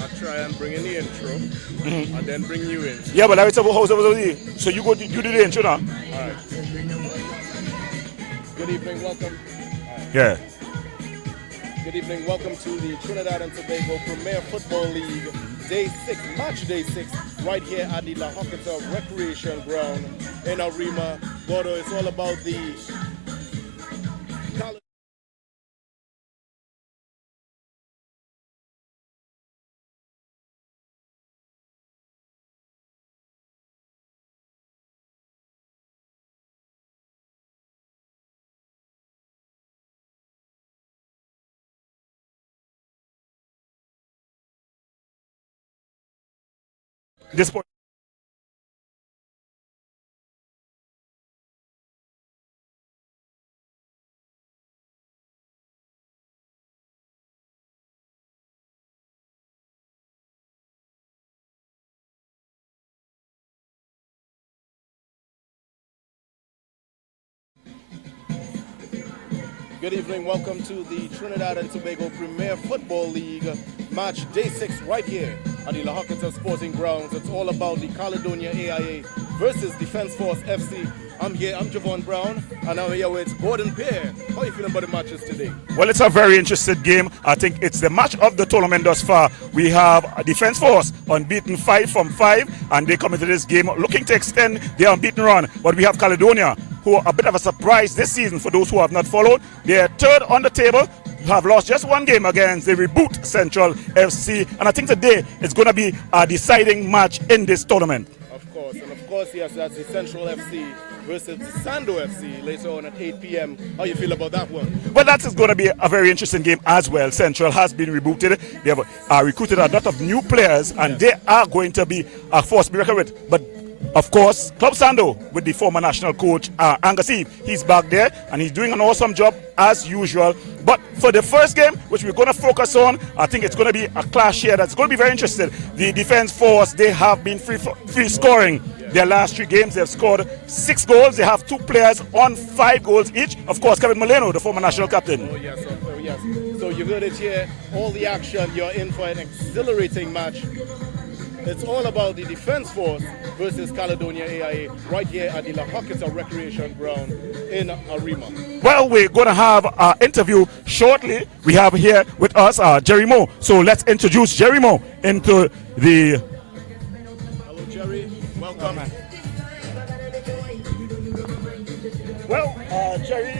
I try and bring in the intro and then bring you in. Yeah, but I was about how's over. So you do the intro now. All right. Good evening, welcome. Yeah. Good evening, welcome to the Trinidad and Tobago Premier Football League Day 6, Match Day 6, right here at the Horquetta Recreation Ground in Arima. Gordo, it's all about the This point. Good evening, welcome to the Trinidad and Tobago Premier Football League Match Day 6 right here at the Horquetta Sporting Grounds. It's all about the Caledonia AIA versus Defence Force FC. I'm here, I'm Javon Brown, and I'm here with Gordon Pear. How are you feeling about the matches today? Well, it's a very interesting game. I think it's the match of the tournament thus far. We have a Defence Force unbeaten 5 from 5, and they come into this game looking to extend their unbeaten run. But we have Caledonia, who are a bit of a surprise this season for those who have not followed. They're third on the table, have lost just one game against the Reboot Central FC, and I think today is going to be a deciding match in this tournament. Of course, and of course, yes, that's the Central FC versus Sando FC later on at 8 p.m. How you feel about that one? Well, that is going to be a very interesting game as well. Central has been rebooted. They have recruited a lot of new players, and they are going to be a force to be reckoned with. But of course, Club Sando with the former national coach Angus Eve. He's back there and he's doing an awesome job as usual. But for the first game, which we're going to focus on, I think it's going to be a clash here that's going to be very interesting. The Defence Force, they have been free scoring. Their last 3 games, they've scored 6 goals. They have 2 players on 5 goals each. Of course, Kevin Moleno, the former national captain. Oh yes, yes. So you heard it here, all the action. You're in for an exhilarating match. It's all about the Defence Force versus Caledonia AIA right here at the Horquetta Recreation Ground in Arima. Well, we're going to have an interview shortly. We have here with us Jerry Moe. So let's introduce Jerry Moe into the... Hello, Jerry. Welcome. Well, Jerry,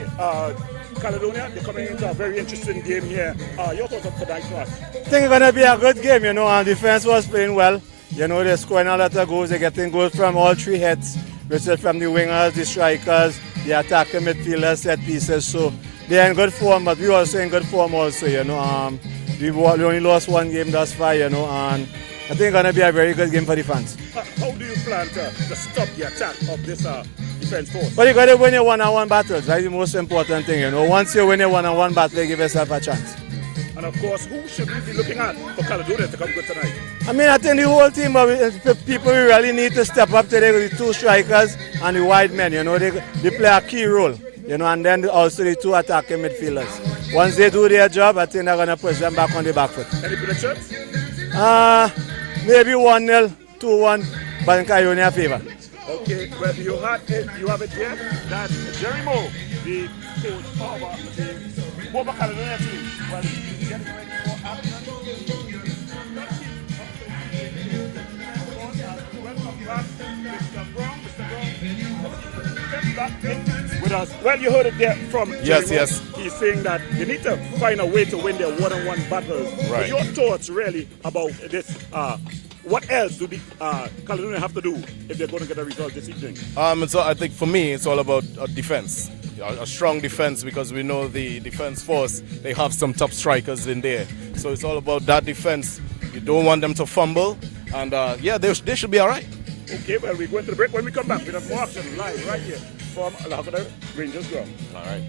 Caledonia, they're coming into a very interesting game here. Your thoughts on tonight for us? I think it's going to be a good game, and Defence was playing well. They're scoring a lot of goals. They're getting goals from all 3 heads, which is from the wingers, the strikers, the attacking midfielders, set pieces. So they're in good form, but we're also in good form also, we only lost 1 game thus far, and I think it's going to be a very good game for the fans. How do you plan to stop the attack of this Defence Force? Well, you got to win your one-on-one battles. That's the most important thing, Once you win your one-on-one battle, you give yourself a chance. And of course, who should we be looking at for Caledonia to come good tonight? I think the whole team, but people really need to step up today with the 2 strikers and the wide men. They play a key role. And then also the 2 attacking midfielders. Once they do their job, I think they're going to push them back on the back foot. Any predictions? Maybe 1-0, 2-1, but in Caledonia favor. Okay, well, you have it here. That's Jerry Moe, the coach of the former Caledonia team. Well, he's getting ready for action. Welcome back, Mr. Brown. Mr. Brown, with us. Well, you heard it there from Jerry Moe. Yes. He's saying that they need to find a way to win their one-on-one battles. Right. Your thoughts really about this? What else do the Caledonia have to do if they're going to get a result this evening? So I think for me, it's all about defense. A strong defense, because we know the Defence Force, they have some top strikers in there. So it's all about that defense. You don't want them to fumble. And yeah, they should be all right. Okay, well, we're going to the break. When we come back, we have more action live right here from Horquetta Rangers Ground. All right.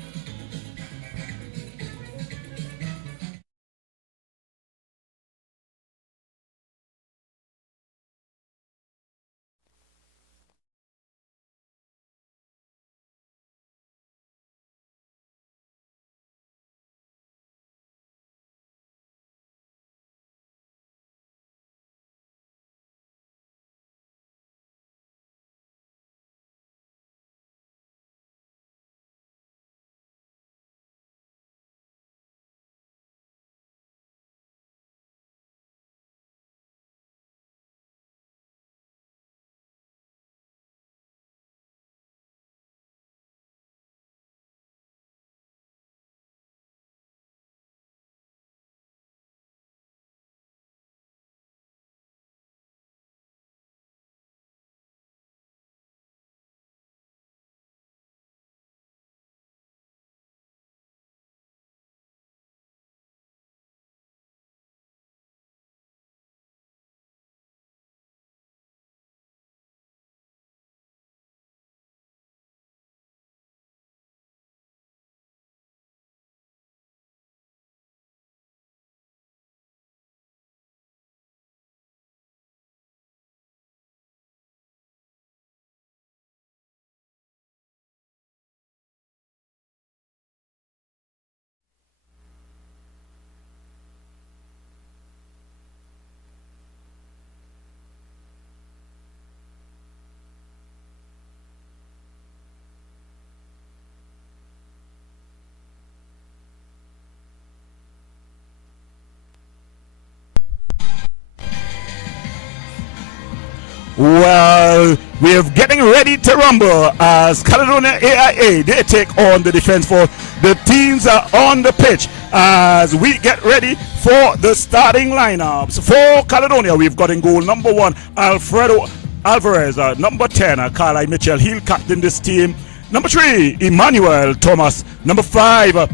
Well, we're getting ready to rumble as Caledonia AIA, they take on the Defense Force. The teams are on the pitch as we get ready for the starting lineups. For Caledonia, we've got in goal number 1, Alfredo Alvarez, number 10, Carly Mitchell, he'll captain this team. Number 3, Emmanuel Thomas. Number 5,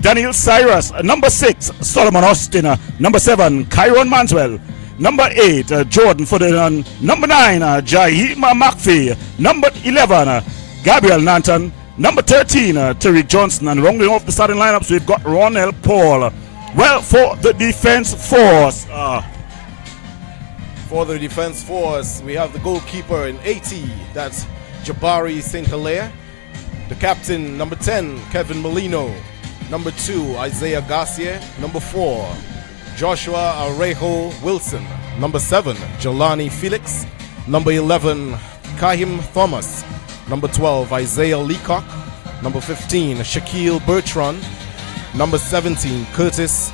Daniel Cyrus. Number 6, Solomon Austin. Number 7, Kyron Manswell. Number 8, Jordan Ferdinand. Number 9, Jahima McPhee. Number 11, Gabriel Nanton. Number 13, Tariq Johnson. And rounding off the starting lineups, we've got Ronell Paul. Well, for the Defense Force. For the Defense Force, we have the goalkeeper in 80. That's Jabari St. Hilaire. The captain, number 10, Kevin Molino. Number 2, Isaiah Garcia. Number 4, Joshua Arejo Wilson. Number 7, Jelani Felix. Number 11, Kahim Thomas. Number 12, Isaiah Leacock. Number 15, Shaquille Bertrand. Number 17, Curtis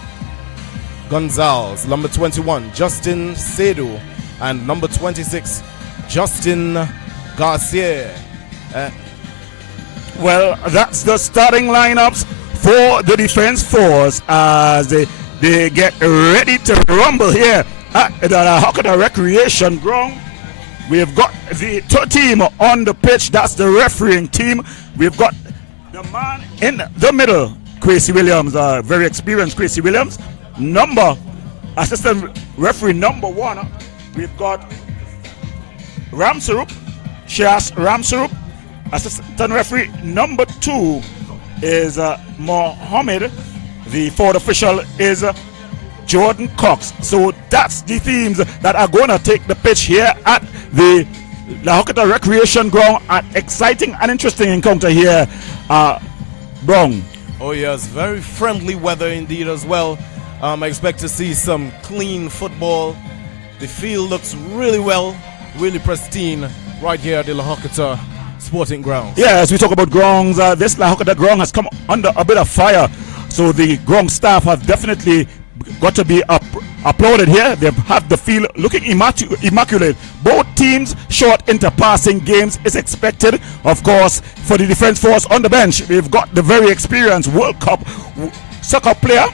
Gonzalez. Number 21, Justin Sedu. And number 26, Justin Garcia. Well, that's the starting lineups for the Defense Force as they get ready to rumble here at the Horquetta Recreation Ground. We've got the team on the pitch. That's the refereeing team. We've got the man in the middle, Quasi Williams, very experienced Quasi Williams. Assistant referee number 1. We've got Ramsarup, Shias Ramsarup. Assistant referee number 2 is Mohammed. The fourth official is Jordan Cox. So that's the teams that are going to take the pitch here at the Horquetta Recreation Ground. An exciting and interesting encounter here, Brown. Oh yes, very friendly weather indeed as well. I expect to see some clean football. The field looks really well, really pristine right here at the Horquetta Sporting Grounds. Yeah, as we talk about grounds, this Horquetta ground has come under a bit of fire. So the ground staff have definitely got to be applauded here. They have the field looking immaculate. Both teams short interpassing games is expected. Of course, for the Defense Force on the bench, we've got the very experienced World Cup player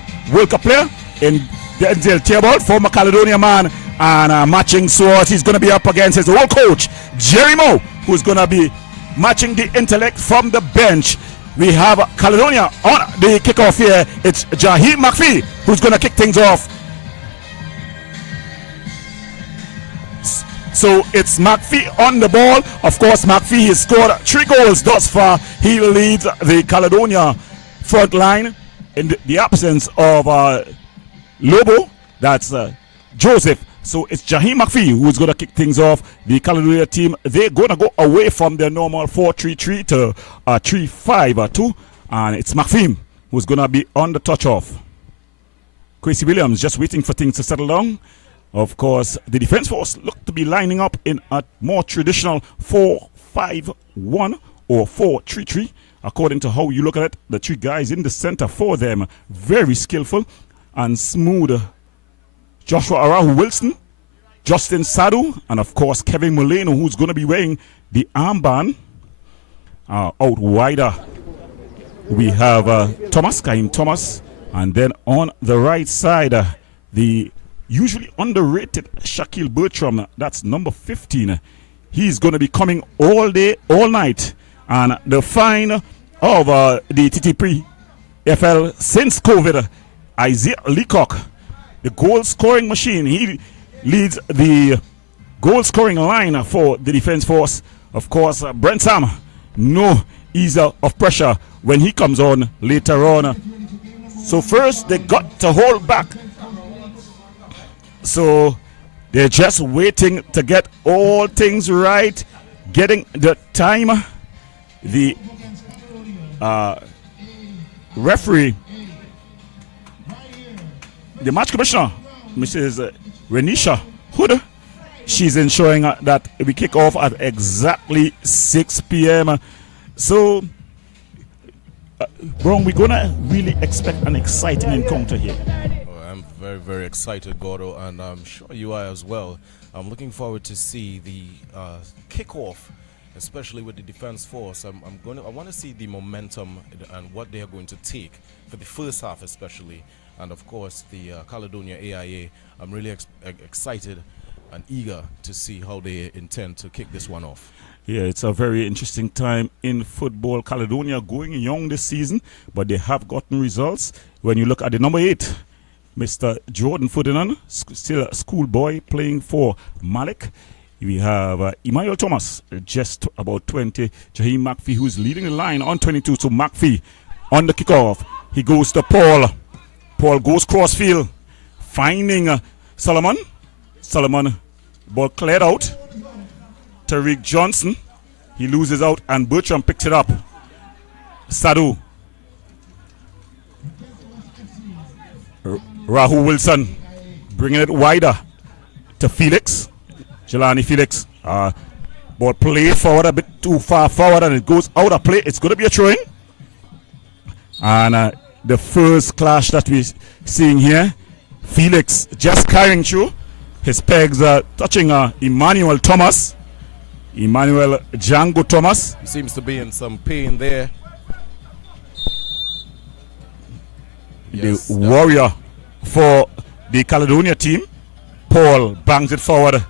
in Denzel Theobald, former Caledonia man, and matching swords. He's going to be up against his old coach, Jerry Moe, who's going to be matching the intellect from the bench. We have Caledonia on the kickoff here. It's Jahim McPhee who's going to kick things off. So it's McPhee on the ball. Of course, McPhee has scored 3 goals thus far. He leads the Caledonia front line in the absence of Lobo. That's Joseph. So it's Jahim McPhee who's going to kick things off. The Caledonia team, they're going to go away from their normal 4-3-3 to 3-5-2. And it's McPhee who's going to be on the touch-off. Quasi Williams just waiting for things to settle down. Of course, the Defense Force look to be lining up in a more traditional 4-5-1 or 4-3-3. According to how you look at it, the 3 guys in the center for them, very skillful and smooth. Joshua Arahu Wilson, Justin Sadu, and of course Kevin Molino, who's going to be wearing the armband. Out wider, we have Kahim Thomas, and then on the right side, the usually underrated Shaquille Bertrand, that's number 15. He's going to be coming all day, all night, and the fine of the TTPFL since COVID, Isaiah Leacock, the goal scoring machine. He leads the goal scoring line for the Defense Force. Of course, Brent Sam, no easer of pressure when he comes on later on. So first they got to hold back. So they're just waiting to get all things right, getting the time. The referee, the match commissioner, Mrs. Renisha Hood, she's ensuring that we kick off at exactly 6 p.m. So, Brown, we're going to really expect an exciting encounter here. I'm very, very excited, Gordo, and I'm sure you are as well. I'm looking forward to see the kickoff, especially with the defense force. I want to see the momentum and what they are going to take for the first half, especially, and of course the Caledonia AIA. I'm really excited and eager to see how they intend to kick this one off. Yeah, it's a very interesting time in football. Caledonia going young this season, but they have gotten results. When you look at the number 8, Mr. Jordan Ferdinand, still a schoolboy playing for Malik. We have Emmanuel Thomas, just about 20. Jaheim McPhee, who's leading the line on 22. So McPhee on the kickoff. He goes to Paul. Paul goes crossfield, finding Solomon. Solomon, ball cleared out. Tariq Johnson, he loses out, and Bertram picks it up. Sadu. Rahul Wilson bringing it wider to Felix. Jelani Felix. Ball played forward a bit too far forward, and it goes out of play. It's going to be a throw-in. And the first clash that we're seeing here, Felix just carrying through. His pegs are touching Emmanuel Thomas. Emmanuel Django Thomas. He seems to be in some pain there. The warrior for the Caledonia team. Paul bangs it forward.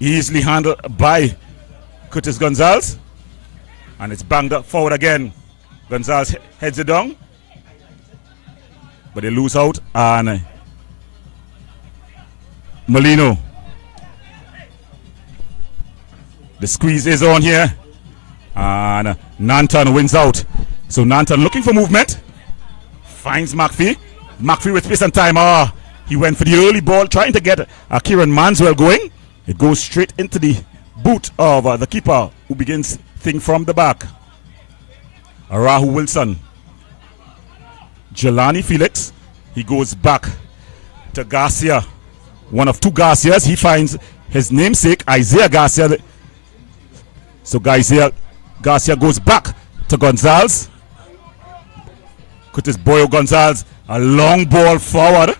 Easily handled by Curtis Gonzalez. And it's banged up forward again. Gonzalez heads it down. But they lose out. And Molino. The squeeze is on here. And Nanton wins out. So Nanton looking for movement. Finds McPhee. McPhee with space and time. He went for the early ball, trying to get Kieran Manswell going. It goes straight into the boot of the keeper, who begins thing from the back. Rahul Wilson. Jelani Felix. He goes back to Garcia. One of two Garcias. He finds his namesake, Isaiah Garcia. So Garcia goes back to Gonzalez. Curtis Boyo Gonzalez. A long ball forward.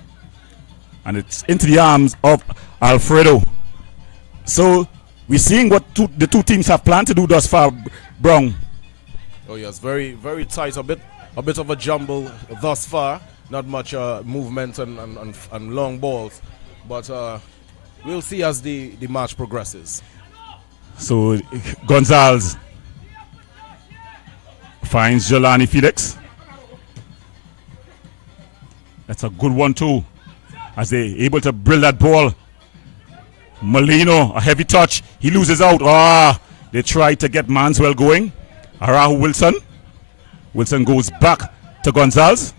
And it's into the arms of Alfredo. So we're seeing what the two teams have planned to do thus far, Brown. Oh yes, very, very tight. A bit of a jumble thus far. Not much movement and long balls. But we'll see as the match progresses. So Gonzalez finds Jelani Felix. That's a good one too, as they're able to build that ball. Molino, a heavy touch. He loses out. They try to get Manswell going. Rahul Wilson. Wilson goes back to Gonzalez.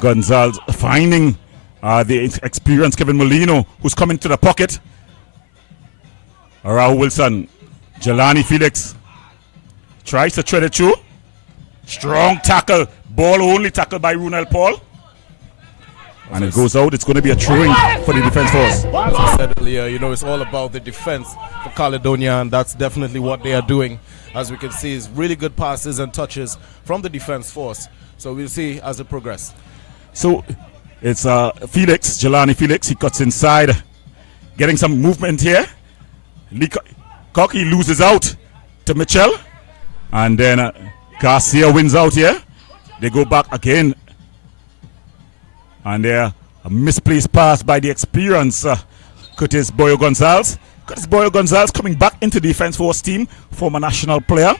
Gonzalez finding the experienced Kevin Molino, who's coming to the pocket. Rahul Wilson. Jelani Felix tries to thread it through. Strong tackle. Ball only tackled by Runel Paul. And it goes out. It's going to be a throwing for the defense force. As I said earlier, it's all about the defense for Caledonia, and that's definitely what they are doing. As we can see, is really good passes and touches from the defense force. So we'll see as it progresses. So it's Felix, Jelani Felix. He cuts inside, getting some movement here. Cocky loses out to Mitchell, and then Garcia wins out here. They go back again. And there, a misplaced pass by the experienced Curtis Boyo Gonzalez. Curtis Boyo Gonzalez coming back into the defense force team, former national player.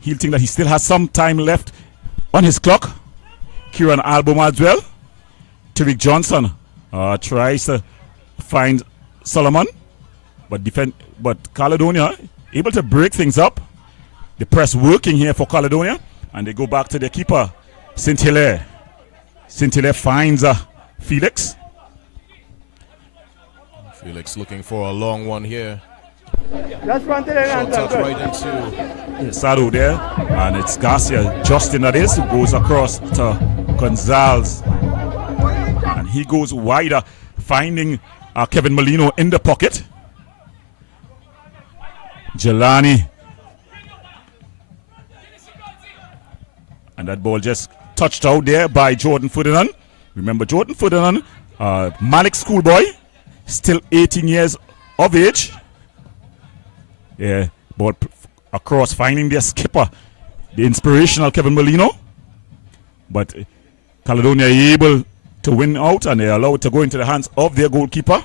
He'll think that he still has some time left on his clock. Kieran Album as well. Tariq Johnson tries to find Solomon, but Caledonia able to break things up. The press working here for Caledonia, and they go back to their keeper, Saint-Hilaire. Saint-Hilaire finds Felix. Felix looking for a long one here. Just run to the end. Touch right into Sadu there, and it's Garcia, Justin that is, who goes across to Gonzalez. And he goes wider, finding Kevin Molino in the pocket. Jelani. And that ball just touched out there by Jordan Ferdinand. Remember, Jordan Ferdinand, Malik schoolboy, still 18 years of age. Yeah, ball across, finding their skipper, the inspirational Kevin Molino. But Caledonia able to win out, and they are allowed to go into the hands of their goalkeeper,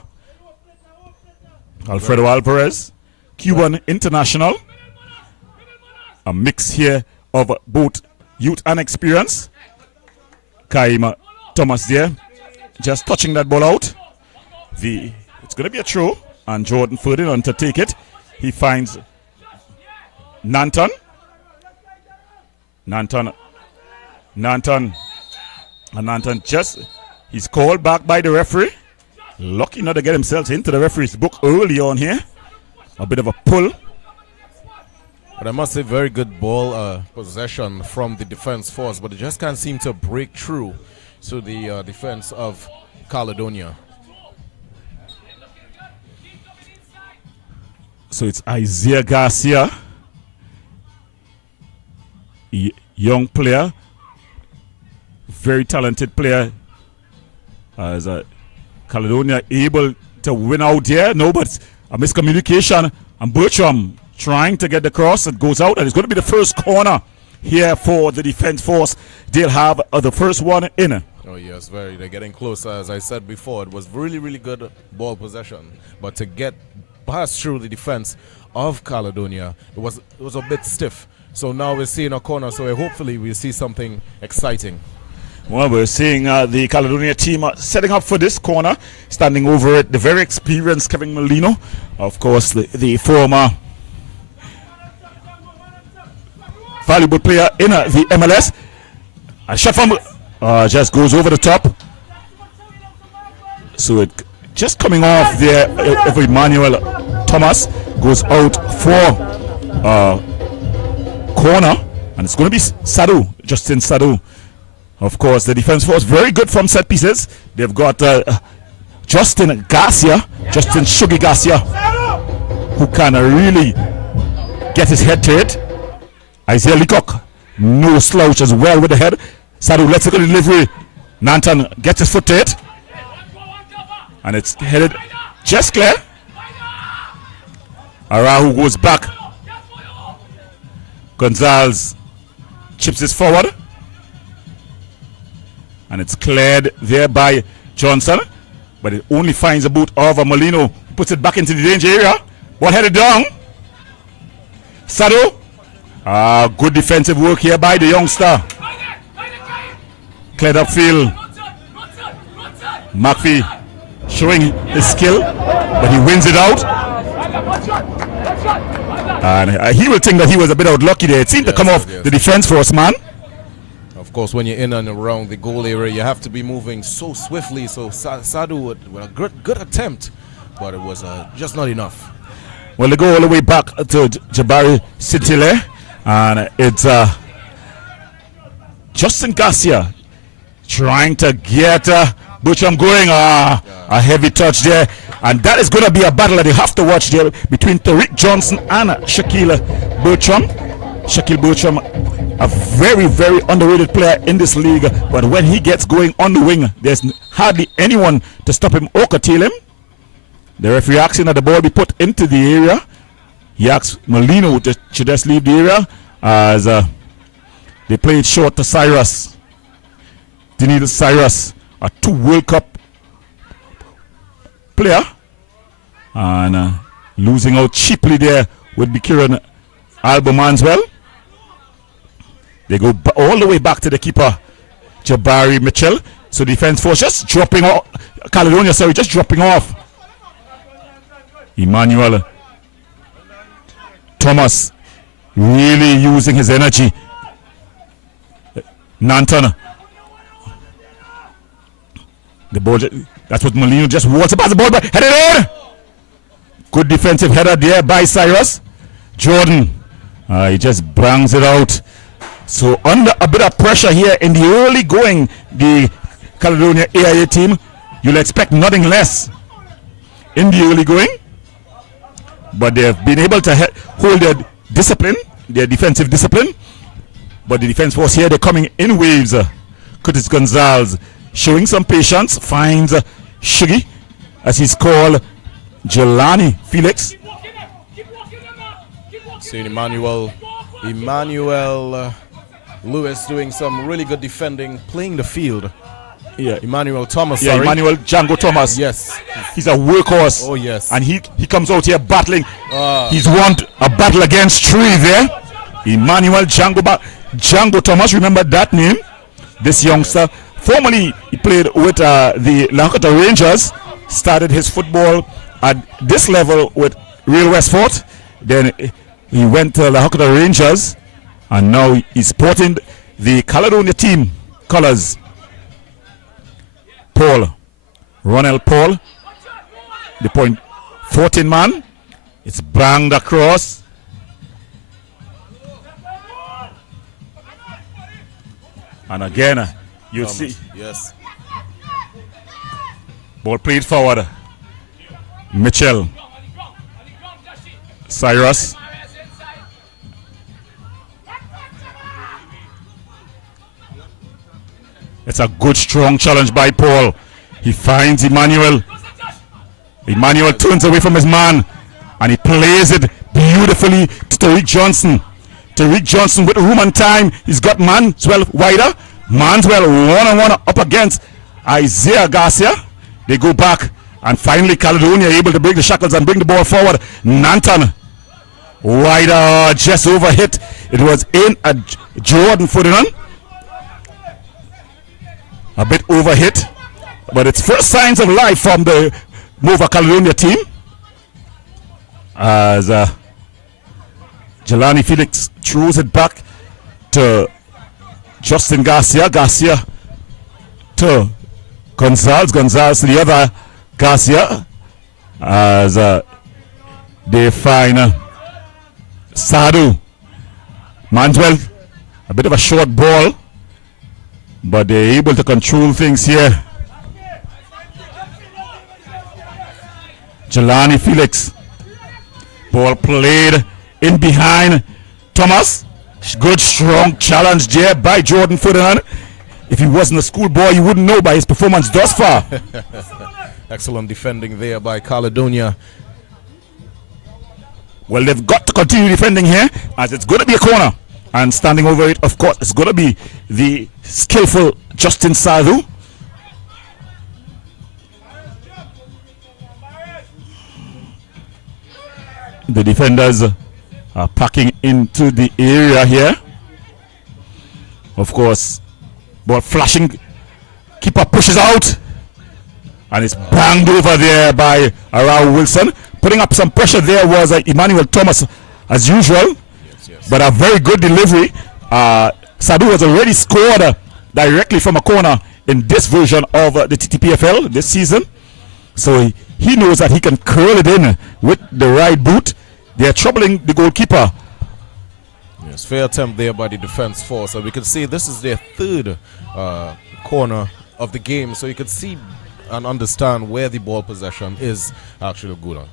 Alfredo Alvarez, Cuban international. A mix here of both youth and experience. Kaima Thomas there, just touching that ball out. It's going to be a throw, and Jordan Ferdinand to take it. He finds Nanton. And Nanton just, he's called back by the referee. Lucky not to get himself into the referee's book early on here. A bit of a pull. But I must say, very good ball possession from the defense force, but it just can't seem to break through to the defense of Caledonia. So it's Isaiah Garcia, young player, very talented player. As Caledonia able to win out here. No, but a miscommunication, and Bertram trying to get the cross. It goes out, and it's going to be the first corner here for the defense force. They'll have the first one in. Oh yes, they're getting closer. As I said before, it was really, really good ball possession, but to get past through the defense of Caledonia, it was a bit stiff. So now we're seeing a corner, so hopefully we'll see something exciting. Well, we're seeing the Caledonia team setting up for this corner, standing over it, the very experienced Kevin Molino, of course, the former valuable player in the MLS. A shot from just goes over the top. So it just coming off there, if Emmanuel Thomas goes out for corner, and it's going to be Sado, Justin Sado. Of course, the defense force very good from set pieces. They've got Justin Sugi Garcia, who can really get his head to it. Isaiah Leacock, no slouch as well with the head. Sadu lets it go to delivery. Nanton gets his foot to it, and it's headed just clear. Arahu goes back. Gonzalez chips this forward, and it's cleared there by Johnson, but it only finds the boot of Molino, puts it back into the danger area. Ball headed down. Sado, good defensive work here by the youngster. Cleared upfield. McPhee showing his skill, but he wins it out. And he will think that he was a bit out lucky there. It seemed to come off the defense force man. Of course, when you're in and around the goal area, you have to be moving so swiftly. So Sadu with a good attempt, but it was just not enough. Well, they go all the way back to Jabari Sitile, and it's Justin Garcia trying to get Bertram going. A heavy touch there, and that is going to be a battle that you have to watch there between Tariq Johnson and Shaquille Bertram. Shaquille Bertram, a very, very underrated player in this league, but when he gets going on the wing, there's hardly anyone to stop him or curtail him. The referee asking that the ball be put into the area. He asks Molino to just leave the area as they play it short to Cyrus. Denil Cyrus, a 2 World Cup player, and losing out cheaply there would be Kieran Albermanswell. They go all the way back to the keeper, Jabari Mitchell. So defense force just dropping off. Caledonia, sorry, just dropping off. Emmanuel Thomas really using his energy. Nanton. The ball, that's what Molino just walks past the ball, but headed in. Good defensive header there by Cyrus. Jordan, he just bangs it out. So under a bit of pressure here in the early going, the Caledonia AIA team, you'll expect nothing less in the early going. But they have been able to hold their discipline, their defensive discipline. But the defense force here, they're coming in waves. Curtis Gonzalez showing some patience, finds Shiggy, as he's called Jelani Felix. Seeing Emmanuel Lewis doing some really good defending, playing the field. Yeah, Emmanuel Thomas. Yeah, sorry. Emmanuel Django Thomas. Yes. He's a workhorse. Oh, yes. And he comes out here battling. He's won a battle against three there. Emmanuel Django Thomas, remember that name? This youngster, formerly he played with the Horquetta Rangers, started his football at this level with Real Westford. Then he went to the Horquetta Rangers, and now he's sporting the Caledonia team colors. Ronald Paul, the point 14 man. It's banged across. And again, you see. Yes. Ball played forward. Mitchell. Cyrus. It's a good, strong challenge by Paul. He finds Emmanuel. Emmanuel turns away from his man, and he plays it beautifully to Tariq Johnson. Tariq Johnson with room and time. He's got Manswell wider. Manswell one-on-one up against Isaiah Garcia. They go back, and finally Caledonia able to break the shackles and bring the ball forward. Nanton wider, just overhit. It was in a Jordan Ferdinand. A bit overhit, but it's first signs of life from the Mova Caledonia team. As Jelani Felix throws it back to Justin Garcia. Garcia to Gonzalez. Gonzalez to the other Garcia. As they find Sadu. Manswell, a bit of a short ball, but they're able to control things here. Jelani Felix. Ball played in behind Thomas. Good strong challenge there by Jordan Ferdinand. If he wasn't a schoolboy, you wouldn't know by his performance thus far. Excellent defending there by Caledonia. Well, they've got to continue defending here, as it's going to be a corner. And standing over it, of course, it's going to be the skillful Justin Sadu. The defenders are packing into the area here. Of course, ball flashing. Keeper pushes out. And it's banged over there by Arau Wilson. Putting up some pressure there was Emmanuel Thomas, as usual. Yes. But a very good delivery. Sadu has already scored directly from a corner in this version of the TTPFL this season. So he knows that he can curl it in with the right boot. They are troubling the goalkeeper. Yes, fair attempt there by the defense force. So we can see this is their third corner of the game. So you can see and understand where the ball possession is actually good on.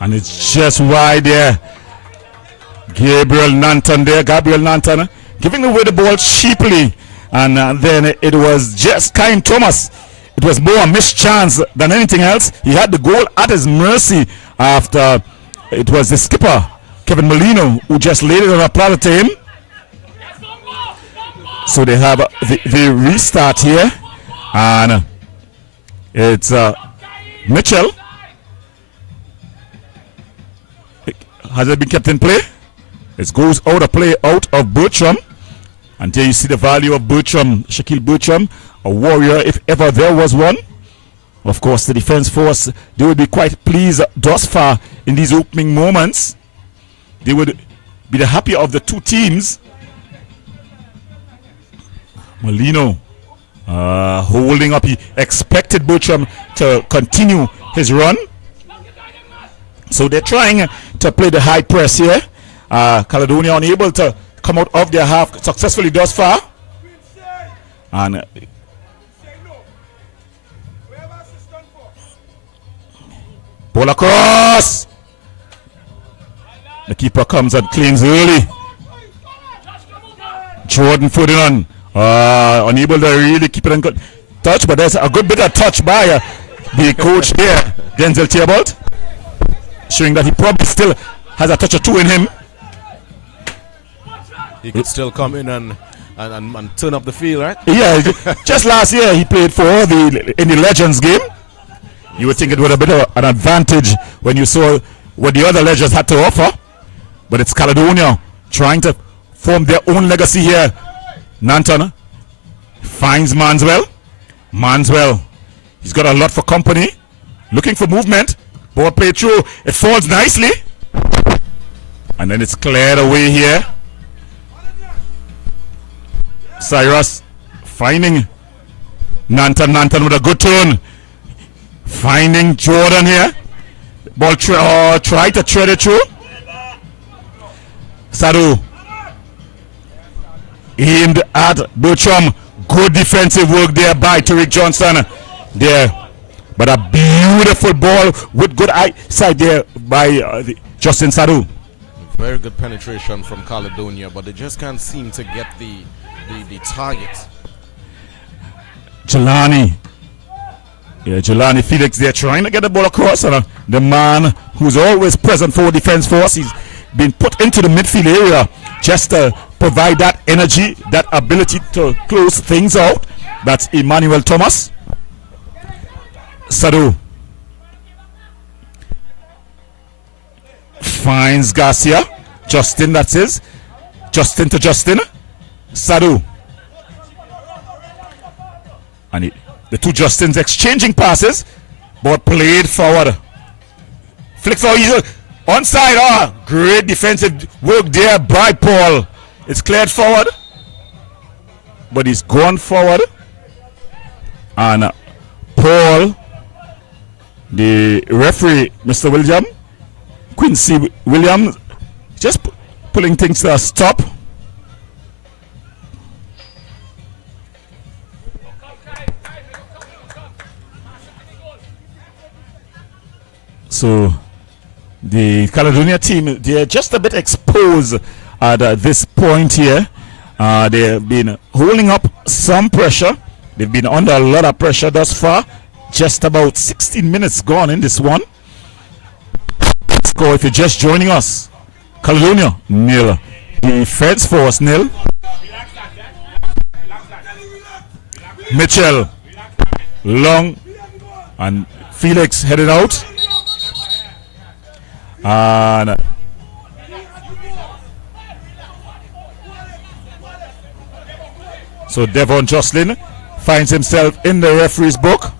And it's just wide there. Gabriel Nanton giving away the ball cheaply. And then it was just Kyle Thomas. It was more a missed chance than anything else. He had the goal at his mercy after it was the skipper, Kevin Molino, who just laid it on a platter to him. So they have the restart here. And it's Mitchell. Has it been kept in play? It goes out of play, out of Bertram. And there you see the value of Bertram, Shaquille Bertram, a warrior if ever there was one. Of course, the defense force, they would be quite pleased thus far in these opening moments. They would be the happier of the two teams. Molino holding up. He expected Bertram to continue his run. So they're trying to play the high press here. Caledonia unable to come out of their half successfully thus far. And ball across. The keeper comes and cleans early. Jordan Ferdinand Unable to really keep it in good touch, but there's a good bit of touch by the coach there, Denzel Theobald, showing that he probably still has a touch or two in him. He could still come in and turn up the field, right? Yeah, just last year he played for in the Legends game. You would think it would have been an advantage when you saw what the other Legends had to offer. But it's Caledonia trying to form their own legacy here. Nanton finds Manswell. Manswell, he's got a lot for company. Looking for movement. Ball played through. It falls nicely. And then it's cleared away here. Cyrus finding Nanton. Nanton with a good turn. Finding Jordan here. Ball try to thread it through. Sadu aimed at Bertram. Good defensive work there by Tariq Johnson. There. But a beautiful ball with good eyesight there by Justin Sadu. Very good penetration from Caledonia, but they just can't seem to get the target. Jelani. Yeah, Jelani Felix, they're trying to get the ball across. And the man who's always present for defense force, he's been put into the midfield area just to provide that energy, that ability to close things out. That's Emmanuel Thomas. Sadu finds Garcia. Justin, that's his. Justin to Justin. Sadu. And the two Justins exchanging passes. Ball played forward. Flick forward. Onside. Great defensive work there by Paul. It's cleared forward. But he's gone forward. And Paul, the referee, Mr. William, Quincy Williams, just pulling things to a stop. So the Caledonia team, they're just a bit exposed at this point here. They've been holding up some pressure. They've been under a lot of pressure thus far. Just about 16 minutes gone in this one. Score if you're just joining us. Caledonia, 0. Defense Force, 0. Mitchell, long, and Felix headed out. And so Devon Jocelyn finds himself in the referee's book.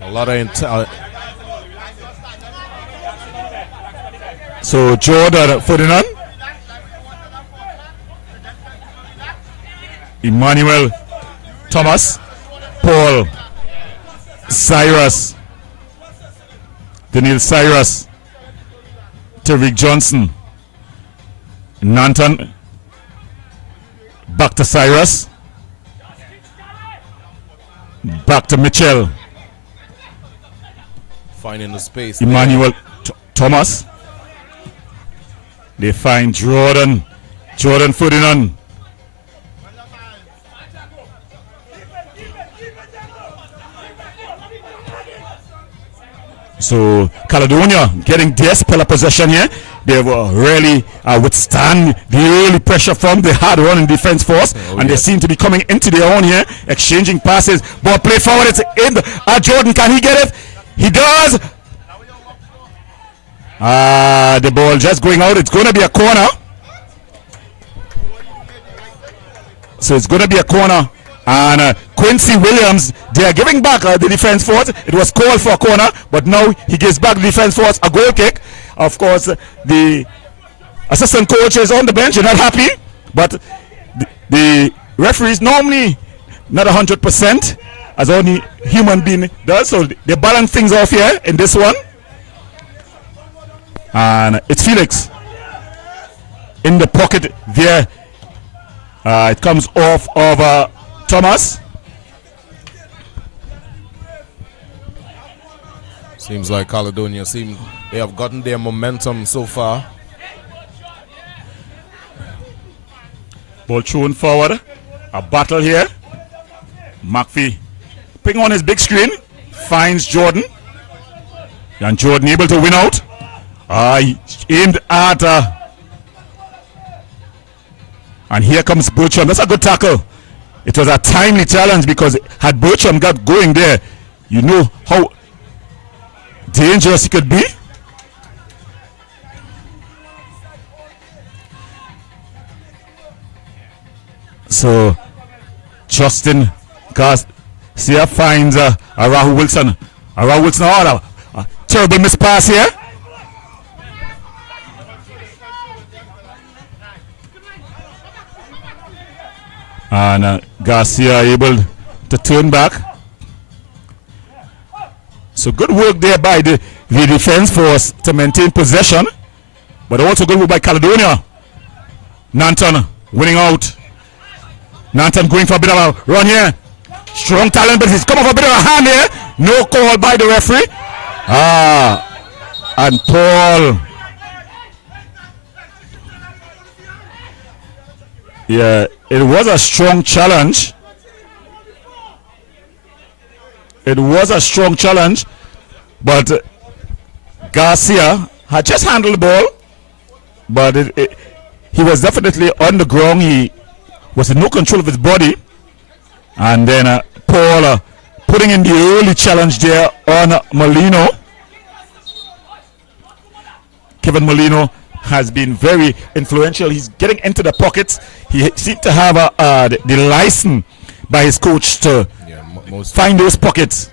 A lot of so Jordan Ferdinand, Emmanuel Thomas, Paul Cyrus, Daniel Cyrus, Tariq Johnson, Nanton, back to Cyrus, back to Mitchell, finding the space. Emmanuel Thomas. They find Jordan Ferdinand. So Caledonia getting their spell of possession here. They will really withstand the early pressure from the hard running defense force, and they seem to be coming into their own here, exchanging passes. Ball played forward. It's in. Jordan, can he get it? He does. The ball just going out. It's going to be a corner. So it's going to be a corner. And Quincy Williams, they are giving back the defense force. It was called for a corner, but now he gives back the defense force a goal kick. Of course, the assistant coach is on the bench. You're not happy, but the referee is normally not 100%, as only human being does. So they balance things off here in this one. And it's Felix in the pocket there. It comes off of Thomas. Seems like Caledonia they have gotten their momentum so far. Ball thrown forward. A battle here. McPhee picking on his big screen. Finds Jordan. And Jordan able to win out. He aimed at and here comes Bertram. That's a good tackle. It was a timely challenge because had Bertram got going there, you know how dangerous he could be. So Justin Garcia finds Rahul Wilson. Rahul Wilson, a terrible miss pass here. And Garcia able to turn back. So good work there by the defense force to maintain possession, but also good work by Caledonia. Nanton winning out. Nanton going for a bit of a run here. Strong talent, but he's come off a bit of a hand here. No call by the referee. And Paul. Yeah, it was a strong challenge. It was a strong challenge, but Garcia had just handled the ball, but he was definitely on the ground. He was in no control of his body, and then Paul putting in the early challenge there on Molino. Kevin Molino has been very influential. He's getting into the pockets. He seemed to have the license by his coach to find those pockets.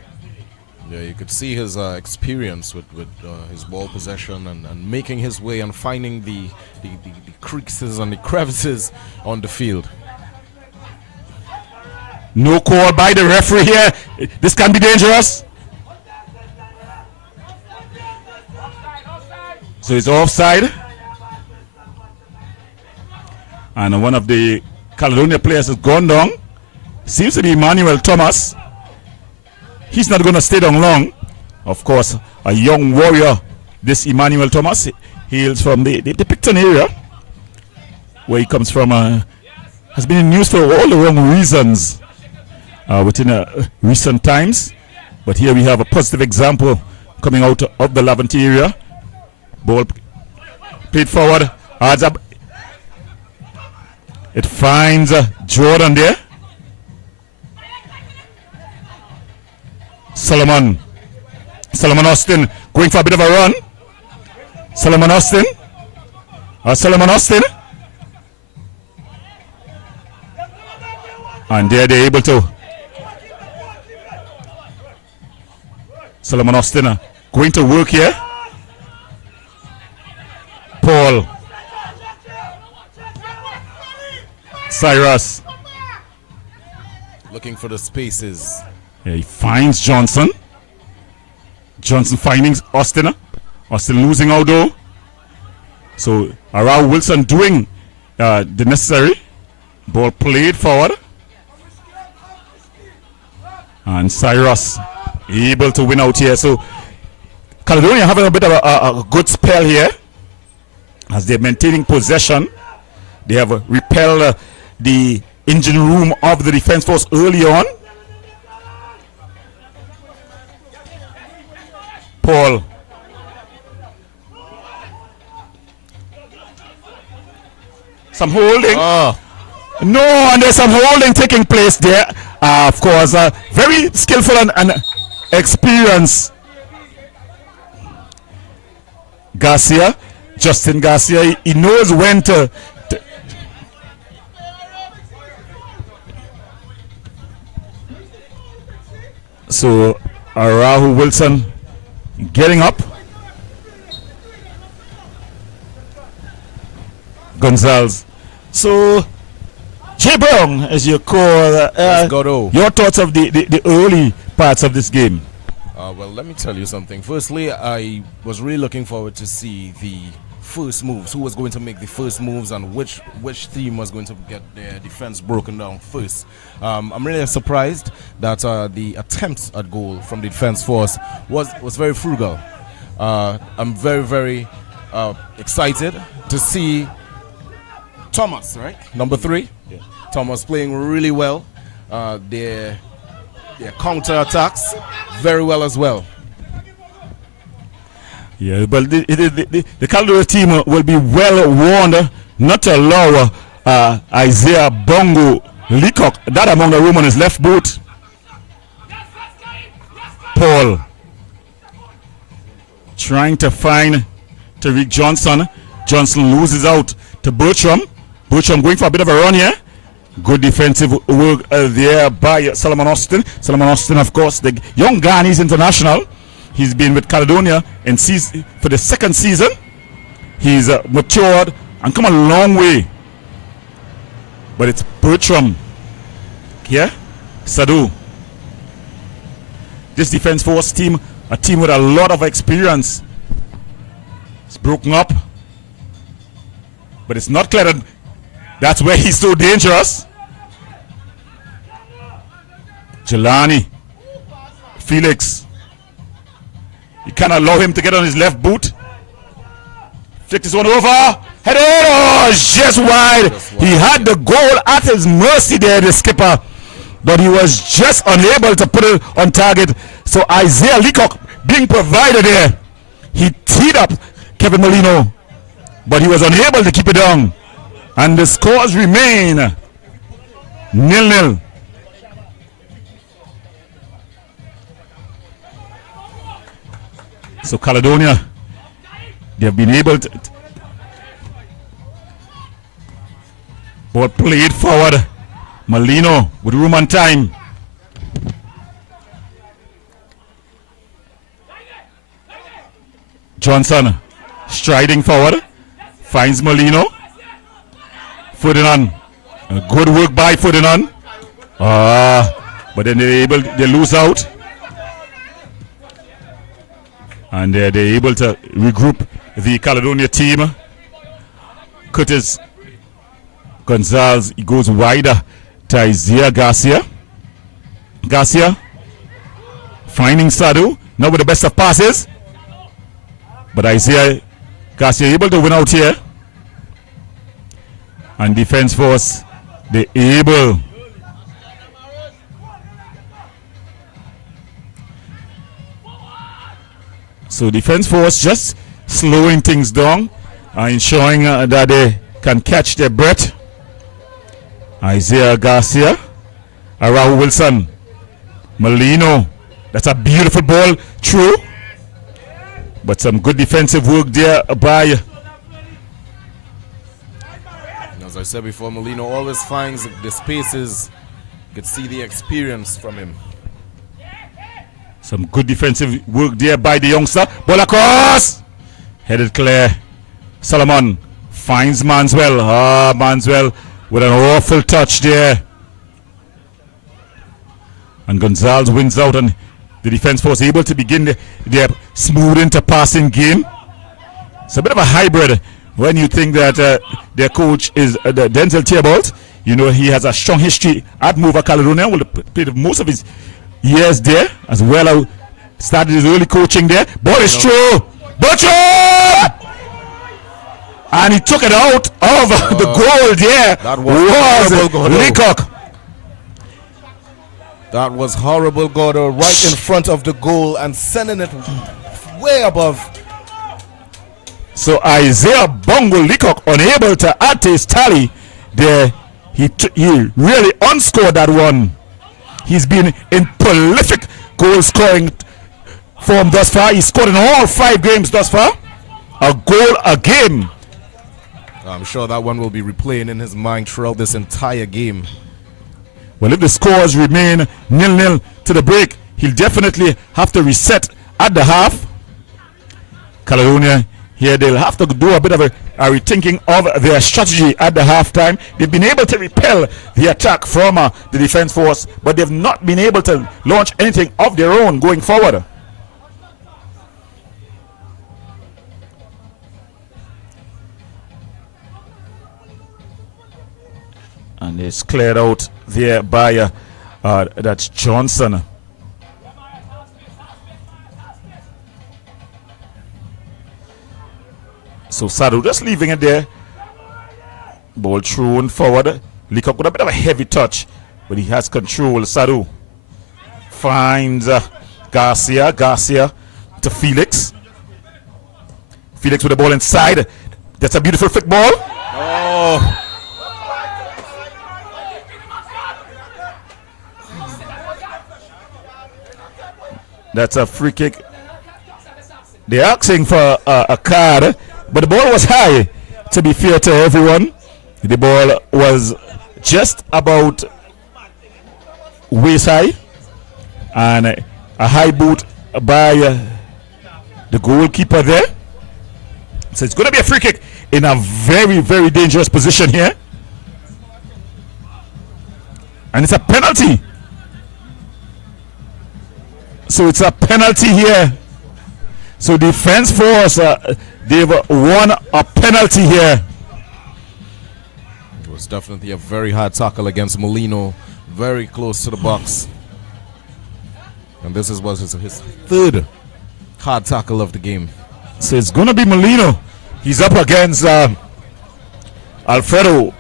Yeah, you could see his experience with his ball possession and making his way and finding the creases and the crevices on the field. No call by the referee here. This can be dangerous. So it's offside. And one of the Caledonia players has gone down. Seems to be Emmanuel Thomas. He's not going to stay down long. Of course, a young warrior, this Emmanuel Thomas. He hails from the Picton area, where he comes from. Has been in news for all the wrong reasons within recent times. But here we have a positive example coming out of the Laventille area. Ball played forward. Adds up. It finds Jordan there. Solomon Austin going for a bit of a run. Solomon Austin. And there they're able to. Solomon Austin going to work here. Paul. Cyrus. Looking for the spaces. Yeah, he finds Johnson. Johnson finding Austin. Austin losing out though. So Rahul Wilson doing the necessary. Ball played forward. And Cyrus able to win out here. So Caledonia having a bit of a good spell here as they're maintaining possession. They have repelled the engine room of the defense force early on. Paul. Some holding. No, and there's some holding taking place there. Of course, very skillful and experienced. Garcia, Justin Garcia, he knows when to so Rahul Wilson getting up. Gonzalez. So Jay Brown, as you call, your thoughts of the early parts of this game? Well, let me tell you something. Firstly, I was really looking forward to see the first moves. Who was going to make the first moves and which team was going to get their defense broken down first. I'm really surprised that the attempts at goal from the defense force was very frugal. I'm very, very excited to see Thomas, right? Number 3. Yeah. Thomas playing really well. Their counter attacks very well as well. Yeah, but the Caledonia team will be well warned not to allow Isaiah Bongo Leacock that among the room on his left boot. Paul trying to find Tariq Johnson. Johnson loses out to Bertram. Bertram going for a bit of a run here. Good defensive work there by Solomon Austin. Solomon Austin, of course, the young Ghanese international. He's been with Caledonia for the second season. He's matured and come a long way. But it's Bertram here. Sadu. This defense force team, a team with a lot of experience. It's broken up. But it's not cleared. That's where he's so dangerous. Jelani. Felix. You can't allow him to get on his left boot. Flick this one over. Head it. Oh, just wide. He had the goal at his mercy there, the skipper. But he was just unable to put it on target. So Isaiah Leacock being provided there. He teed up Kevin Molino. But he was unable to keep it down. And the scores remain 0-0. So Caledonia, they have been able to ball played forward. Molino with room and time. Johnson striding forward, finds Molino. Ferdinand, good work by Ferdinand. But then they lose out. And they're able to regroup the Caledonia team. Curtis Gonzalez, he goes wider to Isaiah Garcia. Garcia finding Sadu, not with the best of passes. But Isaiah Garcia able to win out here. And defense force, they able. So defense force just slowing things down and ensuring that they can catch their breath. Isaiah Garcia, Arau Wilson, Molino. That's a beautiful ball through. But some good defensive work there by. As I said before, Molino always finds the spaces. You could see the experience from him. Some good defensive work there by the youngster. Ball across. Headed clear. Solomon finds Manswell. Manswell with an awful touch there. And Gonzalez wins out, and the defense force able to begin their smooth into-passing game. It's a bit of a hybrid when you think that their coach is Denzel Theobald. You know, he has a strong history at Mova Caledonia. Will play most of his years there as well. Started his early coaching there. Ball is through. Bertram! And he took it out of the goal there. That was Leacock. That was horrible, Gordo, right in front of the goal and sending it way above. So Isaiah Bongo Leacock unable to add to his tally there. He really unscored that one. He's been in prolific goal scoring form thus far. He scored in all 5 games thus far. A goal a game. I'm sure that one will be replaying in his mind throughout this entire game. Well, if the scores remain 0-0 to the break, he'll definitely have to reset at the half. Caledonia here, they'll have to do a bit of a rethinking of their strategy at the halftime. They've been able to repel the attack from the defense force, but they've not been able to launch anything of their own going forward. And it's cleared out there by that's Johnson. So Sadu just leaving it there. Ball thrown forward. Leacock with a bit of a heavy touch, but he has control. Sado finds Garcia. Garcia to Felix. Felix with the ball inside. That's a beautiful flick ball. Oh. That's a free kick. They're asking for a card, but the ball was high. To be fair to everyone, the ball was just about waist high, and a high boot by the goalkeeper there. So it's going to be a free kick in a very, very dangerous position here, and it's a penalty. So it's a penalty here. So defense force, they've won a penalty here. It was definitely a very hard tackle against Molino, very close to the box. And this was his third hard tackle of the game. So it's going to be Molino. He's up against Alfredo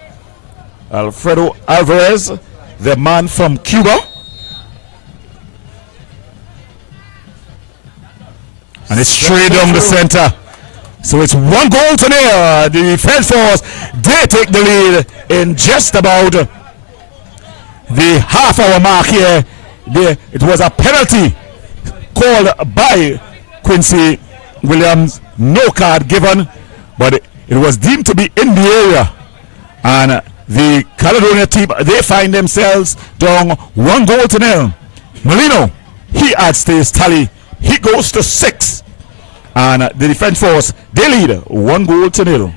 Alvarez, the man from Cuba. And it's straight down the center. So it's 1 goal to nil. The defense force, they take the lead in just about the half-hour mark here. It was a penalty called by Quincy Williams. No card given, but it was deemed to be in the area. And the Caledonia team, they find themselves down 1 goal to nil. Molino, he adds to his tally. He goes to 6. And the defense force, they lead 1 goal to nil.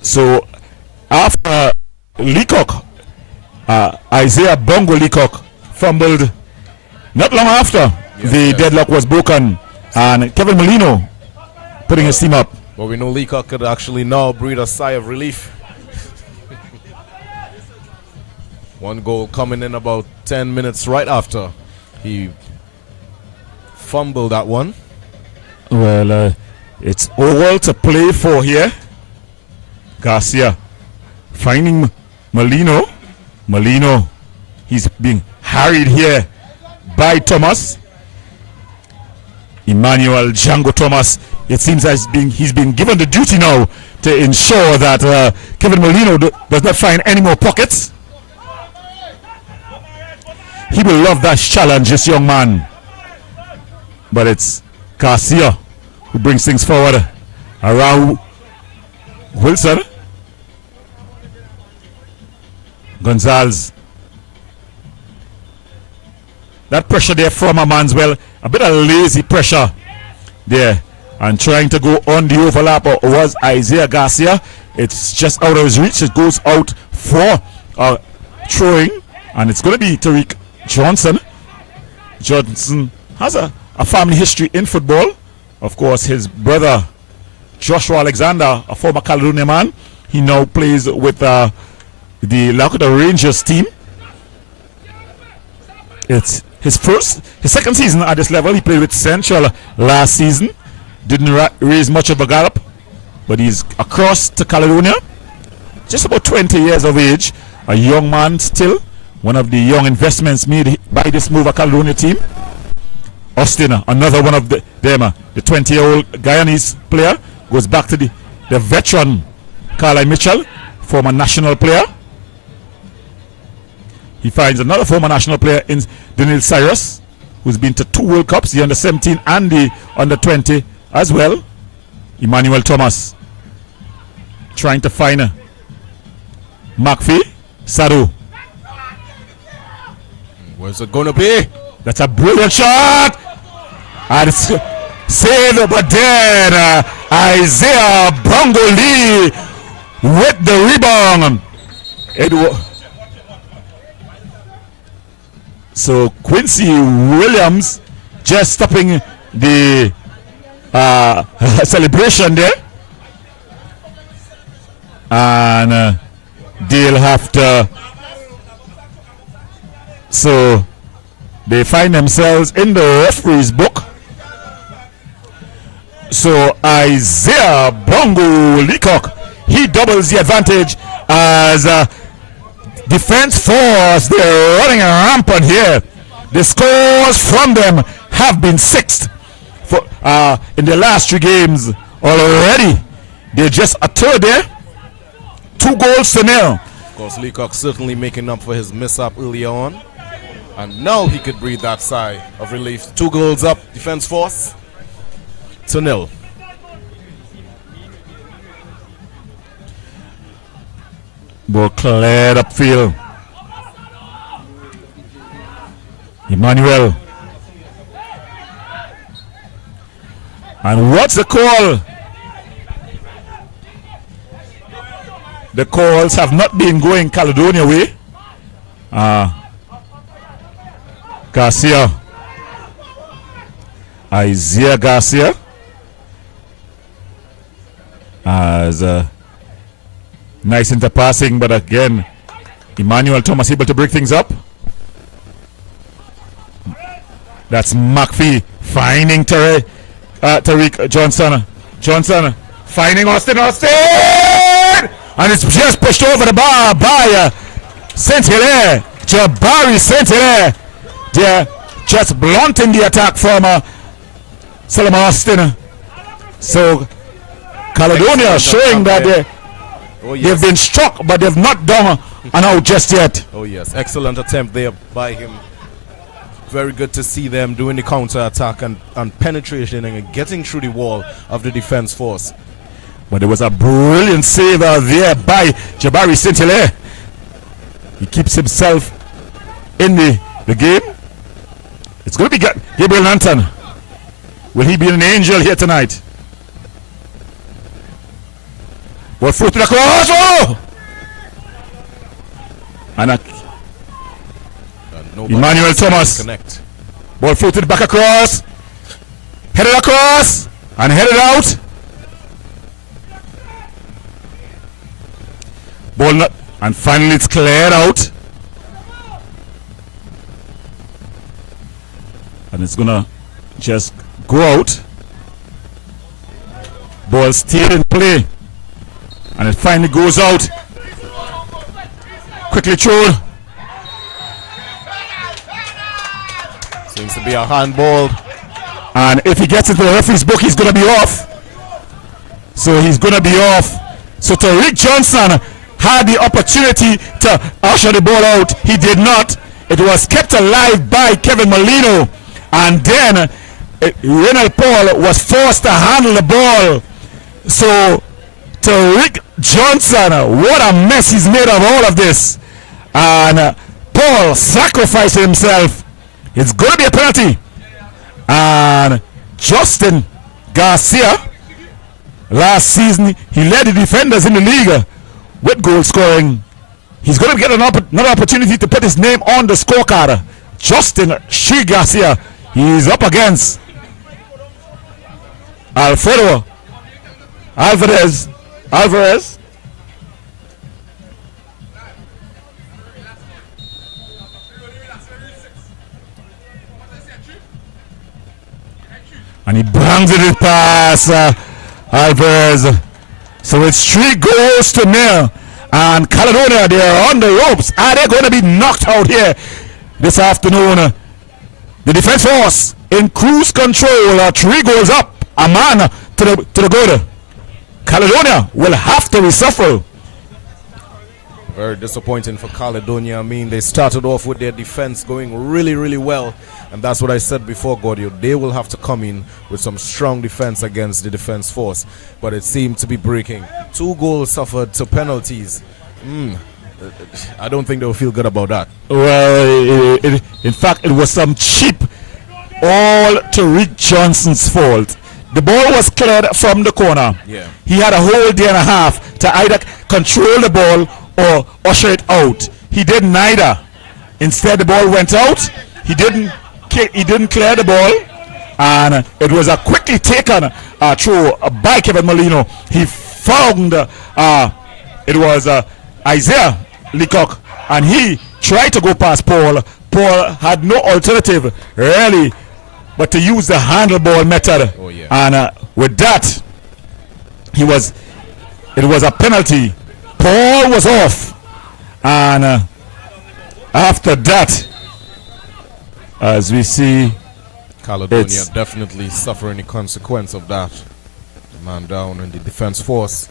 So after Leacock, Isaiah Bongo Leacock fumbled not long after the deadlock was broken, and Kevin Molino putting his team up. But we know Leacock could actually now breathe a sigh of relief. 1 goal coming in about 10 minutes right after he fumbled that one. Well, it's all to play for here. Garcia finding Molino. Molino, he's being harried here by Thomas. Emmanuel Django Thomas. It seems as he's been given the duty now to ensure that Kevin Molino does not find any more pockets. He will love that challenge, this young man. But it's Garcia who brings things forward around Wilson. Gonzalez. That pressure there from Manswell, a bit of lazy pressure there. And trying to go on the overlap was Isaiah Garcia. It's just out of his reach. It goes out for throwing. And it's going to be Tariq Johnson. Johnson has a family history in football. Of course, his brother Joshua Alexander, a former Caledonia man, he now plays with the Lakota Rangers team. It's his second season at this level. He played with Central last season. Didn't raise much of a gallop, but he's across to Caledonia. Just about 20 years of age, a young man still. One of the young investments made by this Mova Caledonia team. Austin, another one of them, the 20-year-old Guyanese player, goes back to the veteran Carly Mitchell, former national player. He finds another former national player in Daniel Cyrus, who's been to 2 World Cups, the under-17 and the under-20 as well. Emmanuel Thomas trying to find McPhee. Sado. Where's it going to be? That's a brilliant shot. And it's saved, but then Isaiah Bongo Lee with the rebound. So Quincy Williams just stopping the celebration there. And they'll have to. So they find themselves in the referee's book. So Isaiah Bongo Leacock, he doubles the advantage as defense force. They're running rampant here. The scores from them have been sixth for in the last 3 games already. They're just a third there. 2 goals to nil. Of course, Leacock certainly making up for his mishap earlier on. And now he could breathe that sigh of relief. 2 goals up, defense force to nil. Ball cleared upfield. Emmanuel. And what's the call? The calls have not been going Caledonia way. Garcia. Isaiah Garcia. As nice interpassing, but again, Emmanuel Thomas able to break things up. That's McPhee finding Tariq Johnson. Johnson finding Austin. And it's just pushed over the bar by Saint-Hilaire. Jabari Saint-Hilaire. They're just blunting the attack from Solomon Austin. So Caledonia showing that they've been struck, but they've not done an out just yet. Oh yes, excellent attempt there by him. Very good to see them doing the counter attack and penetration and getting through the wall of the defense force. But there was a brilliant save there by Jabari Saint-Hilaire. He keeps himself in the game. It's going to be Gabriel Nanton. Will he be an angel here tonight? Ball through to the cross. Oh! And Emmanuel Thomas. Connect. Ball through to the back across. Headed across. And headed out. Ball not, and finally it's cleared out. And it's gonna just go out. Ball still in play. And it finally goes out. Quickly thrown. Seems to be a handball. And if he gets into the referee's book, he's gonna be off. So he's gonna be off. So Tariq Johnson had the opportunity to usher the ball out. He did not. It was kept alive by Kevin Molino. And then Renald Paul was forced to handle the ball. So Tariq Johnson, what a mess he's made of all of this. And Paul sacrificed himself. It's going to be a penalty. And Justin Garcia, last season, he led the defenders in the league with goal scoring. He's going to get another opportunity to put his name on the scorecard. Justin Shi Garcia, he's up against Alfredo Alvarez. And he bangs it past Alvarez. So it's 3 goals to nil. And Caledonia, they're on the ropes. Are they going to be knocked out here this afternoon? The defense force in cruise control, 3 goals up, a man to the goal. Caledonia will have to reshuffle. Very disappointing for Caledonia. I mean, they started off with their defense going really, really well. And that's what I said before, Gordio. They will have to come in with some strong defense against the defense force. But it seemed to be breaking. 2 goals suffered to penalties. I don't think they'll feel good about that. Well, in fact, it was some cheap, all Tariq Johnson's fault. The ball was cleared from the corner. Yeah. He had a whole day and a half to either control the ball or usher it out. He did neither. Instead, the ball went out. He didn't clear the ball, and it was a quickly taken throw by Kevin Molino. He found it was Isaiah Leacock, and he tried to go past Paul. Paul had no alternative really but to use the handle ball method. Oh, yeah. And with that, it was a penalty. Paul was off, and after that, as we see, Caledonia definitely suffering the consequence of that. The man down in the defense force.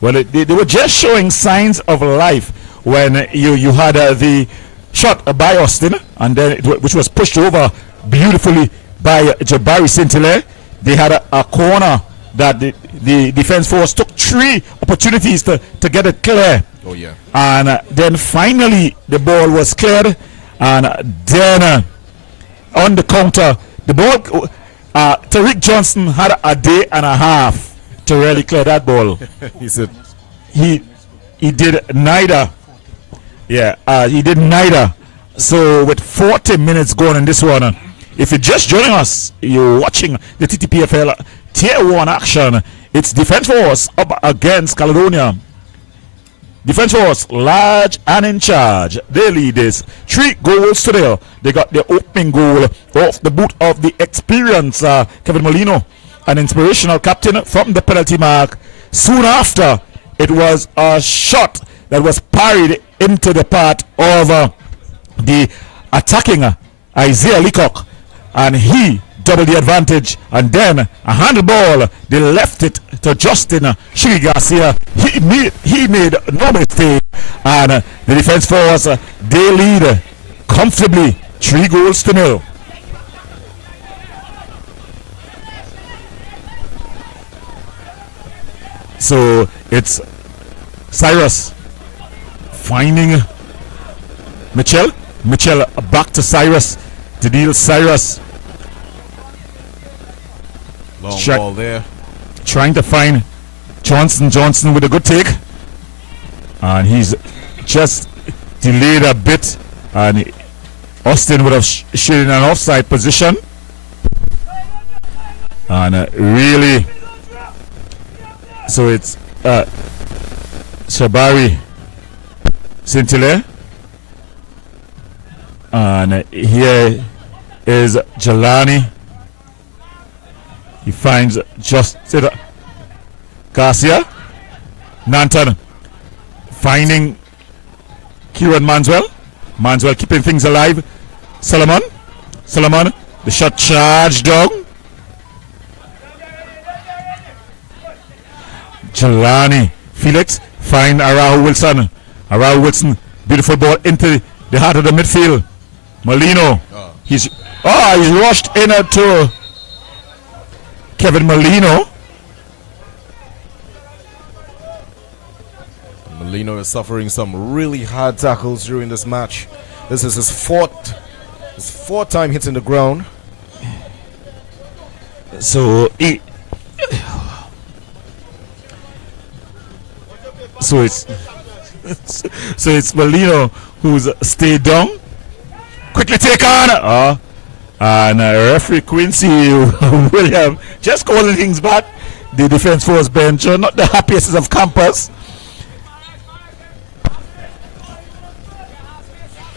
Well, they were just showing signs of life when you had the shot by Austin, and then which was pushed over beautifully by Jabari Saint-Hilaire. They had a corner that the defense force took 3 opportunities to get it clear. Oh yeah. And then finally the ball was cleared, and then on the counter, the ball, Tariq Johnson had a day and a half to really clear that ball. He said he did neither. Yeah, he did neither. So with 40 minutes going in this one, if you're just joining us, you're watching the TTPFL Tier 1 action. It's Defense Force up against Caledonia. Defense Force large and in charge. They lead this 3 goals to 0. They got the opening goal off the boot of the experienced Kevin Molino, an inspirational captain from the penalty mark. Soon after, it was a shot that was parried into the part of the attacking Isaiah Leacock, and he doubled the advantage. And then a handball, they left it to Justin Shigi Garcia. He made no mistake, and the defense force they lead comfortably 3 goals to 0. So it's Cyrus finding Mitchell back to Cyrus to deal. Cyrus long ball there, trying to find Johnson with a good take, and he's just delayed a bit, and Austin would have shaded in an offside position, and really, so it's Shabari Saint-Hilaire, and here is Jelani. He finds Justin Garcia. Nanton finding Kieran Manswell keeping things alive. Solomon, the shot charged down. Jelani, Felix find Arahu Wilson. Beautiful ball into the heart of the midfield. Molino. He's rushed in to Kevin Molino. Molino is suffering some really hard tackles during this match. This is his fourth time hitting the ground. So it's Molino who's stayed down. Quickly take on. And referee Quincy William just calling things back. The defense force bench are not the happiest of campers.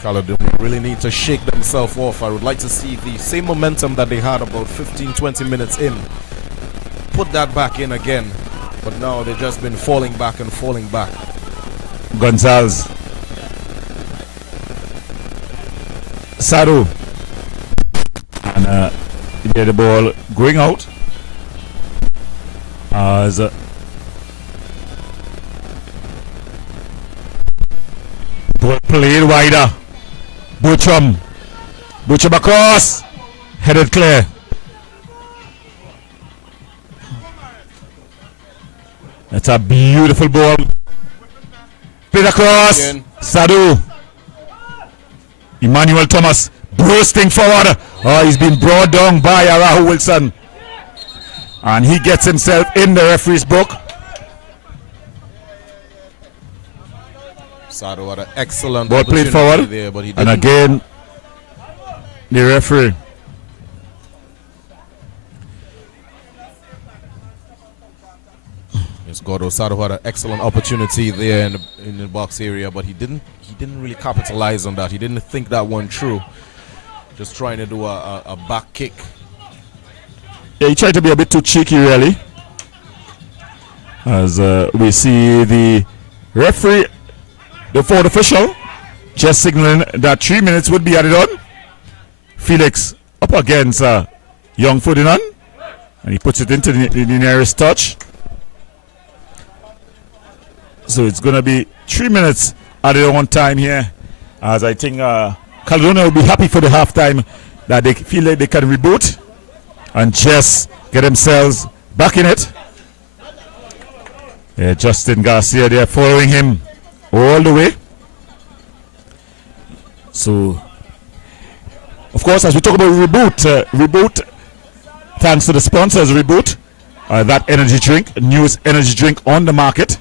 Caledonia really need to shake themselves off. I would like to see the same momentum that they had about 15-20 minutes in. Put that back in again. But now they've just been falling back. Gonzalez. Sado. And get the ball going out. As ball played wider. Butchum across. Headed clear. That's a beautiful ball. Played across. Again. Sadu. Emmanuel Thomas bursting forward. He's been brought down by Arahu Wilson. And he gets himself in the referee's book. Sado had an excellent ball played forward there, but he didn't. And again, the referee. Yes, Gordo Sado had an excellent opportunity there in the box area, but he didn't really capitalize on that. He didn't think that one through. Just trying to do a back kick. he tried to be a bit too cheeky, really. As we see the referee, the fourth official, just signaling that 3 minutes would be added on. Felix up against Young Ferdinand, and he puts it into the nearest touch. So it's going to be 3 minutes added on time here, as I think Caledonia will be happy for the halftime that they feel like they can reboot and just get themselves back in it. Yeah, Justin Garcia, they're following him all the way. So, of course, as we talk about Reboot, thanks to the sponsors, Reboot, that energy drink, newest energy drink on the market.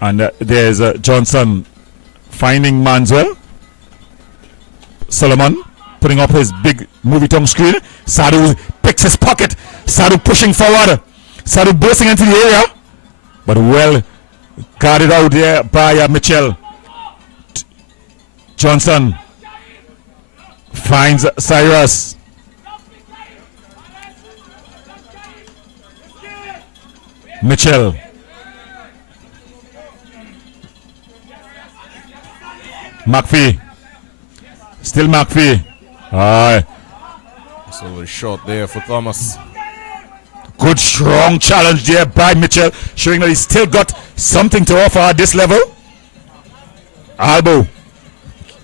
And there's Johnson finding Manswell. Solomon putting up his big movie tongue screen. Sadu picks his pocket. Sadu pushing forward. Sadu bursting into the area. But well guarded out there by Mitchell. Johnson finds Cyrus. Mitchell. McPhee. Still McPhee. Aye. So short there for Thomas. Good strong challenge there by Mitchell, showing that he's still got something to offer at this level. Albo.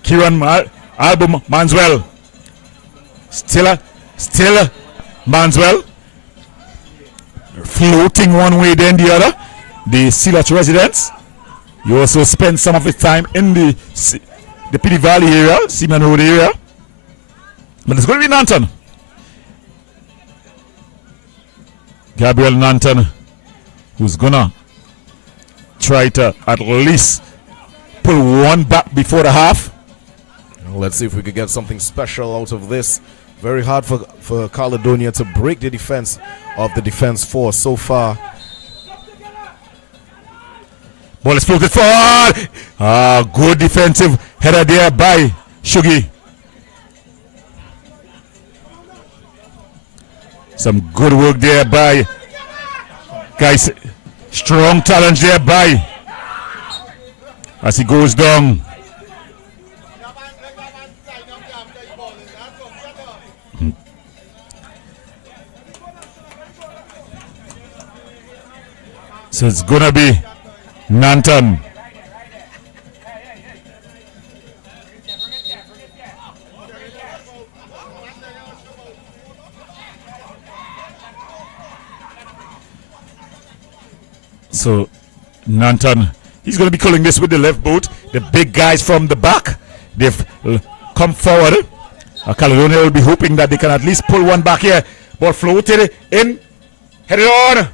Albo Manswell. Still Manswell. Floating one way then the other. The Sealot residents. He also spent some of his time in the Pity Valley area, Seaman Road area. But it's going to be Nanton. Gabriel Nanton, who's going to try to at least pull one back before the half. Let's see if we could get something special out of this. Very hard for Caledonia to break the defense of the defense force so far. Ball is floated forward. Good defensive header there by Shugi. Some good work there by guys. Strong challenge there by as he goes down. So it's gonna be Nanton. So Nanton, he's going to be calling this with the left boot. The big guys from the back, they've come forward. Caledonia will be hoping that they can at least pull one back here. Ball floated in, headed on.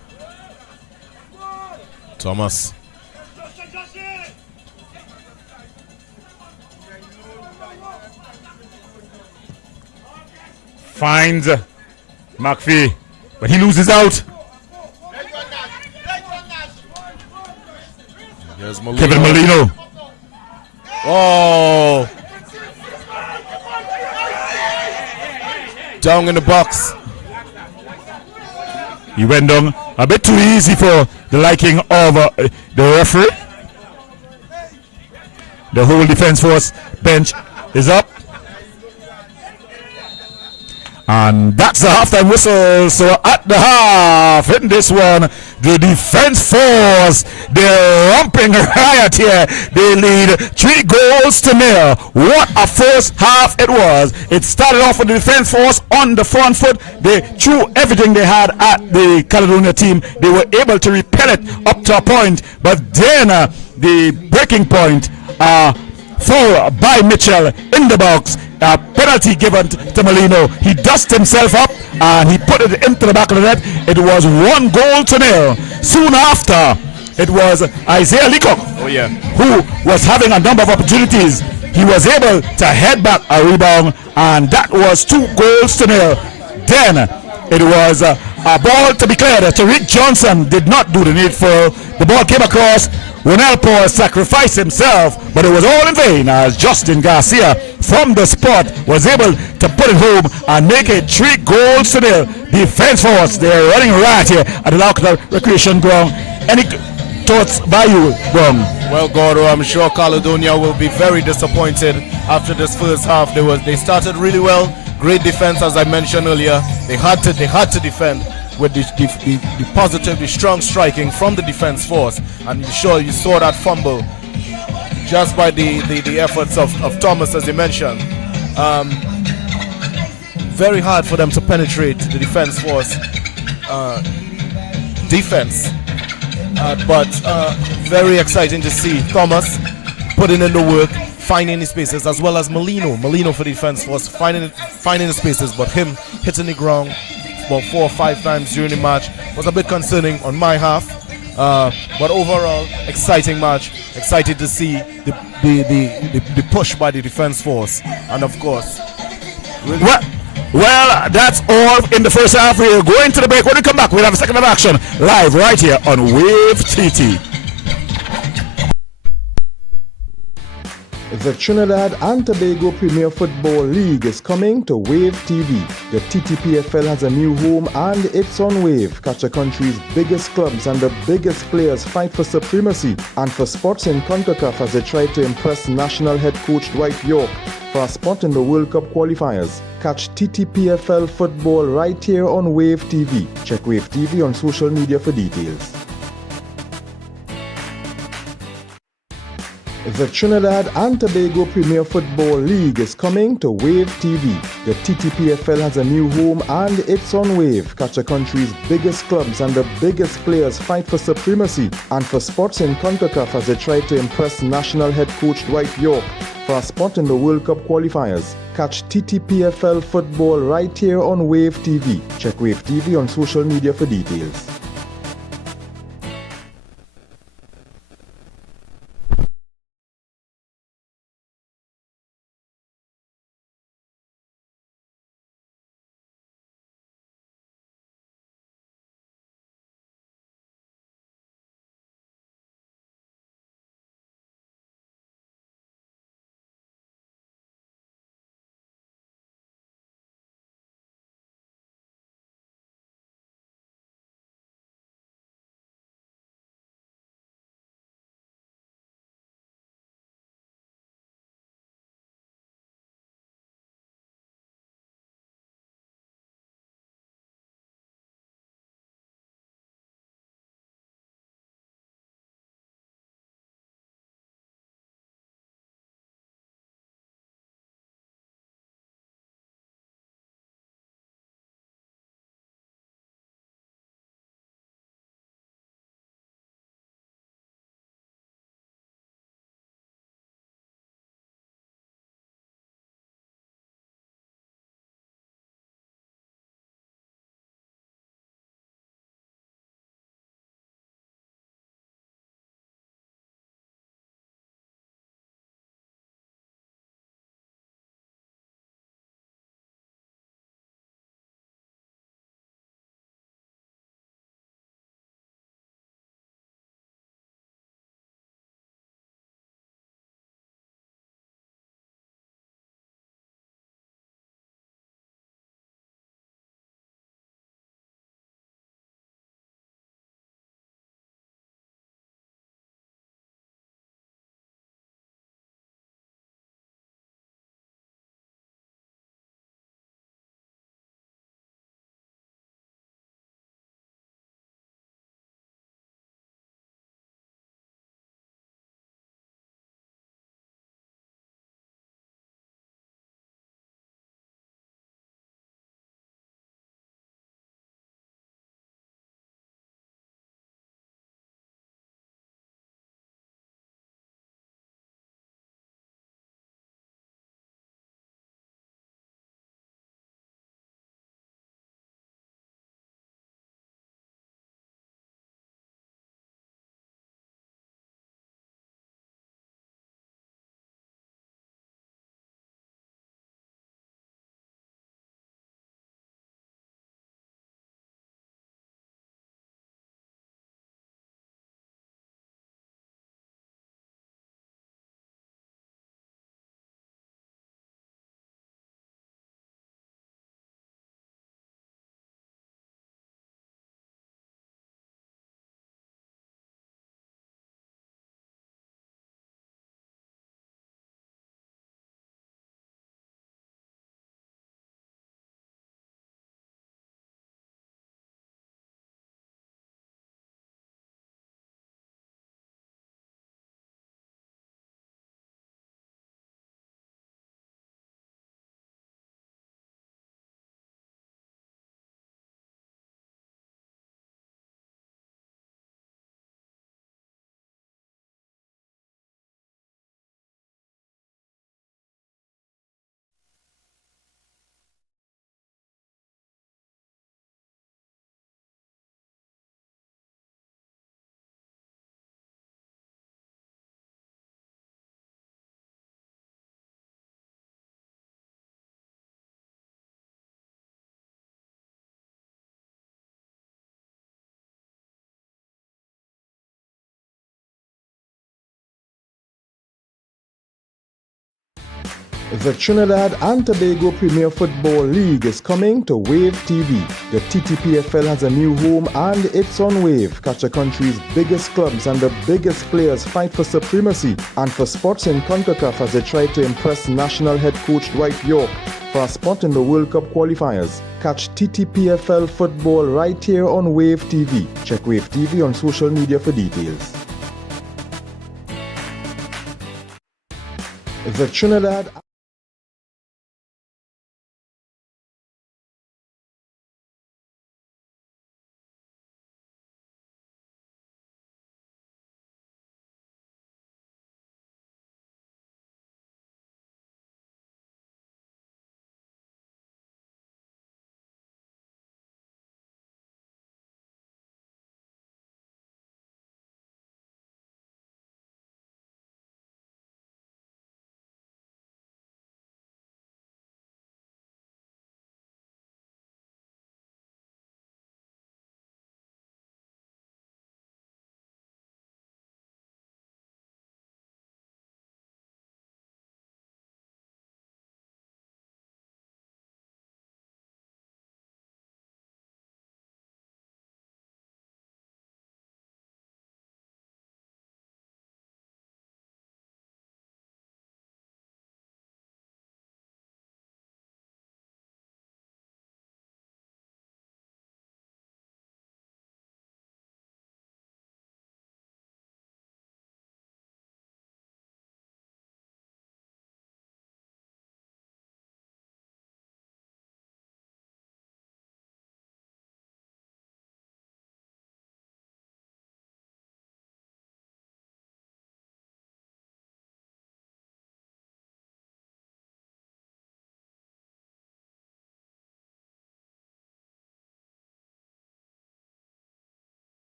Thomas. Finds McPhee, but he loses out. Here's Molino. Kevin Molino. Oh. Down in the box. He went down a bit too easy for the liking of the referee. The whole defense force bench is up. And that's the halftime whistle. So at the half, in this one, the defense force, they're romping riot here. They lead 3-0. What a first half it was. It started off with the defense force on the front foot. They threw everything they had at the Caledonia team. They were able to repel it up to a point. But then the breaking point, foul by Mitchell in the box. A penalty given to Molino. He dusted himself up and he put it into the back of the net. It was 1-0. Soon after, it was Isaiah Leacock, who was having a number of opportunities. He was able to head back a rebound, and that was 2-0. Then it was A ball to be cleared. Tariq Johnson did not do the needful. The ball came across. Ronald Paul sacrificed himself, but it was all in vain as Justin Garcia from the spot was able to put it home and make it 3-0. Defense force, they're running right here at the local recreation ground. Any thoughts by you, Bong? Well, Gordo, I'm sure Caledonia will be very disappointed after this first half. They started really well. Great defense, as I mentioned earlier. They had to defend with the positive, the strong striking from the defense force. And you saw that fumble just by the efforts of Thomas, as you mentioned. Very hard for them to penetrate the defense force defense. But very exciting to see Thomas putting in the work, finding the spaces, as well as Molino for the defense force, finding the spaces, but him hitting the ground about 4 or 5 times during the match was a bit concerning on my half. But overall, exciting match. Excited to see the push by the defense force, and of course. Well, that's all in the first half. We're going to the break. When we come back, we'll have a second of action live right here on Wave TT. The Trinidad and Tobago Premier Football League is coming to Wave TV. The TTPFL has a new home and it's on Wave. Catch the country's biggest clubs and the biggest players fight for supremacy and for spots in CONCACAF as they try to impress national head coach Dwight York for a spot in the World Cup qualifiers. Catch TTPFL football right here on Wave TV. Check Wave TV on social media for details. The Trinidad and Tobago Premier Football League is coming to Wave TV. The TTPFL has a new home and it's on Wave. Catch the country's biggest clubs and the biggest players fight for supremacy and for spots in CONCACAF as they try to impress national head coach Dwight York for a spot in the World Cup qualifiers. Catch TTPFL football right here on Wave TV. Check Wave TV on social media for details. The Trinidad and Tobago Premier Football League is coming to Wave TV. The TTPFL has a new home and it's on Wave. Catch the country's biggest clubs and the biggest players fight for supremacy and for spots in CONCACAF as they try to impress national head coach Dwight York for a spot in the World Cup qualifiers. Catch TTPFL football right here on Wave TV. Check Wave TV on social media for details. The Trinidad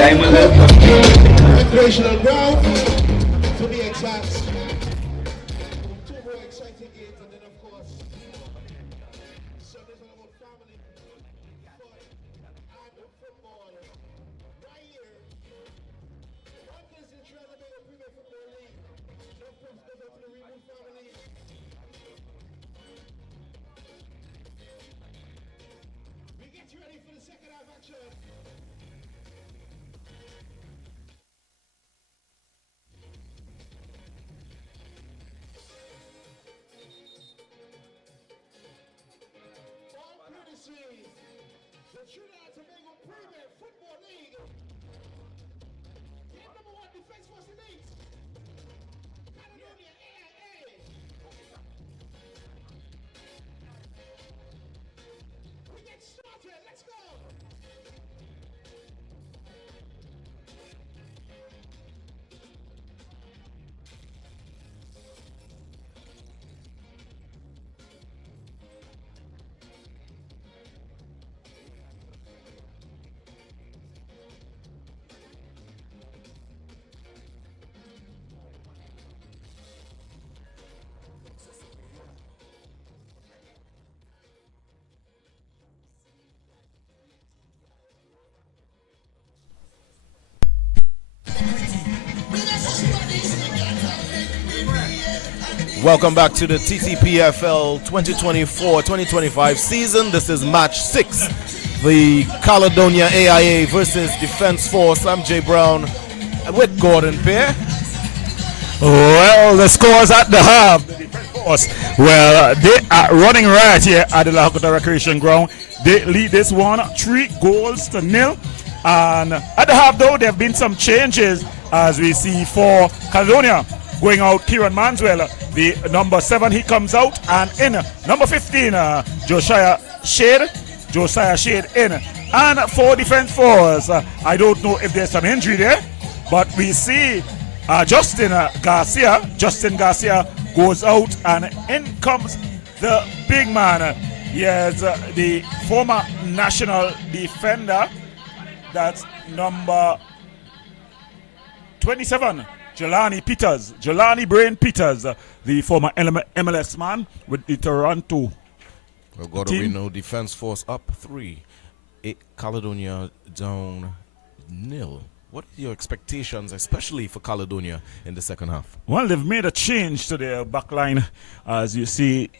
Recreational ground, to be exact. Two more exciting games, and then of course, Sunday's all about family, fun, and football. Right here, what is the Trinidad Premier Football League? No props goes out to the Reboot family. We get you ready for the second half action. The Trinidad Tobago Premier Football League. Game number 1, Defense Force Elite. Caledonia AIA. We get started. Let's go. Welcome back to the TTPFL 2024-2025 season. This is match 6. The Caledonia AIA versus Defense Force. I'm Jay Brown with Gordon Pear. Well, the scores at the half. The Defense Force, well, they are running right here at the La Horquetta Recreation Ground. They lead this one 3-0. And at the half, though, there have been some changes as we see for Caledonia. Going out, Kieran Manswell, the number 7, he comes out, and in number 15, Josiah Shade in. And for Defense Force, I don't know if there's some injury there, but we see Justin Garcia goes out, and in comes the big man. Yes, the former national defender, that's number 27. Jelani Brain Peters, the former MLS man with the Toronto Well, God, we know Defense Force up 3, Caledonia down 0. What are your expectations, especially for Caledonia in the second half? Well, they've made a change to their back line. As you see,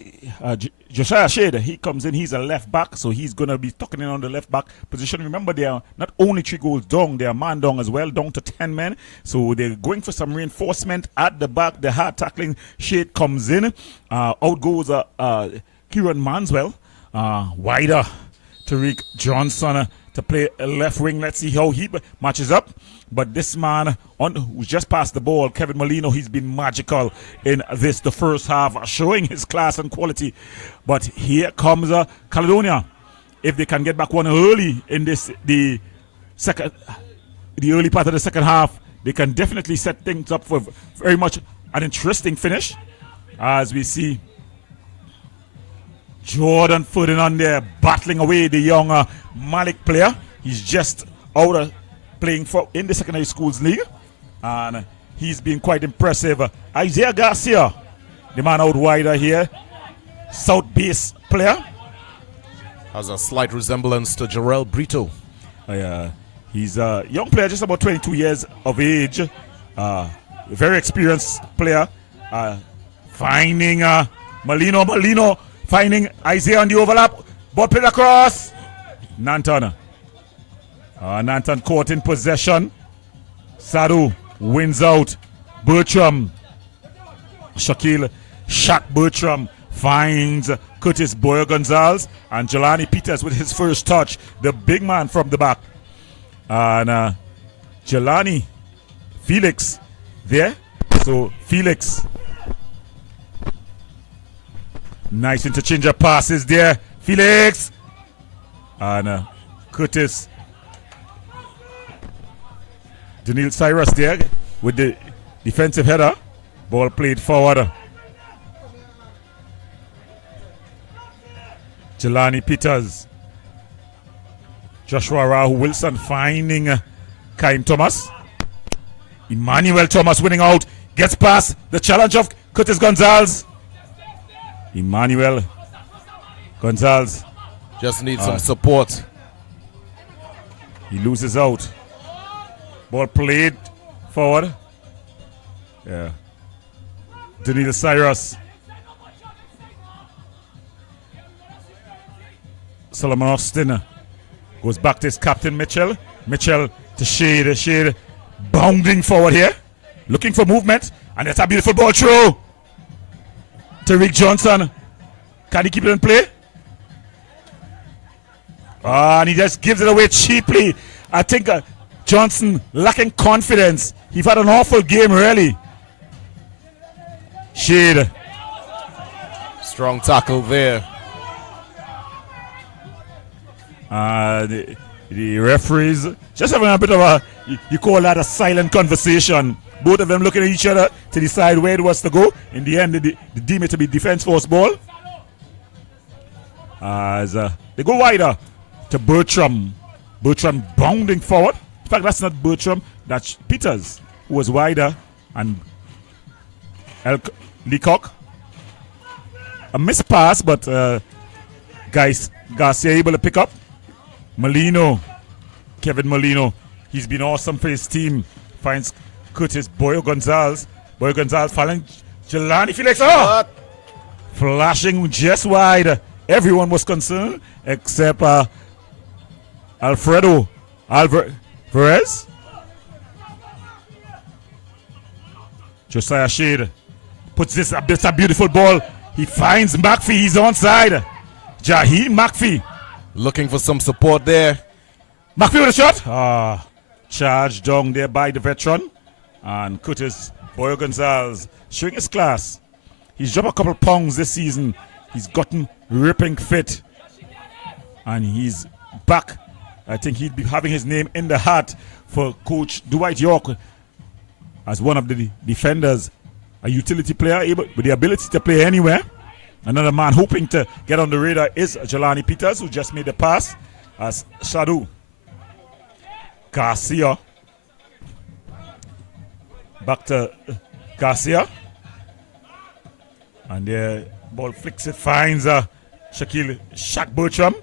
Josiah Shade, he comes in, he's a left back, so he's going to be tucking in on the left back position. Remember, they are not only 3 goals down, they are man down as well, down to 10 men. So they're going for some reinforcement at the back. The hard tackling Shade comes in. Out goes Kieran Manswell. Wider, Tariq Johnson to play left wing. Let's see how he matches up. But this man who just passed the ball, Kevin Molino, he's been magical in the first half, showing his class and quality. But here comes Caledonia. If they can get back one early in the early part of the second half, they can definitely set things up for very much an interesting finish. As we see Jordan Ferdinand there battling away the young Malik player. He's just out of playing in the secondary schools league, and he's been quite impressive. Isaiah Garcia, the man out wider here, South base player. Has a slight resemblance to Jarrell Brito. He's a young player, just about 22 years of age. Very experienced player. Finding Molino. Finding Isaiah on the overlap. Ball played across. Nanton caught in possession. Sadu wins out. Bertram. Shaq Bertram finds Curtis Boyer Gonzalez. And Jelani Peters with his first touch. The big man from the back. And Jelani Felix there. So Felix. Nice interchange of passes there. Felix. And Curtis. Daniel Cyrus there with the defensive header. Ball played forward. Jelani Peters. Joshua Rahu Wilson finding Kaim Thomas. Emmanuel Thomas winning out. Gets past the challenge of Curtis Gonzalez. Emmanuel Gonzalez. Just needs some support. He loses out. Ball played forward. Yeah. Danilo Cyrus. Solomon Austin goes back to his captain Mitchell. Mitchell to Shade. Shade bounding forward here. Looking for movement. And that's a beautiful ball through. Tariq Johnson. Can he keep it in play? And he just gives it away cheaply. I think Johnson lacking confidence. He's had an awful game, really. Shade. Strong tackle there. The referees just having a bit of a, you call that a silent conversation. Both of them looking at each other to decide where it was to go. In the end, they deem it to be defense force ball. As they go wider to Bertram. Bertram bounding forward. In fact, that's not Bertram, that's Peters, who was wider. And Leacock. A missed pass, but Garcia able to pick up. Molino, Kevin Molino, he's been awesome for his team. Finds Curtis Boyo Gonzalez. Boyo Gonzalez falling. Jelani Felix, flashing just wide. Everyone was concerned except Alfredo Alvarez. Josiah Shade puts this it's a beautiful ball. He finds McPhee, he's onside. Jaheem McPhee. Looking for some support there. McPhee with a shot. Charged down there by the veteran. And Curtis Boyo Gonzalez showing his class. He's dropped a couple pounds this season. He's gotten ripping fit. And he's back. I think he'd be having his name in the hat for Coach Dwight York as one of the defenders. A utility player able with the ability to play anywhere. Another man hoping to get on the radar is Jelani Peters, who just made the pass as Shadu Garcia. Back to Garcia. And the ball flicks it, finds Shaq Bertram.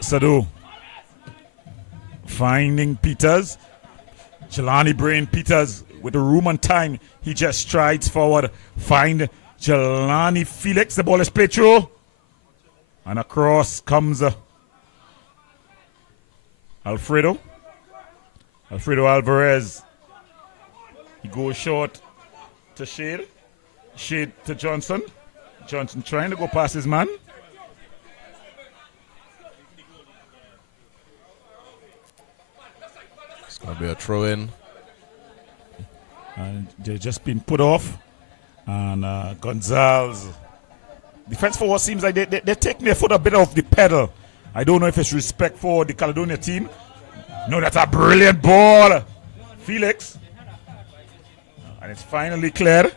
Sadu finding Peters. Jelani Brain Peters with the room and time. He just strides forward. Find Jelani Felix. The ball is played through. And across comes Alfredo Alvarez. He goes short to Shade. Shade to Johnson. Johnson trying to go past his man. It's going to be a throw in. And they've just been put off. And Gonzalez. Defense forward seems like they're taking their foot a bit off the pedal. I don't know if it's respect for the Caledonia team. No, that's a brilliant ball. Felix. And it's finally cleared.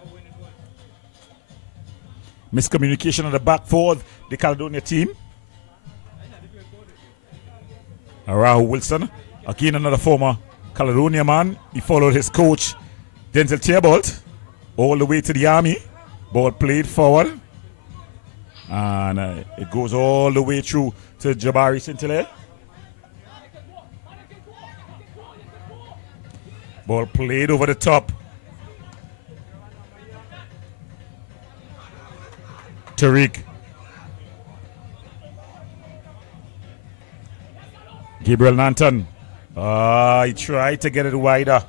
Miscommunication on the back for the Caledonia team. Rahul Wilson. Again, another former Caledonia man. He followed his coach, Denzel Theobald, all the way to the Army. Ball played forward. And it goes all the way through to Jabari St-Hilaire. Ball played over the top. Tariq. Gabriel Nanton. He tried to get it wider.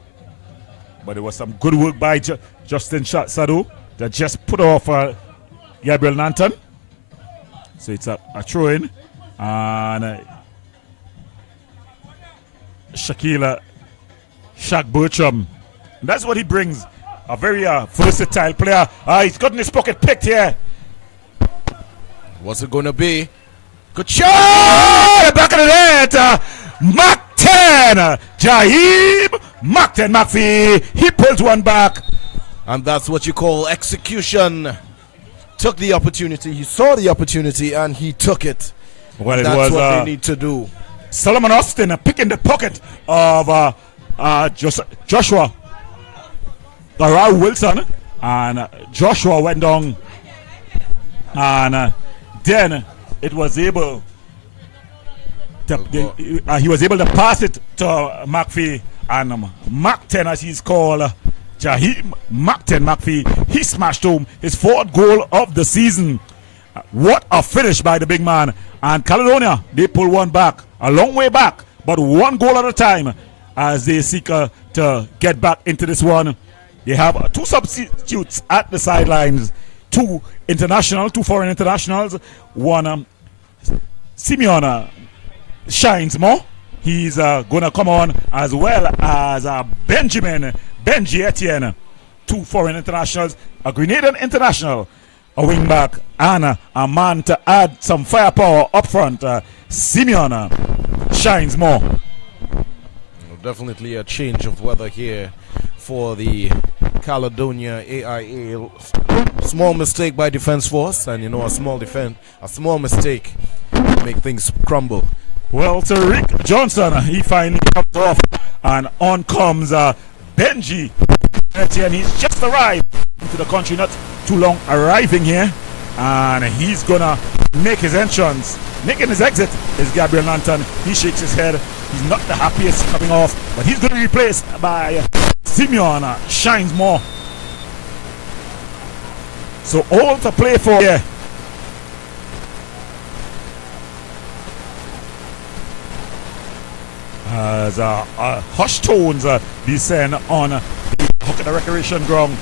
But it was some good work by Justin Sadu that just put off Gabriel Nanton. So it's a throw in. And Shaq Bertram. And that's what he brings. A very versatile player. He's got in his pocket picked here. What's it going to be? Good shot! Back of the net. Mach 10. Jaheim Mach 10 McPhee. He pulled one back. And that's what you call execution. Took the opportunity. He saw the opportunity and he took it. Well, that's what they need to do. Solomon Austin picking the pocket of Joshua Raul Wilson, and Joshua went down, and then it was able to, he was able to pass it to McPhee, and Mac 10, as he's called, Mac 10 McPhee, he smashed home his 4th goal of the season. What a finish by the big man. And Caledonia, they pull one back, a long way back, but 1 goal at a time as they seek to get back into this one. They have 2 substitutes at the sidelines, 2 foreign internationals. One, Simeon shines more. He's going to come on, as well as Benji Etienne, 2 foreign internationals, a Grenadian international, a wingback, and a man to add some firepower up front. Simeon shines more. Definitely a change of weather here for the Caledonia AIA. Small mistake by defense force, and a small mistake make things crumble. Well, Tariq Johnson, he finally comes off, and on comes Benji Etienne. He's just arrived into the country, not too long arriving here, and he's gonna make his entrance. Making his exit is Gabriel Nanton. He shakes his head. He's not the happiest coming off, but he's going to be replaced by Simeon Shines More. So all to play for here. As hush tones descend on the Horquetta Recreation Ground.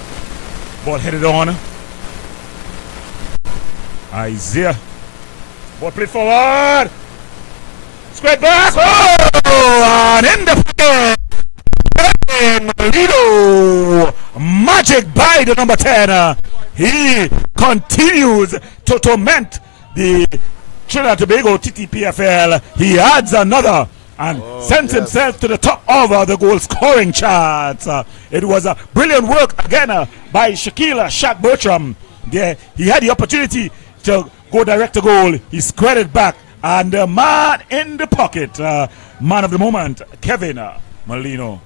Ball headed on. Isaiah. Ball played forward. Square back. Oh, and in the pocket. Molino. Magic by the number 10. He continues to torment the Trinidad Tobago TTPFL. He adds another and sends himself to the top of the goal scoring charts. It was a brilliant work again by Shaquille Shaq Bertram. There, he had the opportunity to go direct to goal. He squared it back, and the man in the pocket, man of the moment, Kevin Molino.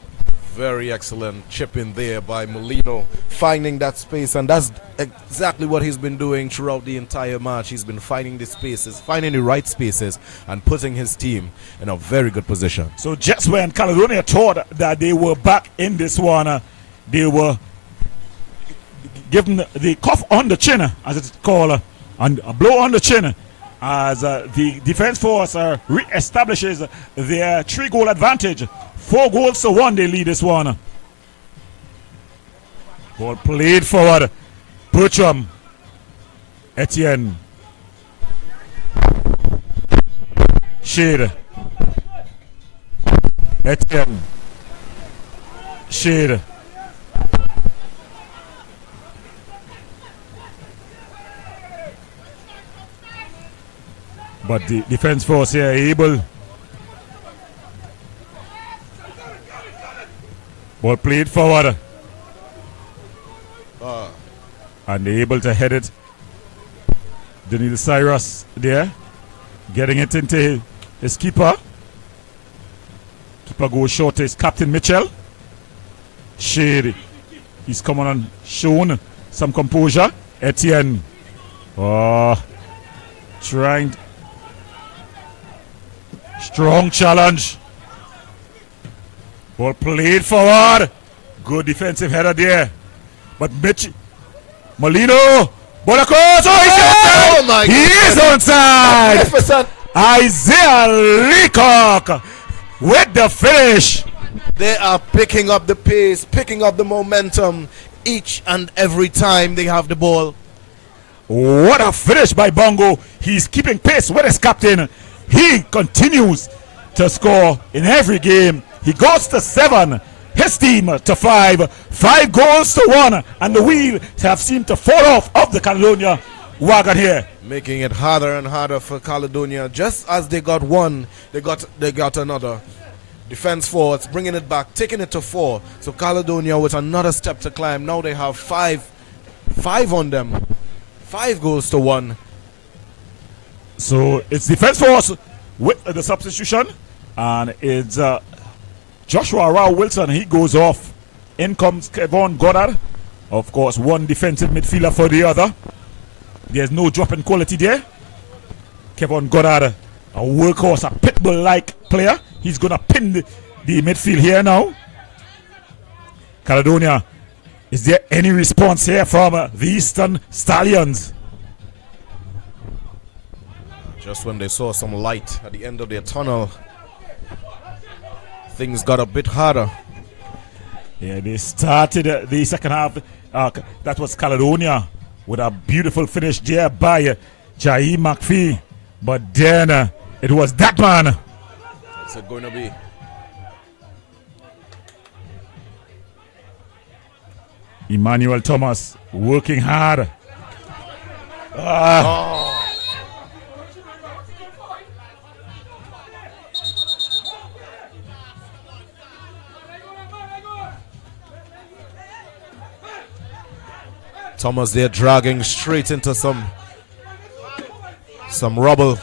Very excellent chip in there by Molino, finding that space, and that's exactly what he's been doing throughout the entire match. He's been finding the spaces, finding the right spaces, and putting his team in a very good position. So just when Caledonia thought that they were back in this one, they were given the cuff on the chin, as it's called, and a blow on the chin, as the defense force re-establishes their 3-goal advantage. 4-1 they lead this one. Ball played forward. Bertram. Etienne. Shade. Etienne. Shade. But the defense force here able. Ball played forward. And they're able to head it. Daniel Cyrus there. Getting it into his keeper. Keeper goes short to his captain Mitchell. Shade. He's coming on, shown some composure. Etienne. Trying. Strong challenge. Ball played forward. Good defensive header there. But Molino. Ball across. Oh, my God. He is onside. Magnificent. Isaiah Leacock with the finish. They are picking up the pace, picking up the momentum each and every time they have the ball. What a finish by Bongo. He's keeping pace with his captain. He continues to score in every game. He goes to 7, his team to 5, 5 goals to 1, and the wheels have seemed to fall off of the Caledonia wagon here. Making it harder and harder for Caledonia. Just as they got one, they got another. Defense forwards bringing it back, taking it to 4. So Caledonia with another step to climb. Now they have 5 on them. 5 goals to 1. So it's defense force with the substitution. And it's Joshua Rao Wilson. He goes off. In comes Kevon Goddard. Of course, one defensive midfielder for the other. There's no drop in quality there. Kevon Goddard, a workhorse, a pitbull-like player. He's going to pin the midfield here now. Caledonia, is there any response here from the Eastern Stallions? Just when they saw some light at the end of their tunnel, things got a bit harder. Yeah, they started the second half. That was Caledonia with a beautiful finish there by Jai McPhee. But then it was that man. What's it going to be? Emmanuel Thomas working hard. Thomas there dragging straight into some rubble.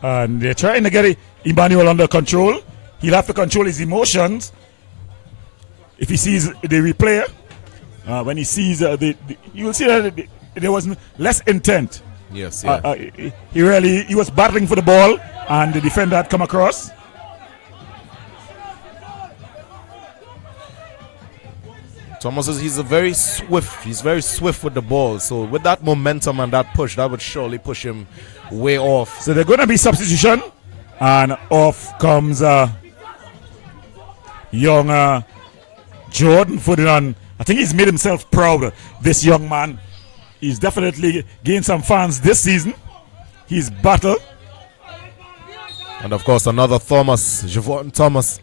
And they're trying to get Emmanuel under control. He'll have to control his emotions. If he sees the replay, when he sees you will see that there was less intent. Yes, yeah. He was battling for the ball, and the defender had come across. Thomas he's very swift. He's very swift with the ball. So with that momentum and that push, that would surely push him way off. So they're going to be substitution, and off comes young Jordan Ferdinand. I think he's made himself proud. This young man, he's definitely gained some fans this season. He's battled. And of course another Thomas, Javon Thomas,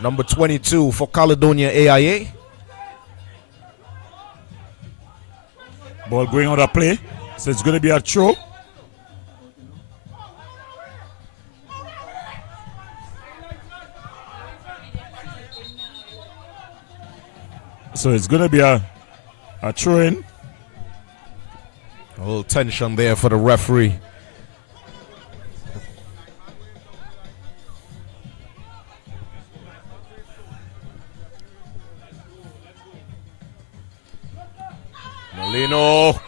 number 22 for Caledonia AIA. Ball going out of play, so it's going to be a throw. So it's going to be a throw-in. A little tension there for the referee. Molino.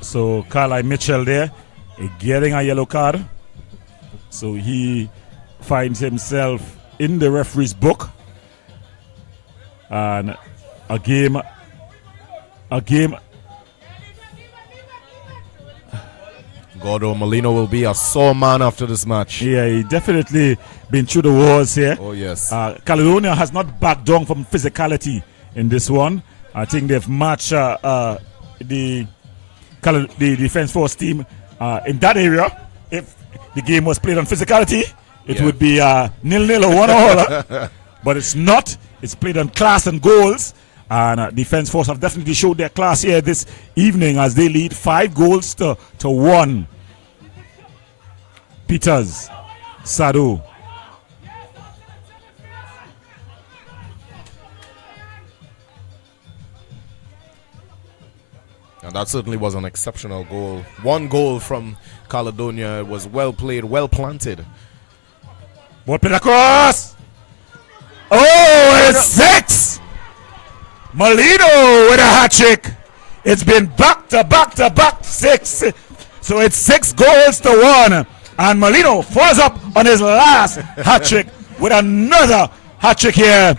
So Carlisle Mitchell there getting a yellow card. So he finds himself in the referee's book. And a game. Gordo Molino will be a sore man after this match. Yeah, he definitely been through the walls here. Oh, yes. Caledonia has not backed down from physicality in this one. I think they've matched the Defence Force team in that area. If the game was played on physicality, it would be 0-0 or 1-1. But it's not. It's played on class and goals. And Defence Force have definitely showed their class here this evening as they lead 5 goals to 1. Peters, Sado. And that certainly was an exceptional goal. 1 goal from Caledonia. It was well played, well planted. Ball played across. Oh, it's 6. Molino with a hat trick. It's been back to back 6. So it's 6 goals to 1. And Molino follows up on his last hat trick with another hat trick here.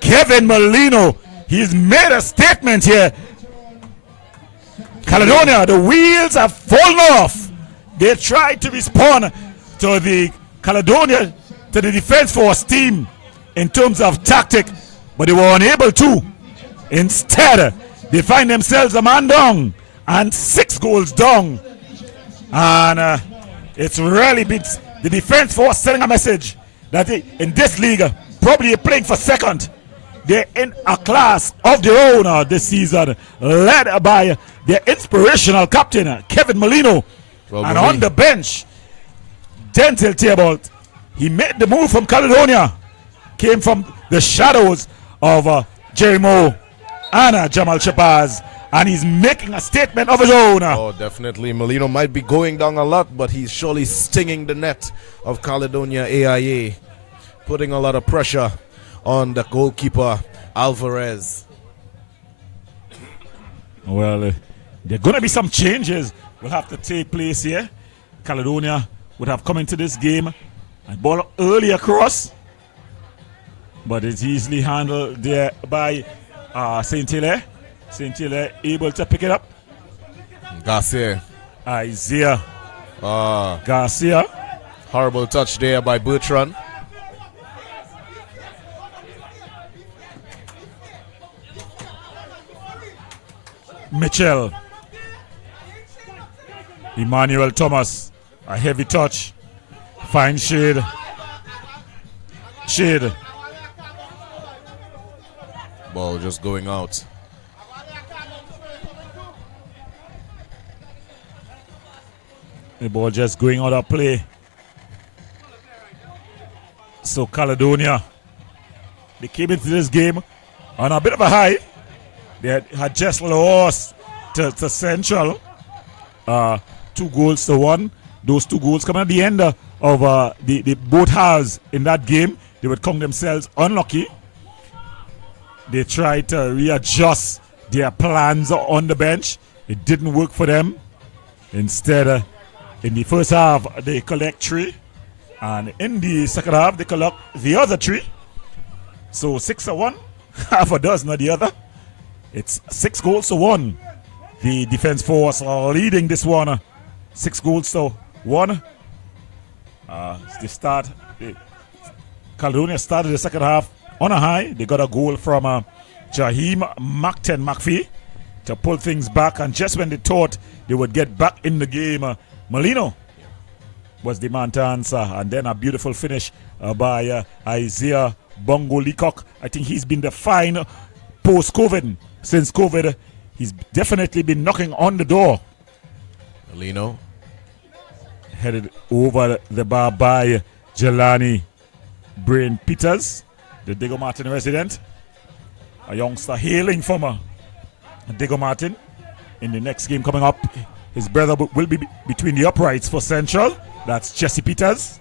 Kevin Molino, he's made a statement here. Caledonia, the wheels have fallen off. They tried to respond to the Caledonia, to the Defence Force team in terms of tactic, but they were unable to. Instead, they find themselves a man down and 6 goals down. And it's really been the Defence Force sending a message that in this league, probably playing for second. They're in a class of their own this season, led by their inspirational captain, Kevin Molino. And on the bench, Denzel Theobald. He made the move from Caledonia, came from the shadows of Jerry Moe and Jamal Shabazz, and he's making a statement of his own. Oh, definitely. Molino might be going down a lot, but he's surely stinging the net of Caledonia AIA, putting a lot of pressure on the goalkeeper, Alvarez. Well, there are going to be some changes will have to take place here. Caledonia would have come into this game and ball early across, but it's easily handled there by St. Hilaire. St. Hilaire able to pick it up. Garcia. Isaiah Garcia. Horrible touch there by Bertrand. Mitchell. Emmanuel Thomas. A heavy touch. Fine shade. Shade. Ball just going out. The ball just going out of play. So Caledonia, they came into this game on a bit of a high. They had just lost to Central 2-1. Those 2 goals coming at the end of the both halves in that game. They would count themselves unlucky. They tried to readjust their plans on the bench. It didn't work for them. Instead, in the first half, they collect 3. And in the second half, they collect the other 3. So 6-1, half a dozen of the other. It's 6-1. The defense force are leading this one. 6-1. Caledonia started the second half on a high. They got a goal from Jaheim McPhee to pull things back. And just when they thought they would get back in the game, Molino was the man to answer. And then a beautiful finish by Isaiah Bongo Leacock. I think he's been the fine post-COVID. Since COVID, he's definitely been knocking on the door. Molino. Headed over the bar by Jelani Brain Peters, the Diego Martin resident. A youngster hailing from Diego Martin. In the next game coming up, his brother will be between the uprights for Central. That's Jesse Peters.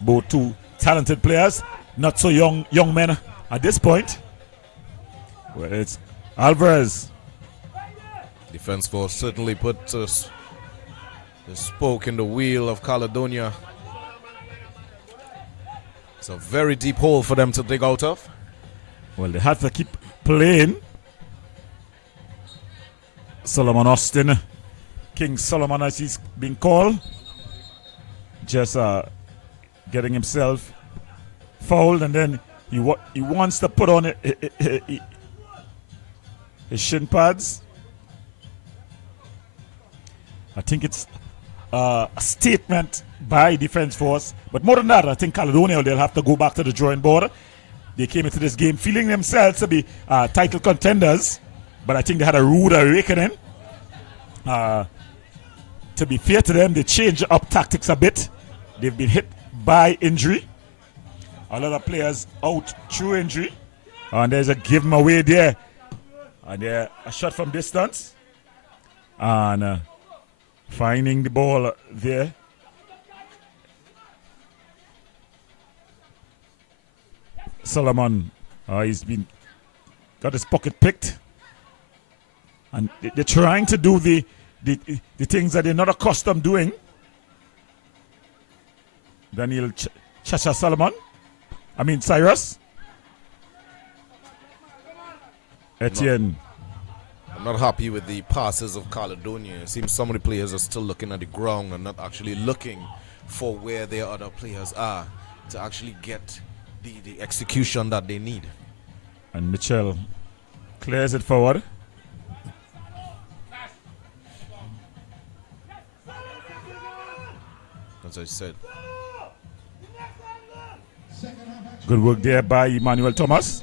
Both 2 talented players, not so young men at this point. Well, it's Alvarez. Defense force certainly put the spoke in the wheel of Caledonia. It's a very deep hole for them to dig out of. Well, they have to keep playing. Solomon Austin, King Solomon as he's being called, just getting himself fouled, and then he wants to put on his shin pads. I think it's a statement by defense force, but more than that, I think Caledonia, they'll have to go back to the drawing board. They came into this game feeling themselves to be title contenders, but I think they had a rude awakening. To be fair to them, they changed up tactics a bit. They've been hit by injury. A lot of players out through injury, and there's a give them away there, and a shot from distance, and finding the ball there. Solomon, he's got his pocket picked, and they're trying to do the things that they're not accustomed doing. Daniel Cyrus. Etienne. I'm not happy with the passes of Caledonia. It seems some of the players are still looking at the ground and not actually looking for where their other players are to actually get the execution that they need. And Mitchell clears it forward. As I said. Good work there by Emmanuel Thomas.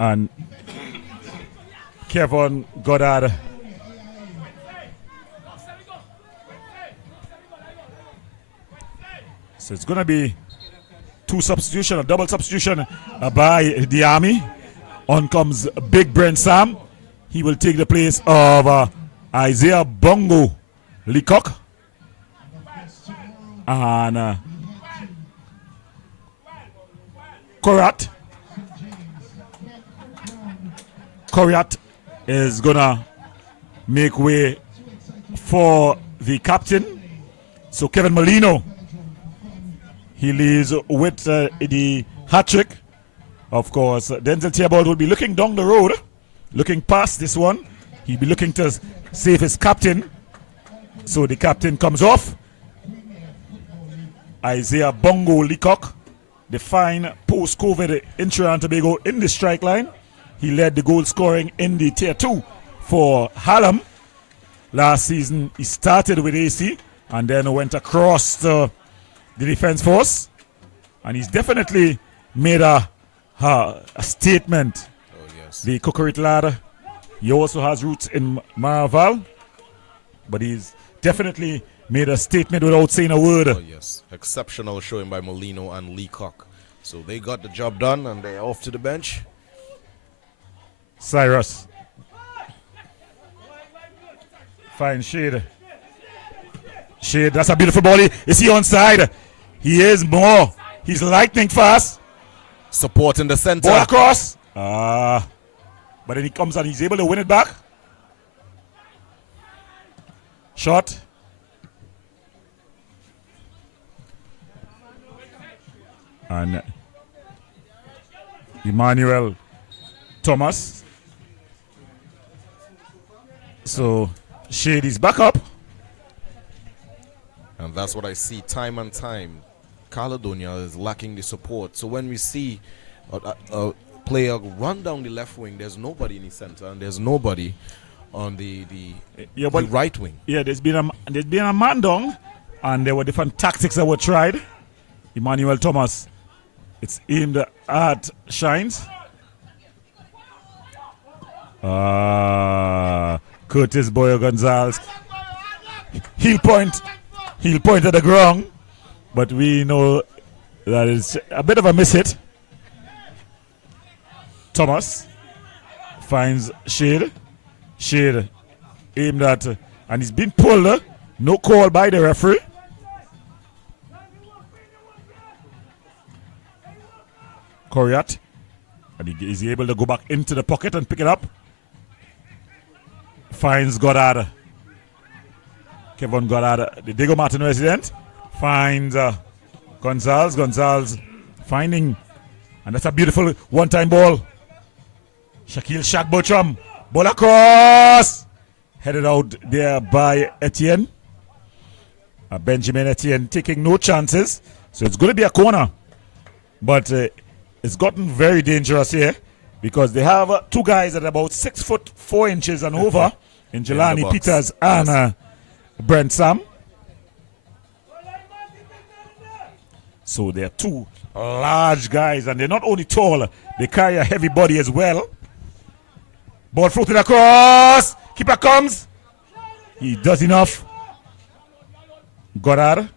And Kevin Goddard. So it's going to be two substitution, a double substitution by the Army. On comes Big Brent Sam. He will take the place of Isaiah Bongo Leacock. And Korat is gonna make way for the captain. So Kevin Molino, he leads with the hat-trick. Of course, Denzel Theobald will be looking down the road, looking past this one. He'll be looking to save his captain. So the captain comes off. Isaiah Bongo Leacock, the fine post-COVID in Trinidad and Tobago in the strike line. He led the goal scoring in the Tier 2 for Hallam. Last season, he started with AC and then went across the defense force. And he's definitely made a statement. Oh, yes. The Cocorite lad, he also has roots in Maraval. But he's definitely made a statement without saying a word. Oh, yes. Exceptional showing by Molino and Leacock. So they got the job done and they're off to the bench. Cyrus. Fine shade. Shade, that's a beautiful volley. Is he onside? He is more. He's lightning fast. Support in the center. Ball across. But then he comes and he's able to win it back. Shot. And Emmanuel Thomas. So Shade is back up. And that's what I see time and time. Caledonia is lacking the support. So when we see a player run down the left wing, there's nobody in the center and there's nobody on the right wing. Yeah, there's been a man down, and there were different tactics that were tried. Emmanuel Thomas, it's aimed at Shines. Curtis Boyer Gonzalez. Heel point at the ground, but we know that is a bit of a miss hit. Thomas finds Shade. Shade aimed at, and he's been pulled. No call by the referee. Coriat, and he is able to go back into the pocket and pick it up. Finds Goddard. Kevin Goddard, the Diego Martin resident, finds Gonzalez. Gonzalez finding, and that's a beautiful one-time ball. Shaquille Shaq Bochum, ball across, headed out there by Etienne. Benjamin Etienne taking no chances, so it's going to be a corner. But it's gotten very dangerous here because they have two guys at about 6'4" and over in Jelani Peters and Brent Sam. So they're two large guys, and they're not only tall, they carry a heavy body as well. Ball floated across. Keeper comes. He does enough. Goddard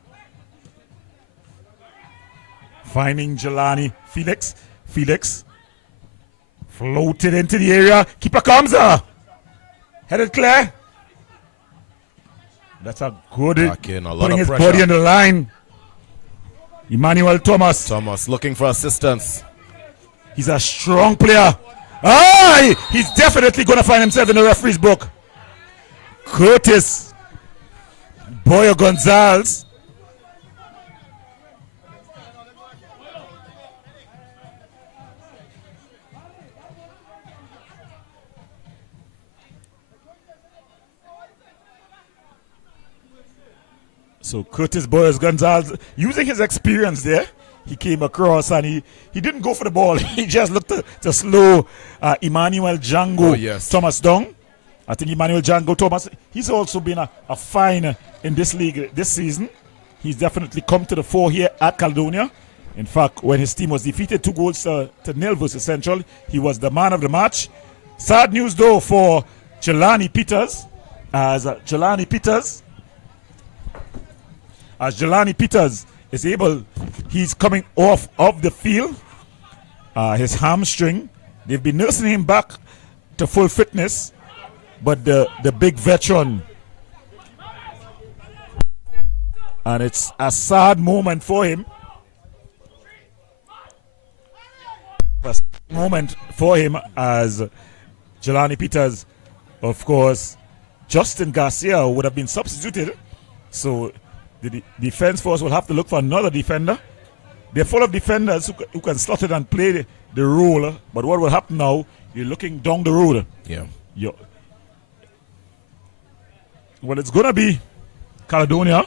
finding Jelani Felix. Felix floated into the area. Keeper comes. Headed clear. That's a good putting his body on the line. Emmanuel Thomas. Thomas looking for assistance. He's a strong player. He's definitely going to find himself in the referee's book. Curtis Boyer Gonzalez. So Curtis Boyer Gonzalez, using his experience there, he came across and he didn't go for the ball. He just looked to slow Emmanuel Django Thomas down. I think Emmanuel Django Thomas, he's also been a fine in this league this season. He's definitely come to the fore here at Caledonia. In fact, when his team was defeated 2-0 versus Central, he was the man of the match. Sad news though for Jelani Peters, as Jelani Peters is able, he's coming off of the field. His hamstring, they've been nursing him back to full fitness, but the big veteran, and it's a sad moment for him. A sad moment for him as Jelani Peters, of course, Justin Garcia would have been substituted, so the defense force will have to look for another defender. They're full of defenders who can slot it and play the role, but what will happen now, you're looking down the road. Yeah. Well, it's going to be Caledonia.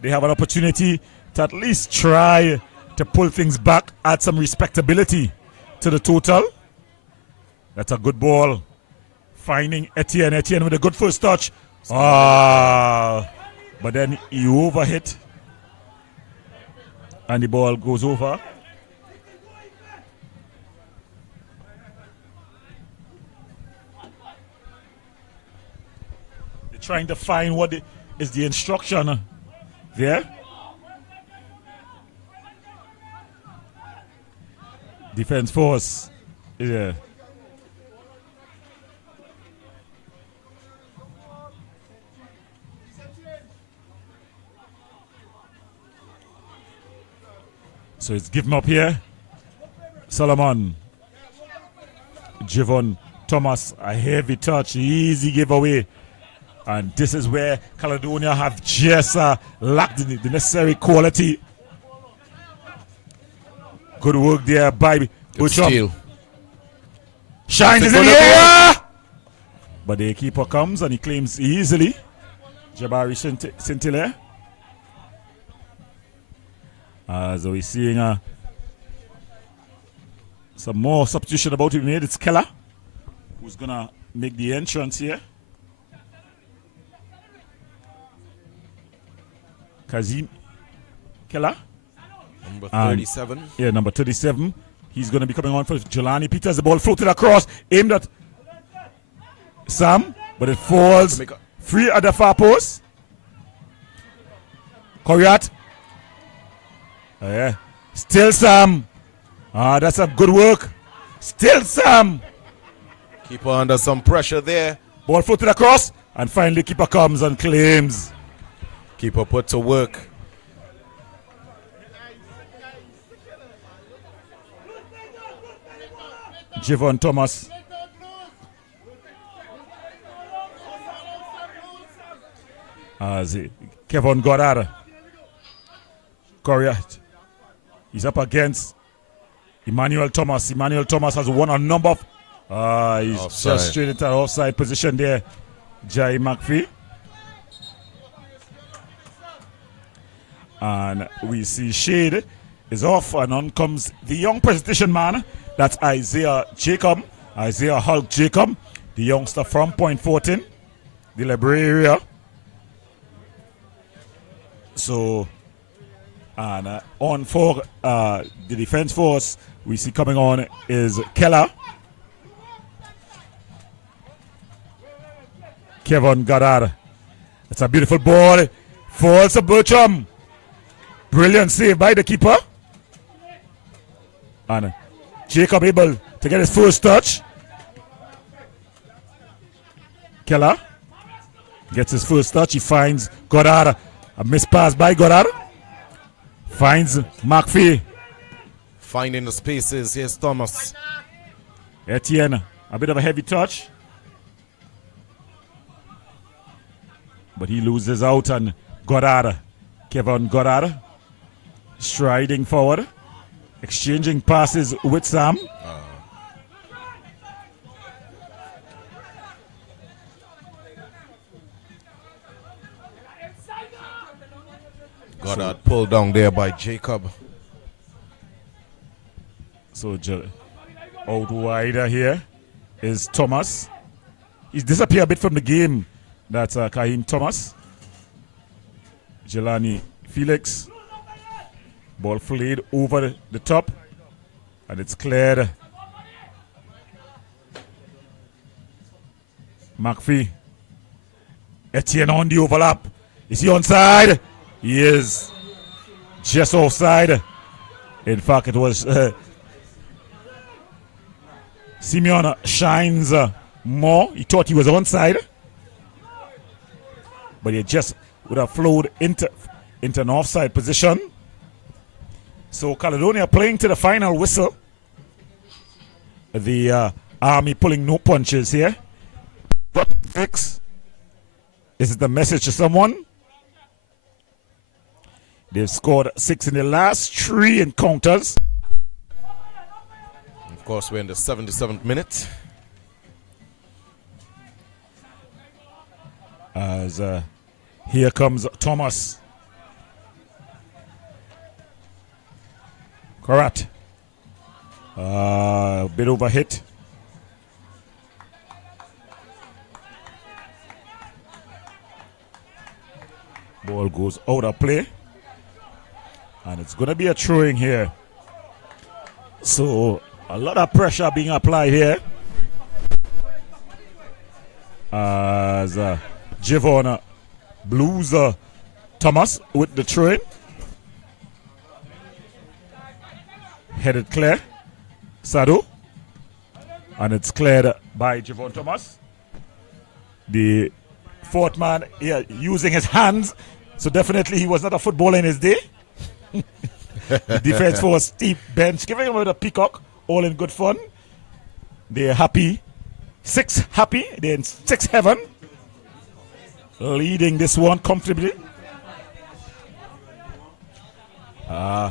They have an opportunity to at least try to pull things back, add some respectability to the total. That's a good ball. Finding Etienne. Etienne with a good first touch. But then he overhit. And the ball goes over. They're trying to find what is the instruction there. Defense force. Yeah. So it's given up here. Solomon. Javon Thomas, a heavy touch, easy giveaway. And this is where Caledonia have just lacked the necessary quality. Good work there by Butchum. Shines is in the air! But the keeper comes and he claims easily. Jabari Scintilla. So we're seeing some more substitution about to be made. It's Keller who's going to make the entrance here. Kazim Keller. Number 37. Yeah, number 37. He's going to be coming on for Jelani Peters. The ball floated across, aimed at Sam, but it falls free at the far post. Koriat. Yeah. Still Sam. That's some good work. Still Sam. Keeper under some pressure there. Ball floated across, and finally keeper comes and claims. Keeper put to work. Javon Thomas. Kevin Goddard. Koriat. He's up against Emmanuel Thomas. Emmanuel Thomas has won a number of. He's offside. Just straight into the offside position there. Jai McPhee. And we see Shade is off, and on comes the young presentation man. That's Isaiah Jacob. Isaiah Hulk Jacob, the youngster from Point 14, the Liberia. So, and on for the defense force, we see coming on is Keller. Kevin Goddard. It's a beautiful ball. Falls to Bertram. Brilliant save by the keeper. And Jacob able to get his first touch. Keller gets his first touch. He finds Goddard. A missed pass by Goddard. Finds McPhee. Finding the spaces. Here's Thomas. Etienne. A bit of a heavy touch. But he loses out, and Goddard. Kevin Goddard. Striding forward. Exchanging passes with Sam. Goddard pulled down there by Jacob. So out wider here is Thomas. He's disappeared a bit from the game. That's Kaheem Thomas. Jelani Felix. Ball flayed over the top. And it's cleared. McPhee. Etienne on the overlap. Is he onside? He is. just offside. In fact, it was Simeon Shines Moe. He thought he was onside, but he just would have flowed into an offside position. So Caledonia playing to the final whistle. The Army pulling no punches here. But X, is it the message to someone? They've scored 6 in the last 3 encounters. Of course, we're in the 77th minute. As here comes Thomas. Karat. A bit over hit. Ball goes out of play. And it's going to be a throwing here. So a lot of pressure being applied here. As Javon Blues Thomas with the throwing. Headed clear. Sado. And it's cleared by Javon Thomas. The fourth man here using his hands. So definitely he was not a footballer in his day. The defense force Steve Bench giving him a peacock, all in good fun. They're happy. 6 happy. They're in 6 heaven. Leading this one comfortably. A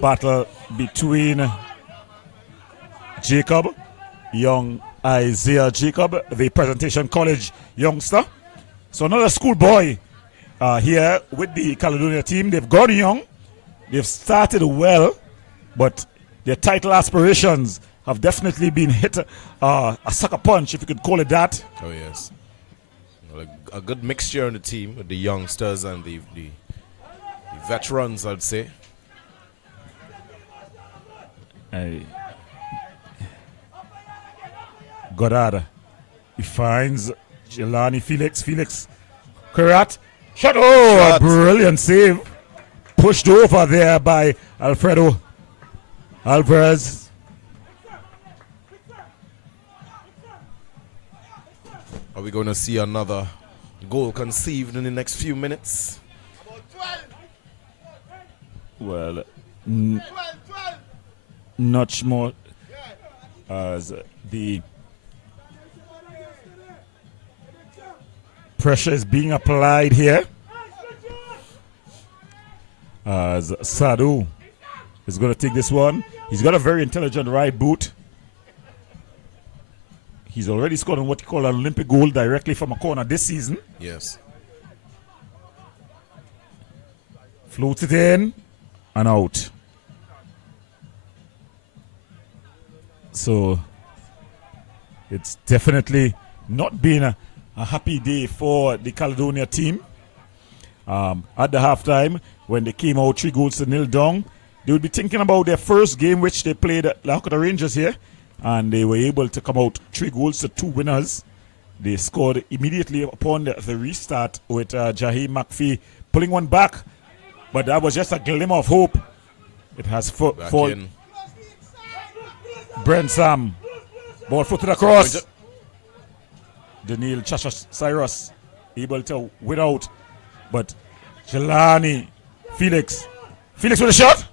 battle between Jacob, young Isaiah Jacob, the Presentation College youngster. So another schoolboy here with the Caledonia team. They've gone young. They've started well, but their title aspirations have definitely been hit a sucker punch, if you could call it that. Oh, yes. Well, a good mixture in the team with the youngsters and the veterans, I'd say. Goddard. He finds Jelani Felix. Felix. Karat. Shot. Oh, Shot. A brilliant save. Pushed over there by Alfredo Alvarez. Are we going to see another goal conceived in the next few minutes? Well, not more as the pressure is being applied here. As Sadu is going to take this one. He's got a very intelligent right boot. He's already scored on what you call an Olympic goal directly from a corner this season. Yes. Floats it in and out. So it's definitely not been a happy day for the Caledonia team. At the halftime, when they came out 3-0 down, they would be thinking about their first game, which they played at La Horquetta Rangers here, and they were able to come out 3-2 winners. They scored immediately upon the restart with Jaheim McPhee pulling one back, but that was just a glimmer of hope. It has fallen. Brent Sam, ball footed across. Daniel Chacha Cyrus able to win out, but Jelani Felix with a shot,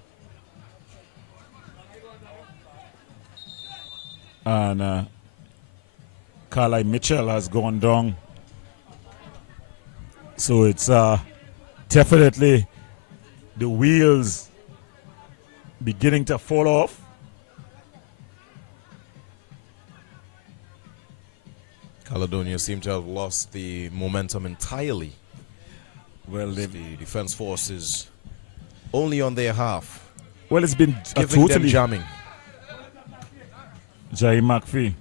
and Carly Mitchell has gone down. So it's definitely the wheels beginning to fall off. Caledonia seem to have lost the momentum entirely. Well, the defense force is only on their half. Well, it's been giving them totally jamming. Jai McPhee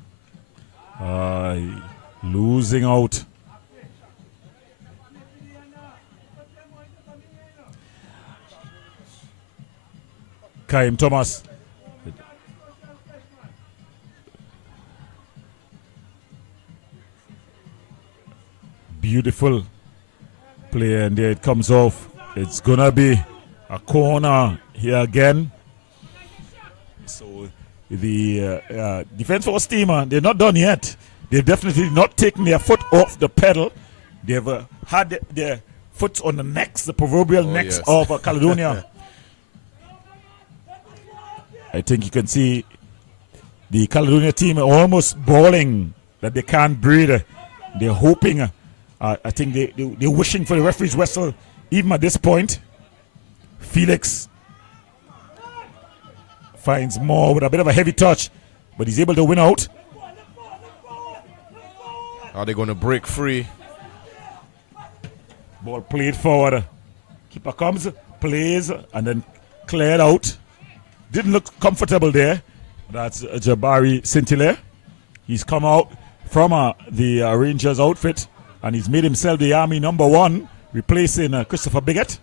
losing out. Kaim Thomas. Beautiful play, and there it comes off. It's gonna be A corner here again. So the defense force team, they're not done yet. They've definitely not taken their foot off the pedal. They've had their foot on the necks, the proverbial necks of Caledonia. I think you can see the Caledonia team almost bawling that they can't breathe. They're hoping, I think they're wishing for the referee's whistle even at this point. Felix finds Moe with a bit of a heavy touch, but he's able to win out. Are they going to break free? Ball played forward. Keeper comes, plays, and then cleared out. Didn't look comfortable there. That's Jabari Saint-Hilaire. He's come out from the Rangers outfit, and he's made himself the Army #1, replacing Christopher Biggett.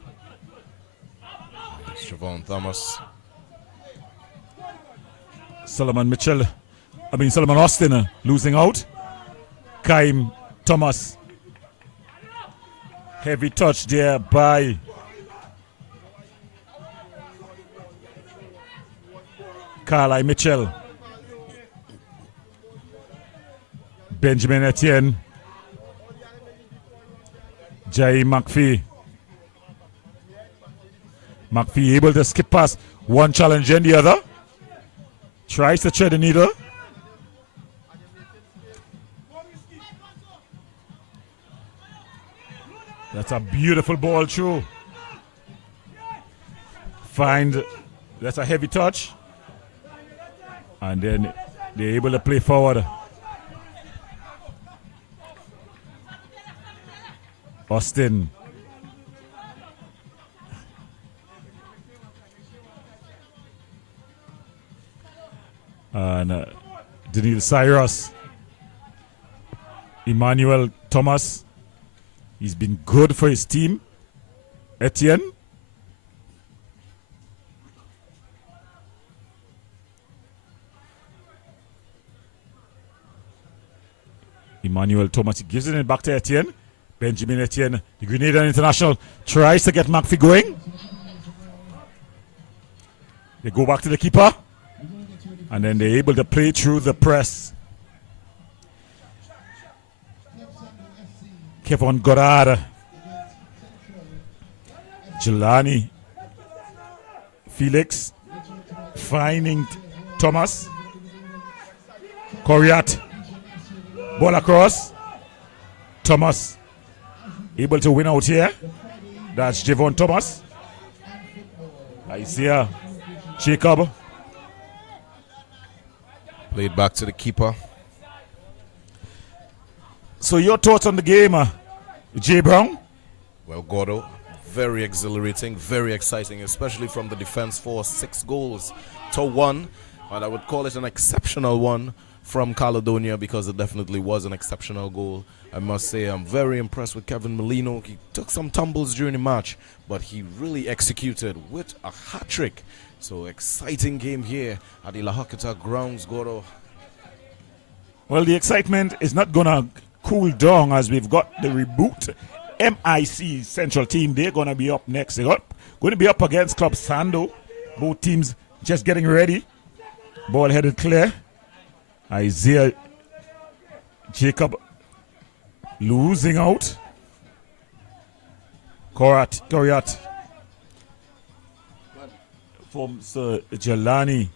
Javon Thomas. Solomon Austin losing out. Kaim Thomas. Heavy touch there by Carly Mitchell. Benjamin Etienne. Jai McPhee. McPhee able to skip past one challenge and the other. Tries to thread the needle. That's a beautiful ball through. That's a heavy touch. And then they're able to play forward. Austin. And Daniel Cyrus. Emmanuel Thomas. He's been good for his team. Etienne. Emmanuel Thomas gives it back to Etienne. Benjamin Etienne, the Grenadian international, tries to get McPhee going. They go back to the keeper. And then they're able to play through the press. Kevin Goddard. Jelani. Felix. Finding Thomas. Coriat. Ball across. Thomas. Able to win out here. That's Javon Thomas. Isaiah Jacob. Played back to the keeper. So your thoughts on the game, Jay Brown? Well, Gordo, very exhilarating, very exciting, especially from the defense force. 6 goals to 1. And I would call it an exceptional one from Caledonia because it definitely was an exceptional goal. I must say I'm very impressed with Kevin Molino. He took some tumbles during the match, but he really executed with a hat-trick. So exciting game here at the Horquetta grounds, Gordo. Well, the excitement is not going to cool down as we've got the reboot MIC Central team. They're going to be up next. They're going to be up against Club Sando. Both teams just getting ready. Ball headed clear. Isaiah Jacob losing out. Coriat from Jelani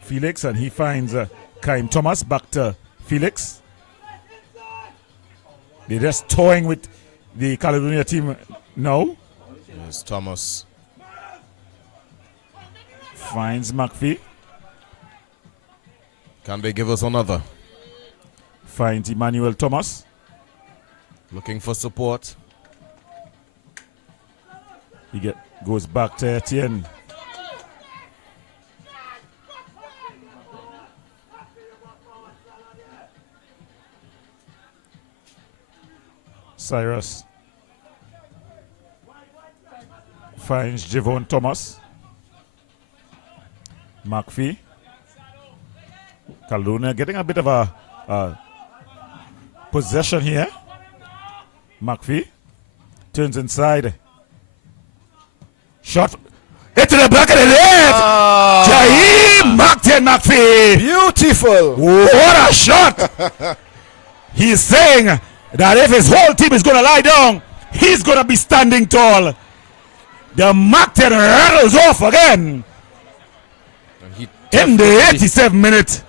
Felix, and he finds Kaim Thomas. Back to Felix. They're just toying with the Caledonia team now. Yes, Thomas finds McPhee. Can they give us another? Finds Emmanuel Thomas. Looking for support. He goes back to Etienne. Cyrus finds Javon Thomas. McPhee. Caledonia getting a bit of a possession here. McPhee turns inside. Shot into the back of the net. Jaheim McPhee. Beautiful. What a shot. He's saying that if his whole team is going to lie down, he's going to be standing tall. The McTen rattles off again. In the 87th minute,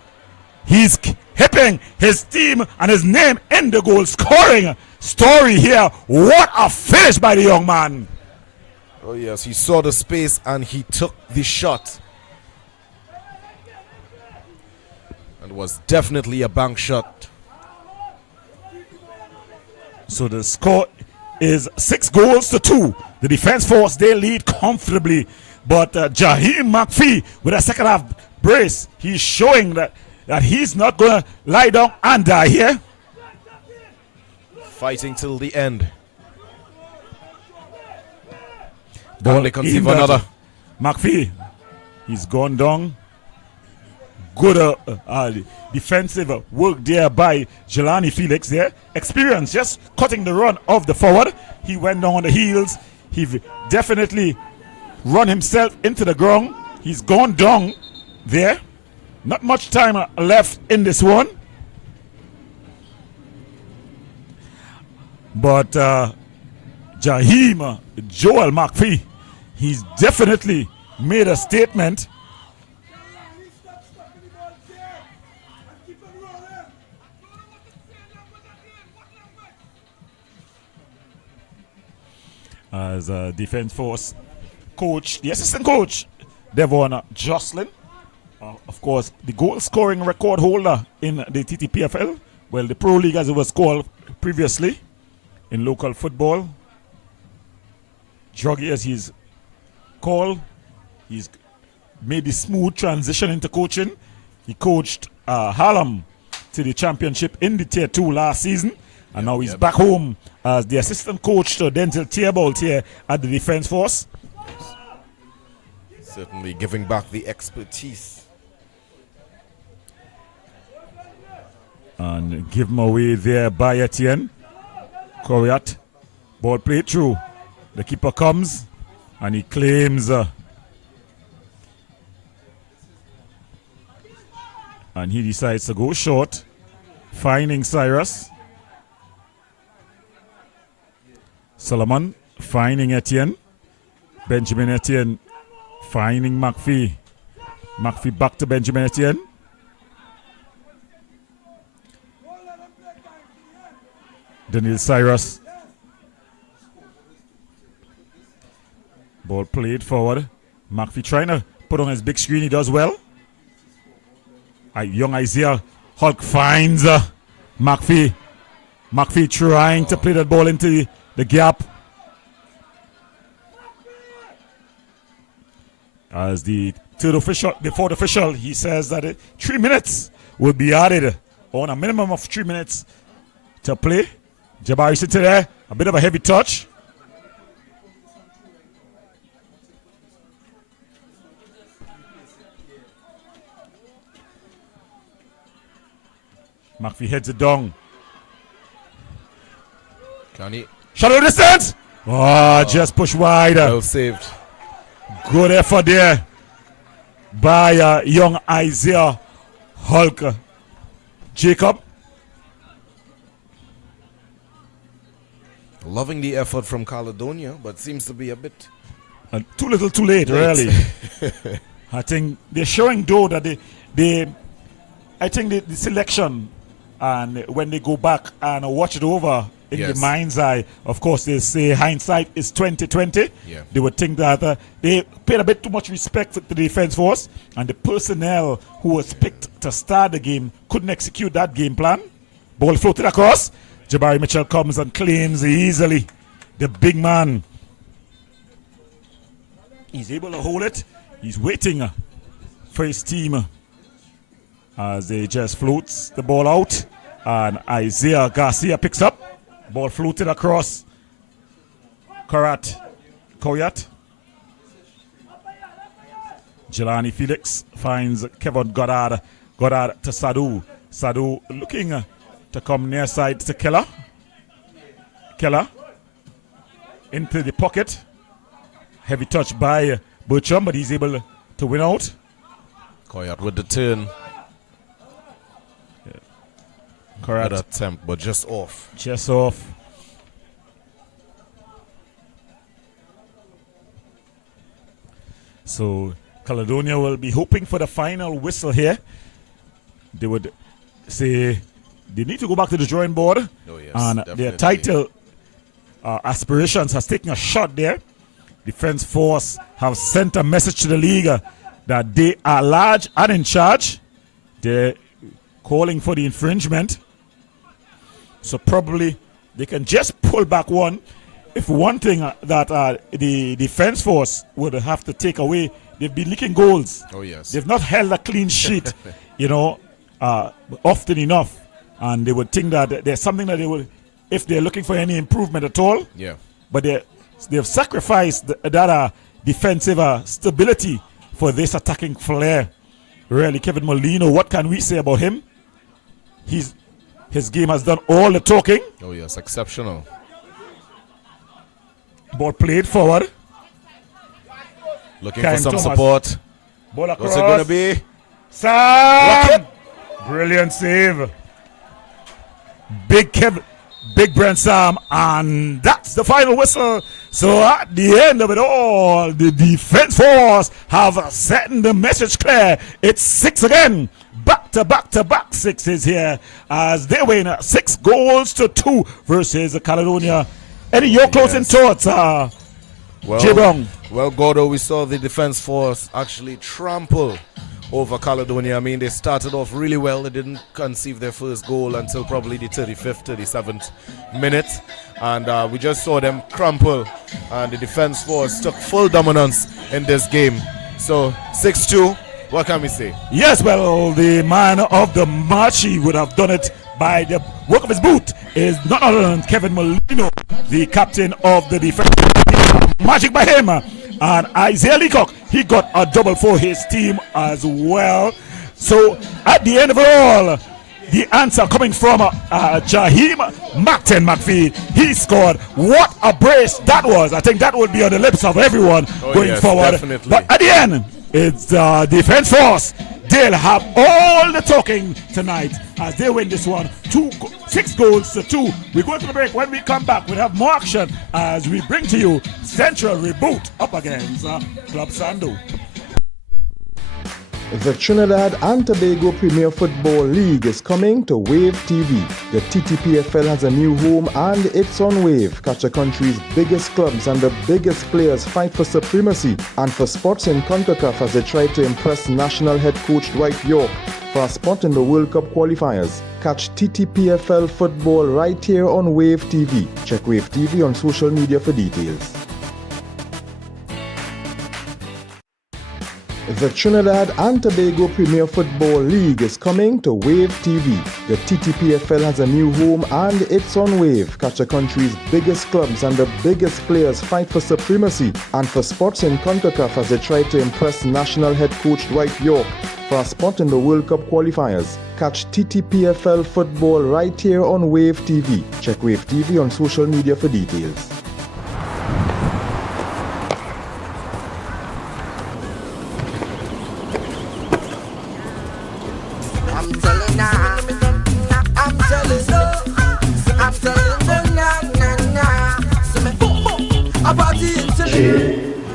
he's hipping his team and his name in the goal scoring story here. What a finish by the young man. Oh yes, he saw the space and he took the shot. And it was definitely a bank shot. So the score is 6-2. The defense force, they lead comfortably. But Jaheim McPhee with a second half brace, he's showing that he's not going to lie down and die here. Fighting till the end. Ball they conceive another. McPhee, he's gone down. Good defensive work there by Jelani Felix there. Experience just cutting the run of the forward. He went down on the heels. He definitely run himself into the ground. He's gone down there. Not much time left in this one. But Jaheim Joel McPhee, he's definitely made a statement. As a defense force coach, the assistant coach, Devon Jocelyn, of course, the goal scoring record holder in the TTPFL, well, the Pro League as it was called previously in local football. Druggy, as he's called, he's made the smooth transition into coaching. He coached Harlem to the championship in the Tier 2 last season. And now he's back home as the assistant coach to Denzel Theobald here at the Defense Force. Certainly giving back the expertise. And give him away there by Etienne. Coriat. Ball played through. The keeper comes and he claims. And he decides to go short, finding Cyrus. Solomon finding Etienne. Benjamin Etienne finding McPhee. McPhee back to Benjamin Etienne. Daniel Cyrus. Ball played forward. McPhee trying to put on his big screen. He does well. Young Isaiah Hulk finds McPhee. McPhee trying to play that ball into the gap. As the third official, the fourth official, he says that 3 minutes will be added on a minimum of 3 minutes to play. Jabari sits there, a bit of a heavy touch. McPhee heads it down. Can he? Shallow distance. Just push wide. Well saved. Good effort there by young Isaiah Hulk. Jacob. Loving the effort from Caledonia, but seems to be a bit too little too late, really. I think they're showing though that I think the selection, and when they go back and watch it over in the mind's eye, of course they say hindsight is 20/20. Yeah. They would think that they paid a bit too much respect to the defense force, and the personnel who was picked to start the game couldn't execute that game plan. Ball floated across. Jabari Mitchell comes and claims easily. The big man, he's able to hold it. He's waiting for his team as they just floats the ball out, and Isaiah Garcia picks up. Ball floated across. Koyat. Jelani Felix finds Kevin Goddard. Goddard to Sadu. Sadu looking to come near side to Keller into the pocket. Heavy touch by Bertram, but he's able to win out. Coyote with the turn. Correct. Good attempt, but just off. Just off. So Caledonia will be hoping for the final whistle here. They would say they need to go back to the drawing board. Oh, yes, and definitely. their title aspirations has taken a shot there. Defense Force have sent a message to the league that they are large and in charge. They're calling for the infringement. So probably they can just pull back one. If one thing that the Defense Force would have to take away, they've been leaking goals. Oh, yes. They've not held a clean sheet, often enough. And they would think that there's something that they will, if they're looking for any improvement at all. Yeah. But they've sacrificed that defensive stability for this attacking flair. Really, Kevin Molino, what can we say about him? His game has done all the talking. Oh, yes, exceptional. Ball played forward. Looking Kyle for some Thomas. support. Ball across. What's it going to be? Sam! Brilliant save. Big Brent Sam, and that's the final whistle. So at the end of it all, the Defense Force have set the message clear. It's 6 again. Back-to-back sixes here as they win 6-2 versus Caledonia. Any your closing thoughts, J. Brown? Well, Gordo, we saw the Defense Force actually trample over Caledonia. I mean, they started off really well. They didn't conceive their first goal until probably the 35th, 37th minute. And we just saw them crumple. And the Defense Force took full dominance in this game. So, 6-2. What can we say? Yes, well, the man of the match, he would have done it by the work of his boot, is none other than Kevin Molino, the captain of the defense. Magic by him. And Isaiah Leacock, he got a double for his team as well. So at the end of it all, the answer coming from Jaheim McPhee. He scored. What a brace that was. I think that would be on the lips of everyone going forward. Definitely. But at the end, it's the Defense Force. They'll have all the talking tonight as they win this one. 6-2. We go to the break. When we come back, we'll have more action as we bring to you Central Reboot up against Club Sando. The Trinidad and Tobago Premier Football League is coming to Wave TV. The TTPFL has a new home and it's on Wave. Catch the country's biggest clubs and the biggest players fight for supremacy and for spots in CONCACAF as they try to impress national head coach Dwight York for a spot in the World Cup qualifiers. Catch TTPFL football right here on Wave TV. Check Wave TV on social media for details. The Trinidad and Tobago Premier Football League is coming to Wave TV. The TTPFL has a new home and it's on Wave. Catch the country's biggest clubs and the biggest players fight for supremacy and for spots in CONCACAF as they try to impress national head coach Dwight York for a spot in the World Cup qualifiers. Catch TTPFL football right here on Wave TV. Check Wave TV on social media for details.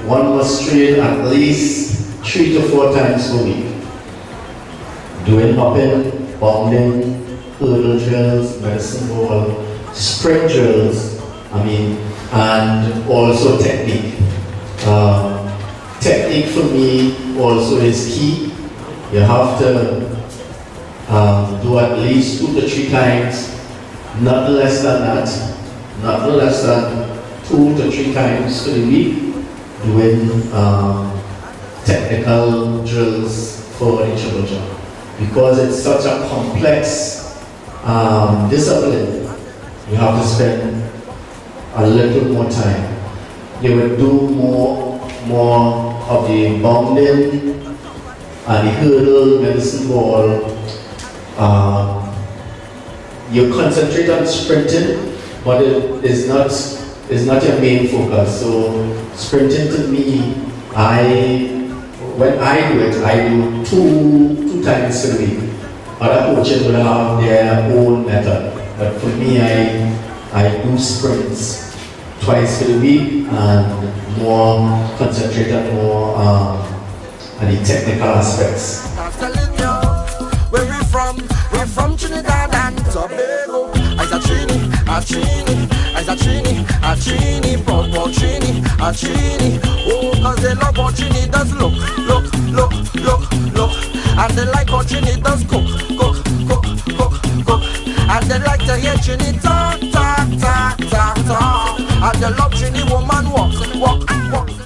One must train at least 3 to 4 times a week. Doing hopping, bounding, hurdle drills, medicine ball, sprint drills, and also technique. Technique for me also is key. You have to do at least 2 to 3 times, not less than that, not less than 2 to 3 times for the week, doing technical drills for each other job. Because it's such a complex discipline, you have to spend a little more time. You will do more of the bounding and the hurdle, medicine ball. You concentrate on sprinting, but it is not is not your main focus. So sprinting to me, when I do it, I do two times a week. Other coaches will have their own method, but for me, I do sprints twice a week and more concentrated more on the technical aspects. I'm telling you, where we're from Trinidad and Tobago. I's a Trini, Purple Trini, a Trini. Oh, cause they love how Trini does look. And they like how Trini does cook. And they like to hear Trini talk. And they love Trini woman walk.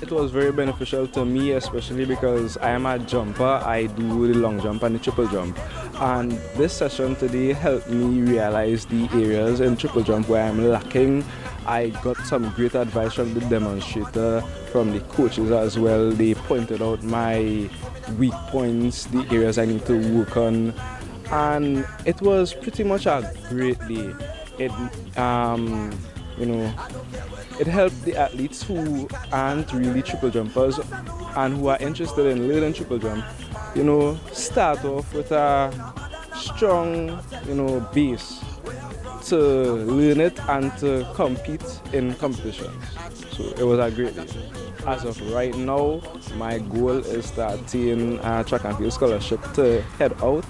It was very beneficial to me, especially because I am a jumper. I do the long jump and the triple jump. And this session today helped me realize the areas in triple jump where I'm lacking. I got some great advice from the demonstrator, from the coaches as well. They pointed out my weak points, the areas I need to work on. And it was pretty much a great day. It helped the athletes who aren't really triple jumpers and who are interested in learning triple jump, start off with a strong, base to learn it and to compete in competitions. So it was a great day. As of right now, my goal is to attain a track and field scholarship to head out,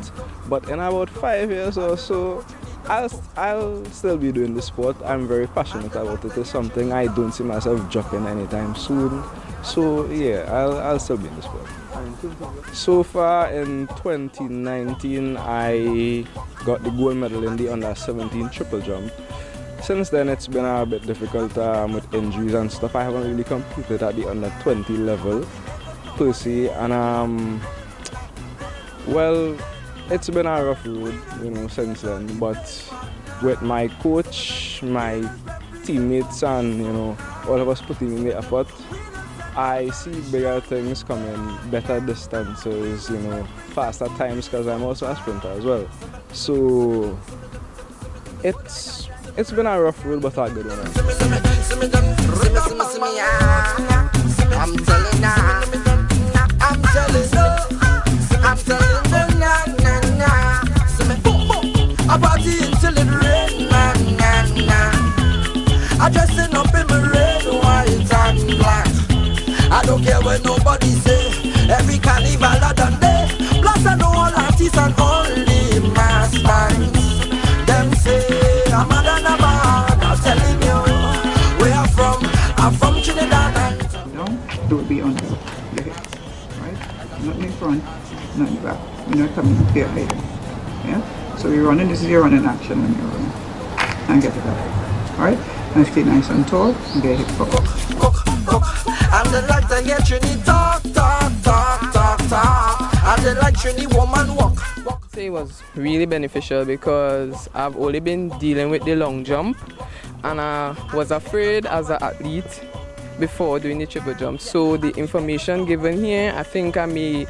but in about 5 years or so, I'll still be doing the sport. I'm very passionate about it. It's something I don't see myself dropping anytime soon. So yeah, I'll still be in the sport. So far in 2019, I got the gold medal in the under-17 triple jump. Since then, it's been a bit difficult with injuries and stuff. I haven't really competed at the under-20 level per se, and well, it's been a rough road, since then. But with my coach, my teammates, and all of us putting in the effort, I see bigger things coming, better distances, faster times, because I'm also a sprinter as well. So it's been a rough road, but a good one. I'm telling I party until it rain, I dressing up in my red, white and black. I don't care what nobody say. Every carnival I done day. Plus I know all artists and all the mass bands. Them say I'm a mad. I'm telling you where I'm from Trinidad and No, don't be on your hips, right? Not in front, not in back. You're not coming here later. Yeah? So you're running, this is your running action when you're running. And get it up. Alright? Now stay nice and tall and get hip up. And they like to hear Trini talk. And they like Trini woman walk. So it was really beneficial because I've only been dealing with the long jump and I was afraid as an athlete before doing the triple jump. So the information given here, I think I may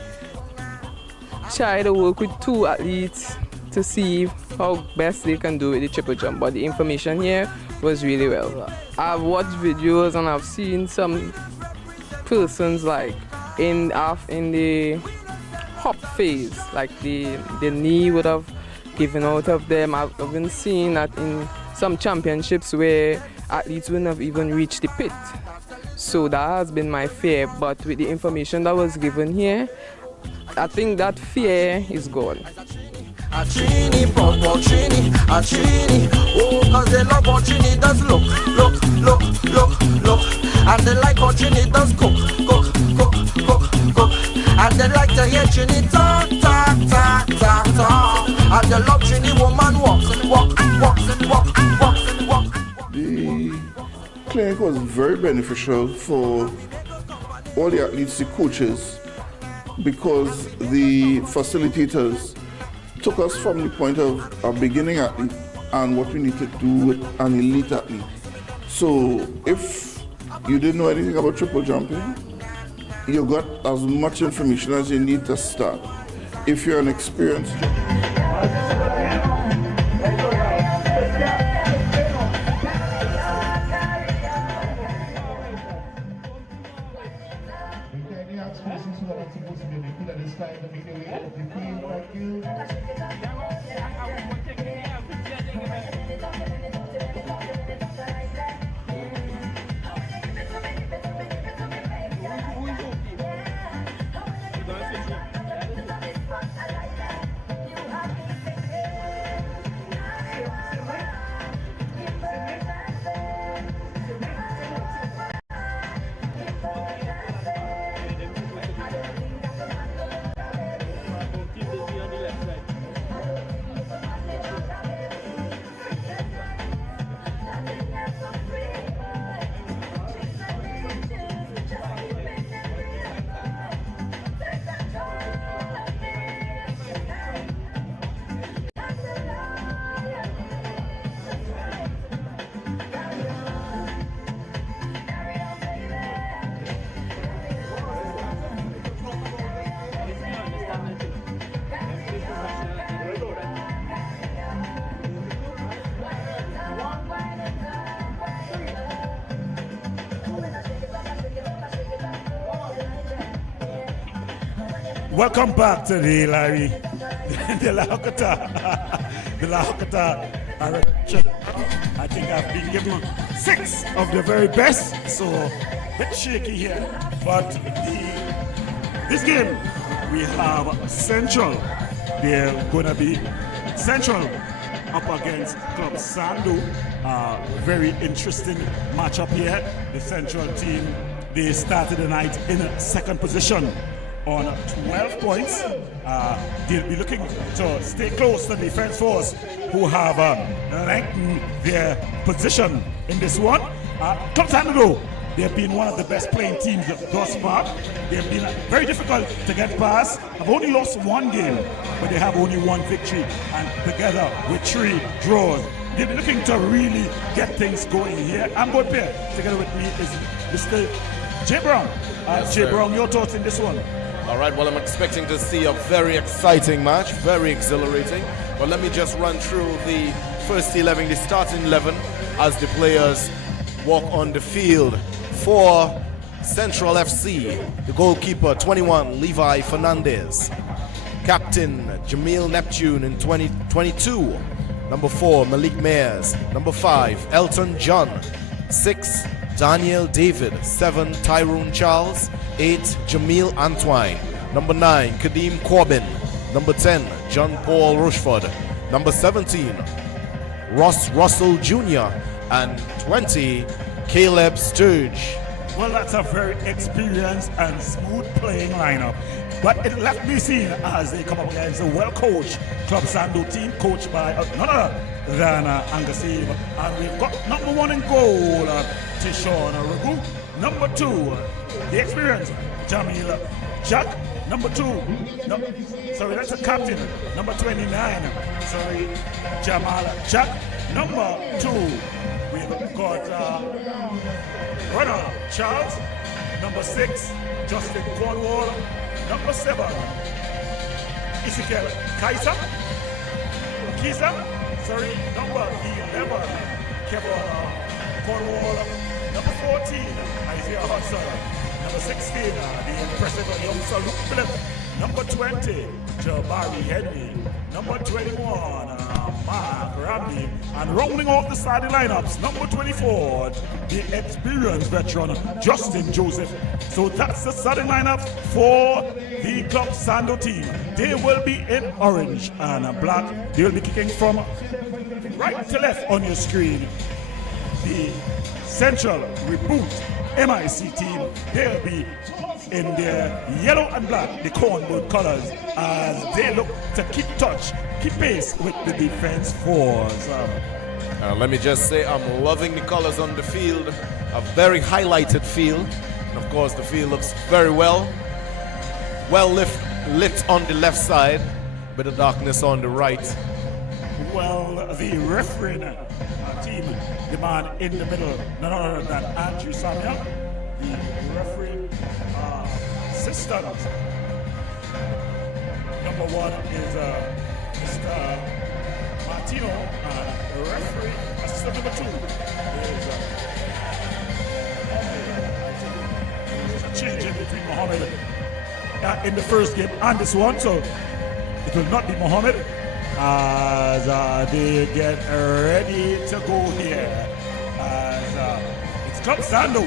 try to work with 2 athletes to see how best they can do with the triple jump. But the information here was really well. I've watched videos and I've seen some persons like in the hop phase, like the knee would have given out of them. I've even seen that in some championships where athletes wouldn't have even reached the pit. So that has been my fear, but with the information that was given here, I think that fear is gone. A Trini, Purple Trini, a Trini. Oh, cause they love how Trini does look. And they like how Trini does cook. And they like to hear Trini talk. And they love Trini woman walk. The clinic was very beneficial for all the athletes, the coaches, because the facilitators took us from the point of a beginning athlete and what we need to do with an elite athlete. So if you didn't know anything about triple jumping, you got as much information as you need to start. If you're an experienced Welcome back to the Larry, the La Horquetta, the La Horquetta. I think I've been given 6 of the very best, so a bit shaky here. But this game, we have Central. They're going to be Central up against Club Sando. Very interesting matchup here. The Central team, they started the night in second position on 12 points. They'll be looking to stay close to the defense force, who have lengthened their position in this one. Club Sando, they've been one of the best playing teams thus far. They've been very difficult to get past. Have only lost 1 game, but they have only 1 victory, and together with 3 draws. They'll be looking to really get things going here. I'm going to pair. Together with me is Mr. J. Brown. J. Brown, your thoughts in this one? All right, well, I'm expecting to see a very exciting match, very exhilarating. But let me just run through the first 11, the starting 11, as the players walk on the field. For Central FC, the goalkeeper, 21, Levi Fernandez. Captain, Jamil Neptune in 2022. Number 4, Malik Mayers. Number 5, Elton John. 6, Daniel David. 7, Tyrone Charles. 8, Jamil Antoine. Number 9, Kadeem Corbin. Number 10, John Paul Rushford. Number 17, Ross Russell Jr. And 20, Caleb Sturge. Well, that's a very experienced and smooth playing lineup. But it left me seen as they come up against a well-coached Club Sando team, coached by none other than Angus Eve. And we've got number 1 in goal, Tishon Ragu. Number 2, the experienced Jamil Jack. Number 2, that's the captain. Number 29, Jamal Jack. Number 2, we've got Ronald Charles. Number 6, Justin Cornwall. Number 7, Ezekiel Kaiser. Number 11, Kevin Cornwall. Number 14, Isaiah Hudson. Number 16, the impressive youngster Luke Phillip. Number 20, Jabari Henry. Number 21, Mark Ramney. And rounding off the starting lineups, number 24, the experienced veteran Justin Joseph. So that's the starting lineup for the Club Sando team. They will be in orange and black. They will be kicking from right to left on your screen. The Central Reboot MIC team, they'll be in their yellow and black, the cornwood colors, as they look to keep pace with the defense force. Let me just say, I'm loving the colors on the field, a very highlighted field. And of course, the field looks very well lit on the left side, with the darkness on the right. Well, the referee team, the man in the middle, none other than Andrew Samuel, the referee assistant. Number 1 is Mr. Martino, and referee assistant number 2 is there's a change in between Mohammed in the first game and this one, so it will not be Mohammed as they get ready to go here. As it's Club Sando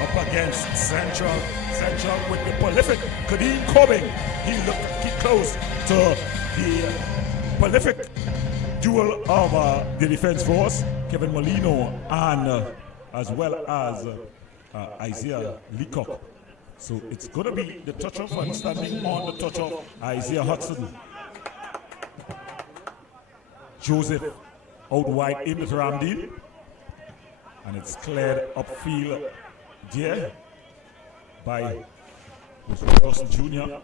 up against Central with the prolific Kadeem Corbin. He looked to keep close to the prolific duel of the defense force, Kevin Molino, and as well as Isaiah Leacock. So it's going to be the touch of and standing on the touch of Isaiah Hudson. Joseph out wide in with Ramdeen, and it's cleared upfield there by Russell Jr.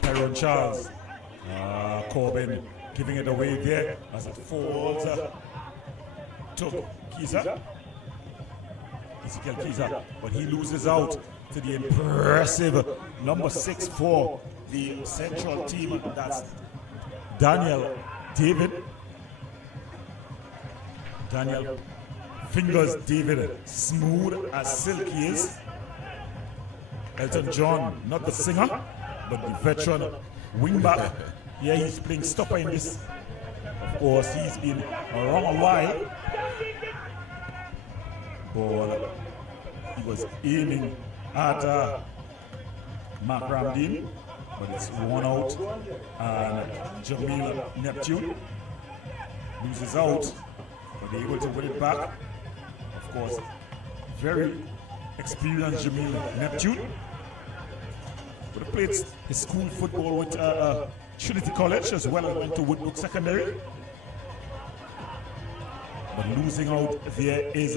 Tyrone Charles. Corbin giving it away there as it falls to Ezekiel Kiza, but he loses out to the impressive number 6 for the Central team. That's Daniel David. Daniel fingers David smooth as silk he is. Elton John, not the singer, but the veteran wingback. Yeah, he's playing stopper in this. Of course, he's been around a while. Ball, he was aiming at Mark Ramdin, but it's one out. And Jamil Neptune loses out, but they're able to win it back. Of course, very experienced Jamil Neptune. But he played his school football with Trinity College as well and went to Woodbrook Secondary. But losing out there is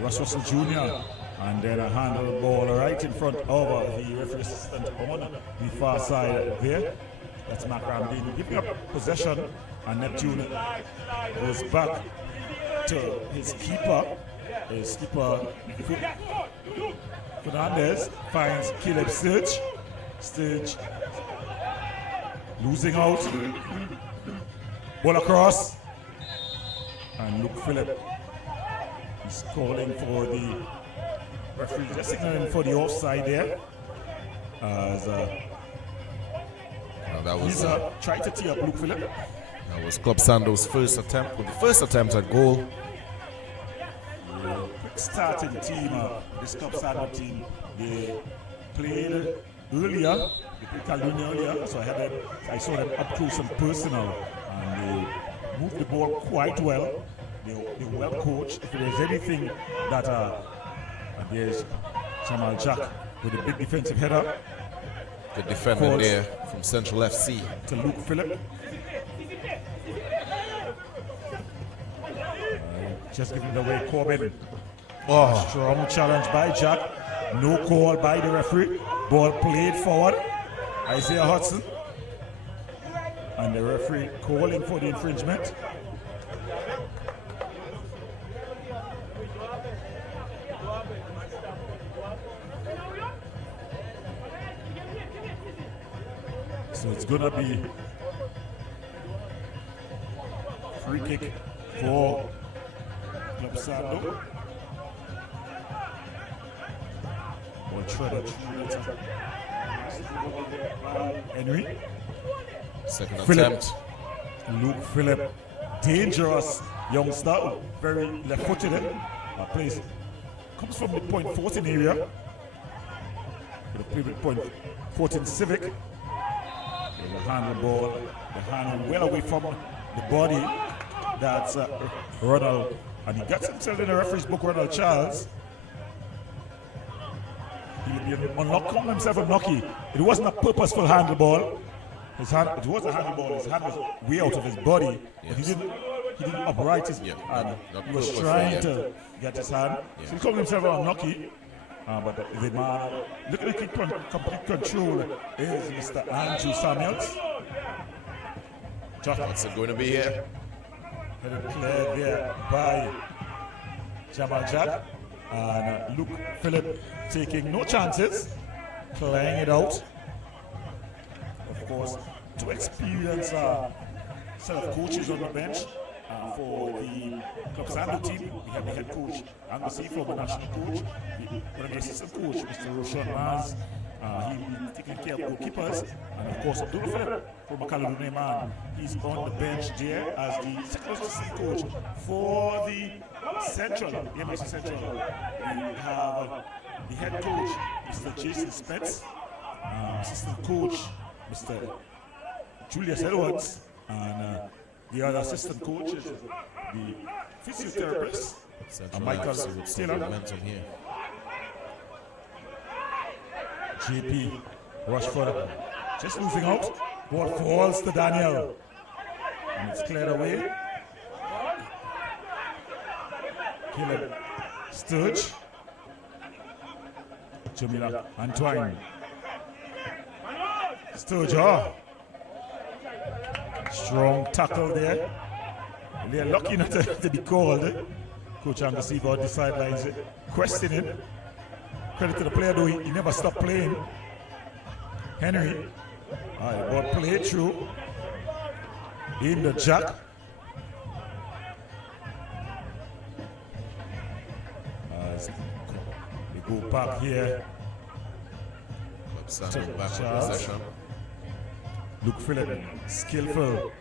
Russ Russell Jr. And then a handle ball right in front of the referee assistant on the far side there. That's Mark Ramdin giving up possession, and Neptune goes back to his keeper. His keeper Fernandez finds Caleb Sturge. Sturge losing out. Ball across. And Luke Phillip is calling for the referee, just signaling for the offside there. As that was trying to tee up Luke Phillip. That was Club Sando's first attempt, with the first attempt at goal. Quick starting team, this Club Sando team. They played earlier, they played Caledonia earlier, so I saw them up close and personal, and they moved the ball quite well. They were well coached. If there's anything that there's Jamal Jack with a big defensive header. Good defender there from Central FC. To Luke Phillip. Just giving it away, Corbin. Oh, strong challenge by Jack. No call by the referee. Ball played forward. Isaiah Hudson. And the referee calling for the infringement. So it's gonna be free kick for Club Sando. Ball threaded through Henry. Second Phillip. attempt. Luke Phillip, dangerous youngster, very left-footed. Plays, comes from the point 14 area. With a play with point 14 Civic. The handle ball, the hand well away from the body. That's Ronald, and he gets himself in the referee's book, Ronald Charles. He'll be calling himself unlucky. It wasn't a purposeful handle ball. His hand, it was a handle ball. His hand was way out of his body, but he didn't upright his hand. He was trying to get his hand. So he called himself unlucky. But the man looking at complete control is Mr. Andrew Samuels. What's it going to be here? Headed clear there by Jamal Jack. And Luke Phillip taking no chances, playing it out. Of course, to experience set of coaches on the bench for the Club Sando team. We have the head coach, Angus Seaford, the national coach. We have the assistant coach, Mr. Roshan Maz. He'll be taking care of goalkeepers. And of course, Abdul Phillip from Caledonia man. He's on the bench there as the second assistant coach for the Central, the MSC Central. We have the head coach, Mr. Jason Spence, assistant coach, Mr. Julius Edwards, and the other assistant coach is the physiotherapist, Michael Taylor. JP Rushford just losing out. Ball falls to Daniel, and it's cleared away. Caleb Sturge, Jamila Antoine. Sturge, strong tackle there. They're lucky not to be called. Coach Angus Seaford on the sidelines questioning. Credit to the player though, he never stopped playing. Henry, ball played through in the Jack. As they go back here Sando back in possession. Luke Phillip, skillful.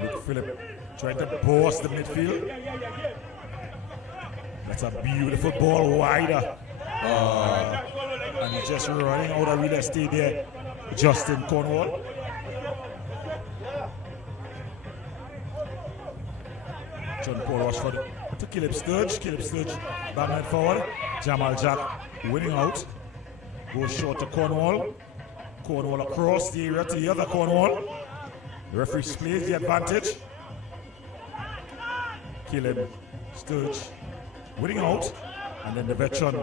Luke Phillip trying to boss the midfield. That's a beautiful ball wider. And he's just running out of real estate there. Justin Cornwall. John Paul Rushford to Caleb Sturge. Caleb Sturge banging forward. Jamal Jack winning out. Goes short to Cornwall. Cornwall across the area to the other Cornwall. The referee plays the advantage. Caleb Sturge winning out. And then the veteran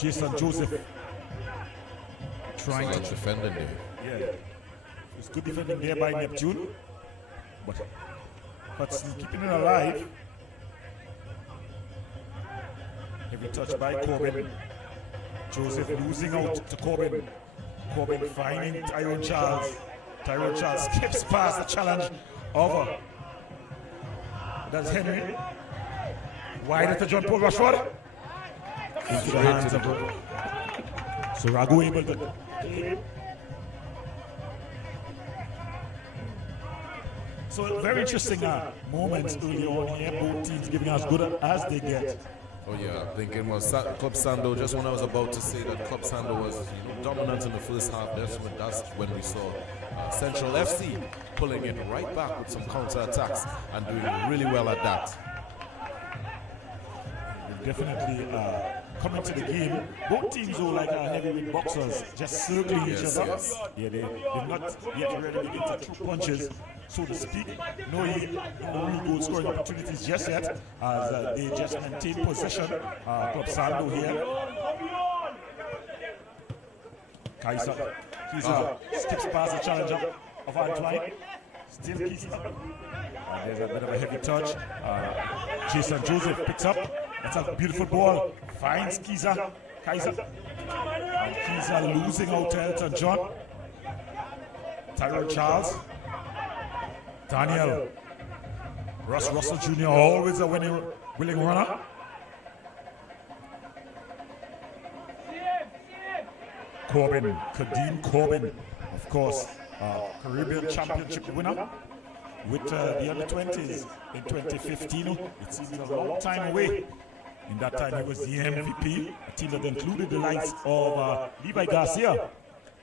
Jason Joseph trying to defending there. Yeah. It's good defending there by Neptune. But Hudson keeping it alive. Heavy touch by Corbin. Joseph losing out to Corbin. Corbin finding Tyrone Charles. Tyrone Charles skips past the challenge over. That's Henry. Wide to John Paul Rushford. Into the hands of so Ragu able to play. So very interesting moments early on here. Both teams giving as good as they get. Oh yeah, I think it was Club Sando. Just when I was about to say that Club Sando was dominant in the first half, that's when we saw Central FC pulling it right back with some counter attacks and doing really well at that. Definitely coming to the game. Both teams though like heavyweight boxers, just circling each other. Yes. Yeah, they've not yet really begin to throw punches, so to speak. No real goal scoring opportunities just yet, as they just maintain possession. Club Sando here. Kaiser, skips past the challenge of Antoine. Still Kaiser. There's a bit of a heavy touch. Jason Joseph picks up. That's a beautiful ball. Finds Kaiser. And Kaiser losing out to Elton John. Tyrone Charles. Daniel. Russ Russell Jr. always a willing runner. Corbin. Kadeem Corbin. Of course, Caribbean Championship winner with the under-20s in 2015. It seems a long time away. In that time, he was the MVP, a team that included the likes of Levi Garcia.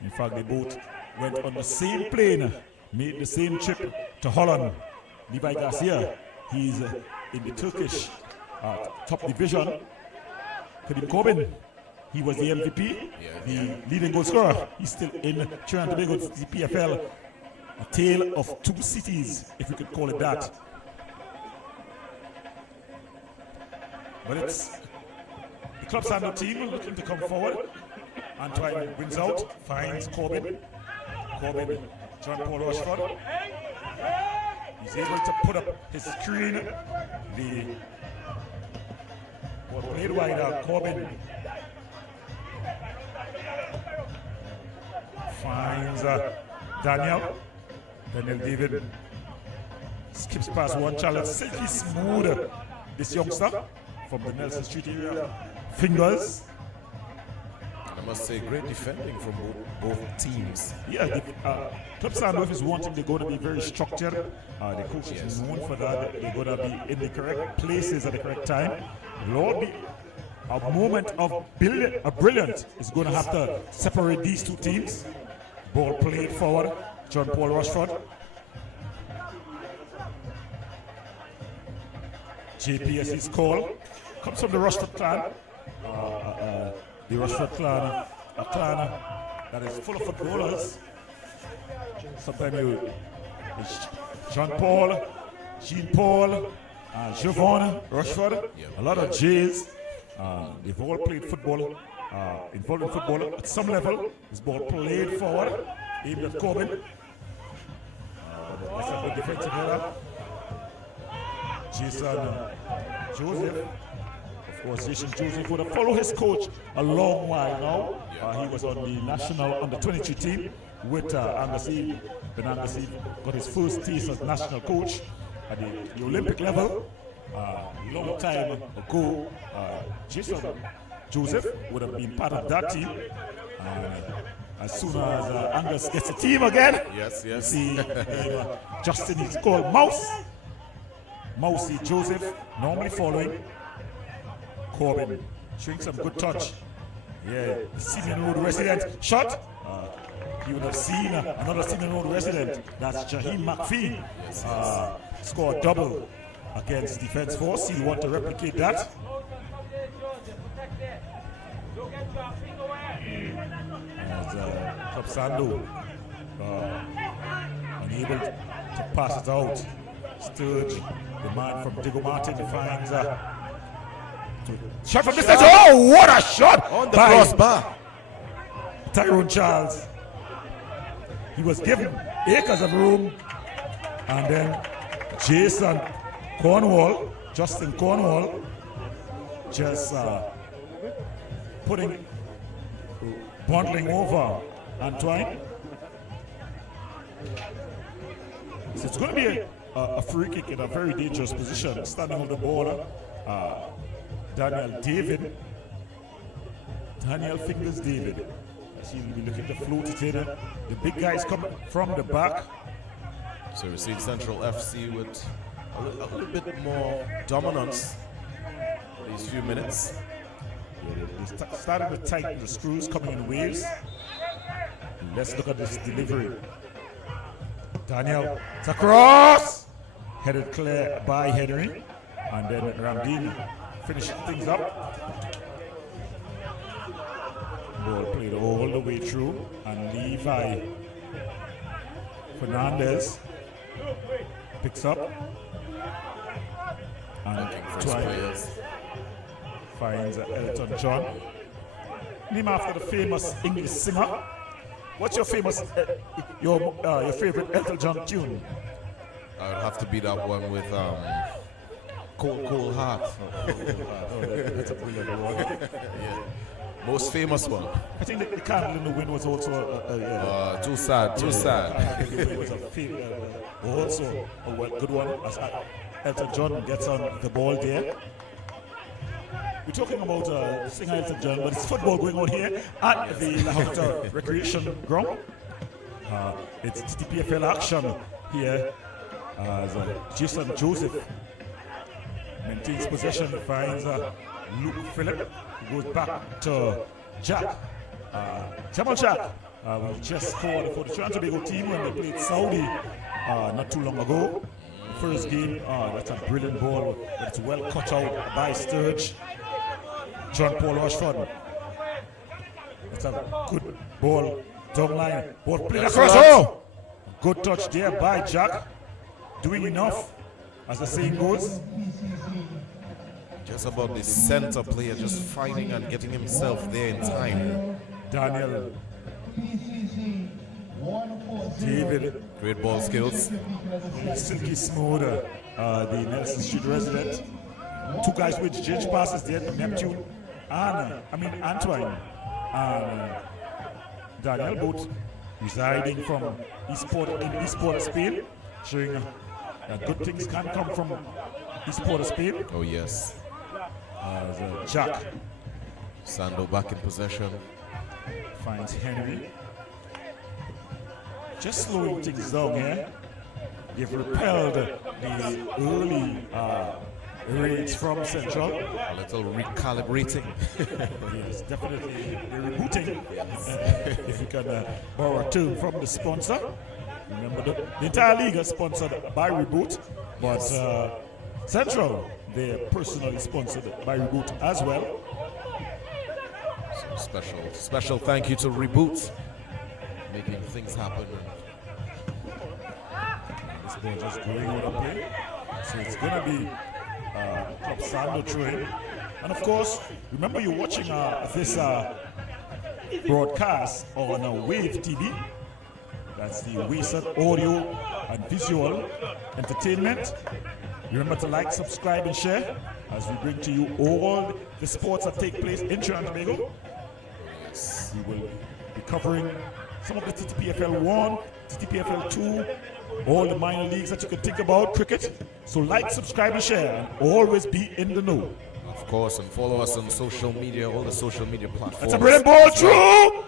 In fact, they both went on the same plane, made the same trip to Holland. Levi Garcia, he's in the Turkish top division. Kadeem Corbin, he was the MVP, the leading goal scorer. He's still in Trinidad and Tobago TTPFL. A tale of two cities, if we could call it that. But it's the Club Sando team looking to come forward. Antoine wins out, finds Corbin. John Paul Rushford. He's able to put up his screen. The ball played wide. Corbin finds Daniel David skips past one challenge. Silky smooth, this youngster from the Nelson Street area. Fingers. I must say, great defending from both teams. Yeah, Club Sando is one team. They're going to be very structured. The coach is known for that. They're going to be in the correct places at the correct time. Lord, be a moment of brilliant is going to have to separate these two teams. Ball played forward. John Paul Rushford. JPS's call comes from the Rushford clan. The Rushford clan, a clan that is full of footballers. Sometimes it's Jean Paul, Jean Paul, Javon Rushford, a lot of J's. They've all played football, involved in football at some level. This ball played forward, aimed at Corbin. That's a good defensive error. Jason Joseph. Of course, Jason Joseph would have followed his coach a long while now. He was on the national under-23 team with Angus Eve. When Angus Eve got his first taste as national coach at the Olympic level. Long time ago, Jason Joseph would have been part of that team. As soon as Angus gets a team again, Yes. you see Justin is called Mouse. Mousey Joseph normally following. Corbin showing some good touch. Yeah, the Simeon Road resident shot. You would have seen another Simeon Road resident. That's Jaheim McPhee. Scored double against Defense Force. He'll want to replicate that. As Club Sando unable to pass it out. Sturge, the man from Diego Martin, finds shot from distance. Oh, what a shot! On the crossbar. Tyrone Charles. He was given acres of room, and then Justin Cornwall, just bundling over Antoine. So it's going to be a free kick in a very dangerous position, standing on the border. Daniel Fingers David. He'll be looking to float it in. The big guys come from the back. So we see Central FC with a little bit more dominance these few minutes. They started to tighten the screws, coming in waves. Let's look at this delivery. Daniel, it's across! Headed clear by Henry. And then Ramdin finishing things up. Ball played all the way through. And Levi Fernandez picks up. And twice finds Elton John. Name after the famous English singer. What's your famous, your favorite Elton John tune? I would have to be that one with Cold Heart. That's a brilliant one. Yeah. Most famous one. I think the Candle in the Wind was also too sad. It was also a good one as Elton John gets on the ball there. We're talking about singer Elton John, but it's football going on here at the Lahota Recreation Ground. It's TTPFL action here as Jason Joseph maintains possession, finds Luke Phillip, who goes back to Jack. Jamal Jack, who just scored for the Trinidad and Tobago team when they played Saudi not too long ago. First game, that's a brilliant ball, but it's well cut out by Sturge. John Paul Rushford. It's a good ball down line. Ball played across. Oh! Good touch there by Jack. Doing enough, as the saying goes. Just about the center player just finding and getting himself there in time. Daniel. David. Great ball skills. Silky Smooth, the Nelson Street resident. Two guys with exchange passes there, Neptune and Antoine and Daniel, both residing from Eastport of Spain, showing that good things can come from Eastport of Spain. Oh yes. Jack Sando back in possession. Finds Henry. Just slowing things down here. They've repelled the early raids from Central. A little recalibrating. Yes, definitely rebooting. If you can borrow a term from the sponsor. Remember, the entire league is sponsored by Reboot, but Central, they're personally sponsored by Reboot as well. So special thank you to Reboot, making things happen. This ball just going out of play. So it's going to be Club Sando throwing. And of course, remember you're watching this broadcast on Wave TV. That's the WASAT audio and visual entertainment. Remember to like, subscribe, and share as we bring to you all the sports that take place in Trinidad and Tobago. We will be covering some of the TTPFL 1, TTPFL 2, all the minor leagues that you can think about, cricket. So like, subscribe, and share, and always be in the know. Of Of course, and follow us on social media, all the social media platforms. It's a brilliant ball through.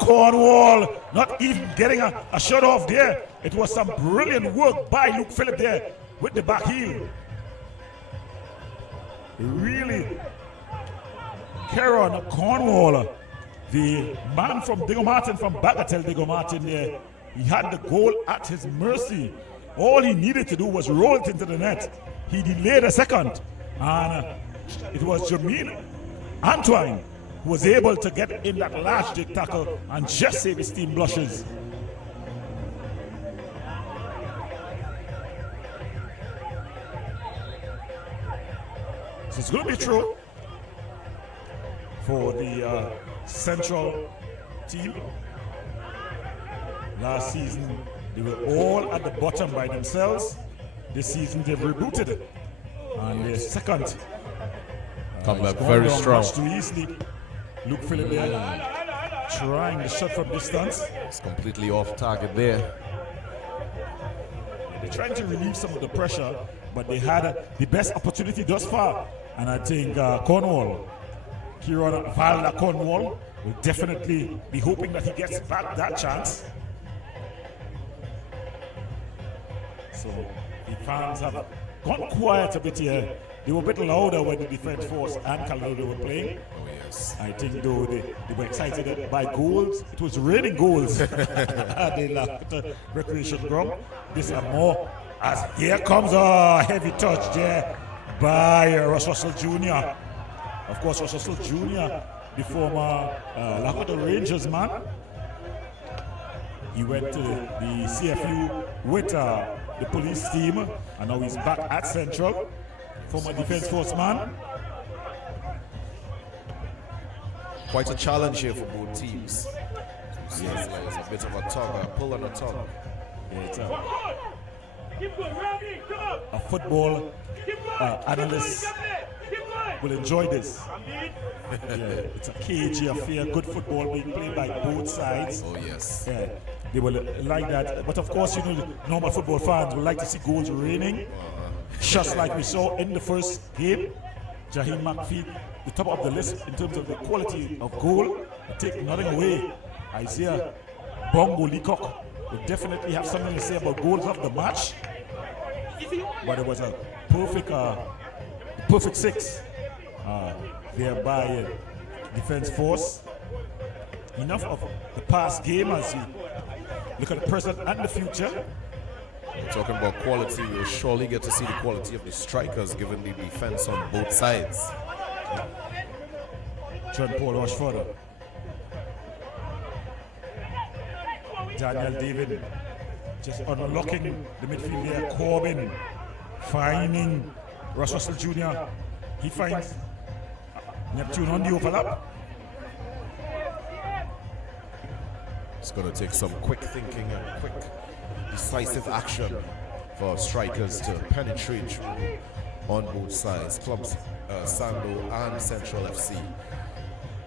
Cornwall not even getting a shot off there. It was some brilliant work by Luke Phillip there with the back heel. Really, Kieran Cornwall, the man from Diego Martin, from Bagatelle Diego Martin there, he had the goal at his mercy. All he needed to do was roll it into the net. He delayed a second, and it was Jermaine Antoine who was able to get in that large dig tackle and just save his team blushes. So it's going to be true for the Central team. Last season, they were all at the bottom by themselves. This season, they've rebooted it. And they're second. Come back very strong. Much too easily. Luke Phillip there, trying the shot from distance. It's completely off target there. They're trying to relieve some of the pressure, but they had the best opportunity thus far. And I think Cornwall, Kieran Valda Cornwall, will definitely be hoping that he gets back that chance. So the fans have gone quiet a bit here. They were a bit louder when the Defence Force and Caledonia were playing. Oh, yes. I think, though, they were excited by goals. It was raining goals at the recreation ground. This and more. As here comes a heavy touch there by Russ Russell Jr. Of course, Russ Russell Jr., the former Lakota Rangers man. He went to the CFU with the police team, and now he's back at Central. Former Defence Force man. Quite a challenge here for both teams. Yes, it's a bit of a tug, a pull and a tug. Yeah, it's a football analyst will enjoy this. Yeah, it's a cagey affair, good football being played by both sides. Oh, yes. Yeah, they will like that. But of course, you know, the normal football fans would like to see goals raining. Just like we saw in the first game. Jaheim McPhee, the top of the list in terms of the quality of goal. Take nothing away. Isaiah Bongo Leacock will definitely have something to say about goals of the match. But it was a perfect six there by Defence Force. Enough of the past game as you look at the present and the future. Talking about quality, we'll surely get to see the quality of the strikers given the defense on both sides. John Paul Rushford. Daniel David just unlocking the midfield there. Corbin finding Russ Russell Jr. He finds Neptune on the overlap. It's going to take some quick thinking and quick decisive action for strikers to penetrate through on both sides. Club Sando and Central FC.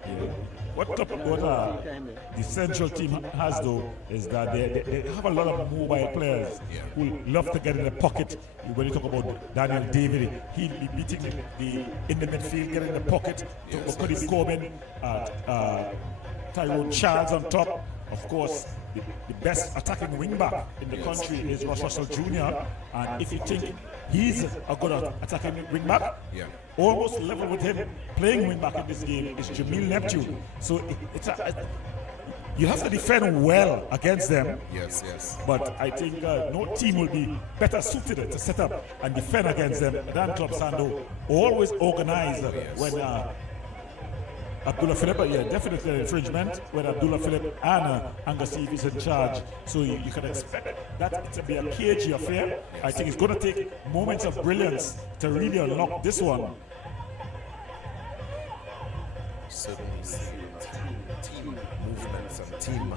Yeah. What the Central team has, though, is that they have a lot of mobile players who love to get in the pocket. When you talk about Daniel David, he'll be beating in the midfield, getting in the pocket. Cody Corbin, Tyrone Charles on top. Of course, the best attacking wingback in the country is Russ Russell Jr. And if you think he's a good attacking wingback, almost level with him playing wingback in this game is Jamil Neptune. So you have to defend well against them. Yes, yes. But I think no team will be better suited to set up and defend against them than Club Sando. Always organized when Abdullah Phillip, definitely an infringement when Abdullah Phillip and Angasif is in charge. So you can expect that to be a cagey affair. I think it's going to take moments of brilliance to really unlock this one. Certainly team movements and team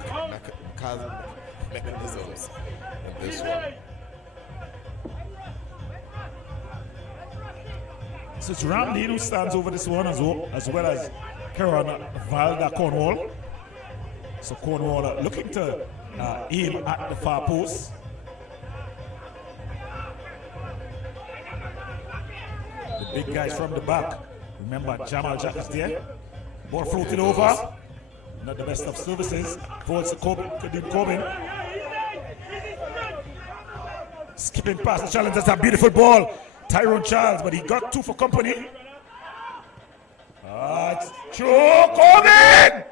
mechanisms in this one. So it's Ramdeen who stands over this one as well as Kieran Valda Cornwall. So Cornwall looking to aim at the far post. The big guys from the back. Remember, Jamal Jack is there. Ball floated over. Not the best of services. Towards Kadeem Corbin. Skipping past the challenge. That's a beautiful ball. Tyrone Charles, but he got 2 for company. It's Corbin!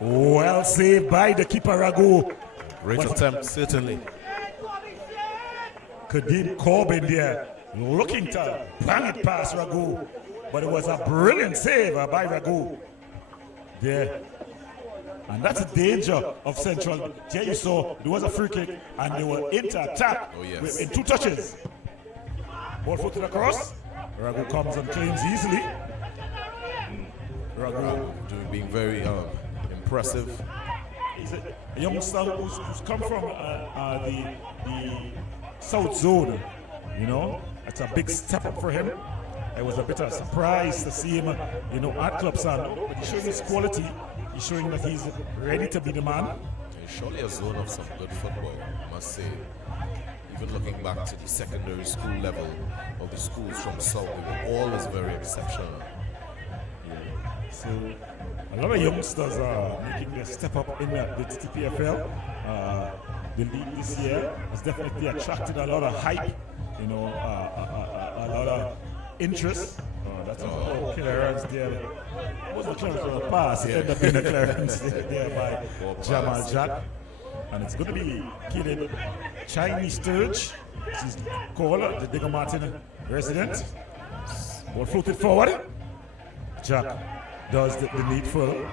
Well saved by the keeper, Ragu. Great attempt, certainly. Kadeem Corbin there, looking to bang it past Ragu. But it was a brilliant save by Ragu there. And that's a danger of Central. There you saw there was a free kick and they were into attack in 2 touches. Ball footed across. Ragu comes and claims easily. Ragu being very impressive. He's a youngster who's come from the South Zone. You know, it's a big step up for him. It was a bit of a surprise to see him, at Club Sando. But he's showing his quality. He's showing that he's ready to be the man. He's surely a zone of some good football, I must say. Even looking back to the secondary school level of the schools from South, they were always very exceptional. So a lot of youngsters are making their step up in the TTPFL. The league this year has definitely attracted a lot of hype, a lot of interest. That's a clearance there. It wasn't a clearance for a pass. It ended up being a clearance there by Jamal Jack. And it's going to be killing Chinese Sturge. She's called the Digger Martin resident. Ball floated forward. Jack does the needful.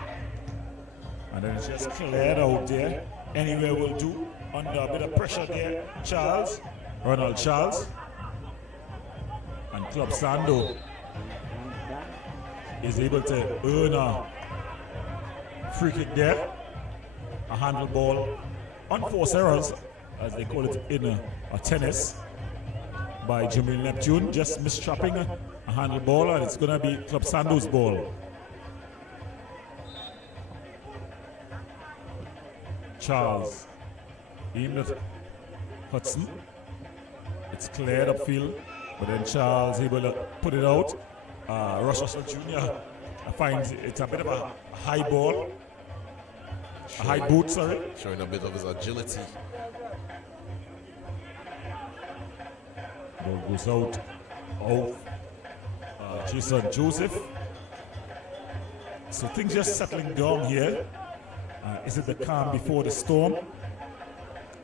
And then it's just cleared out there. Anywhere will do. Under a bit of pressure there. Ronald Charles. And Club Sando is able to earn a free kick there. A handle ball. Unforced errors, as they call it in a tennis, by Jamil Neptune, just mistrapping a handle ball, and it's going to be Club Sando's ball. Charles aimed at Hudson. It's cleared upfield, but then Charles able to put it out. Russell Jr. finds it's a bit of a high ball. A high boot, sorry. Showing a bit of his agility. Ball goes out of Jason Joseph. So things just settling down here. Is it the calm before the storm?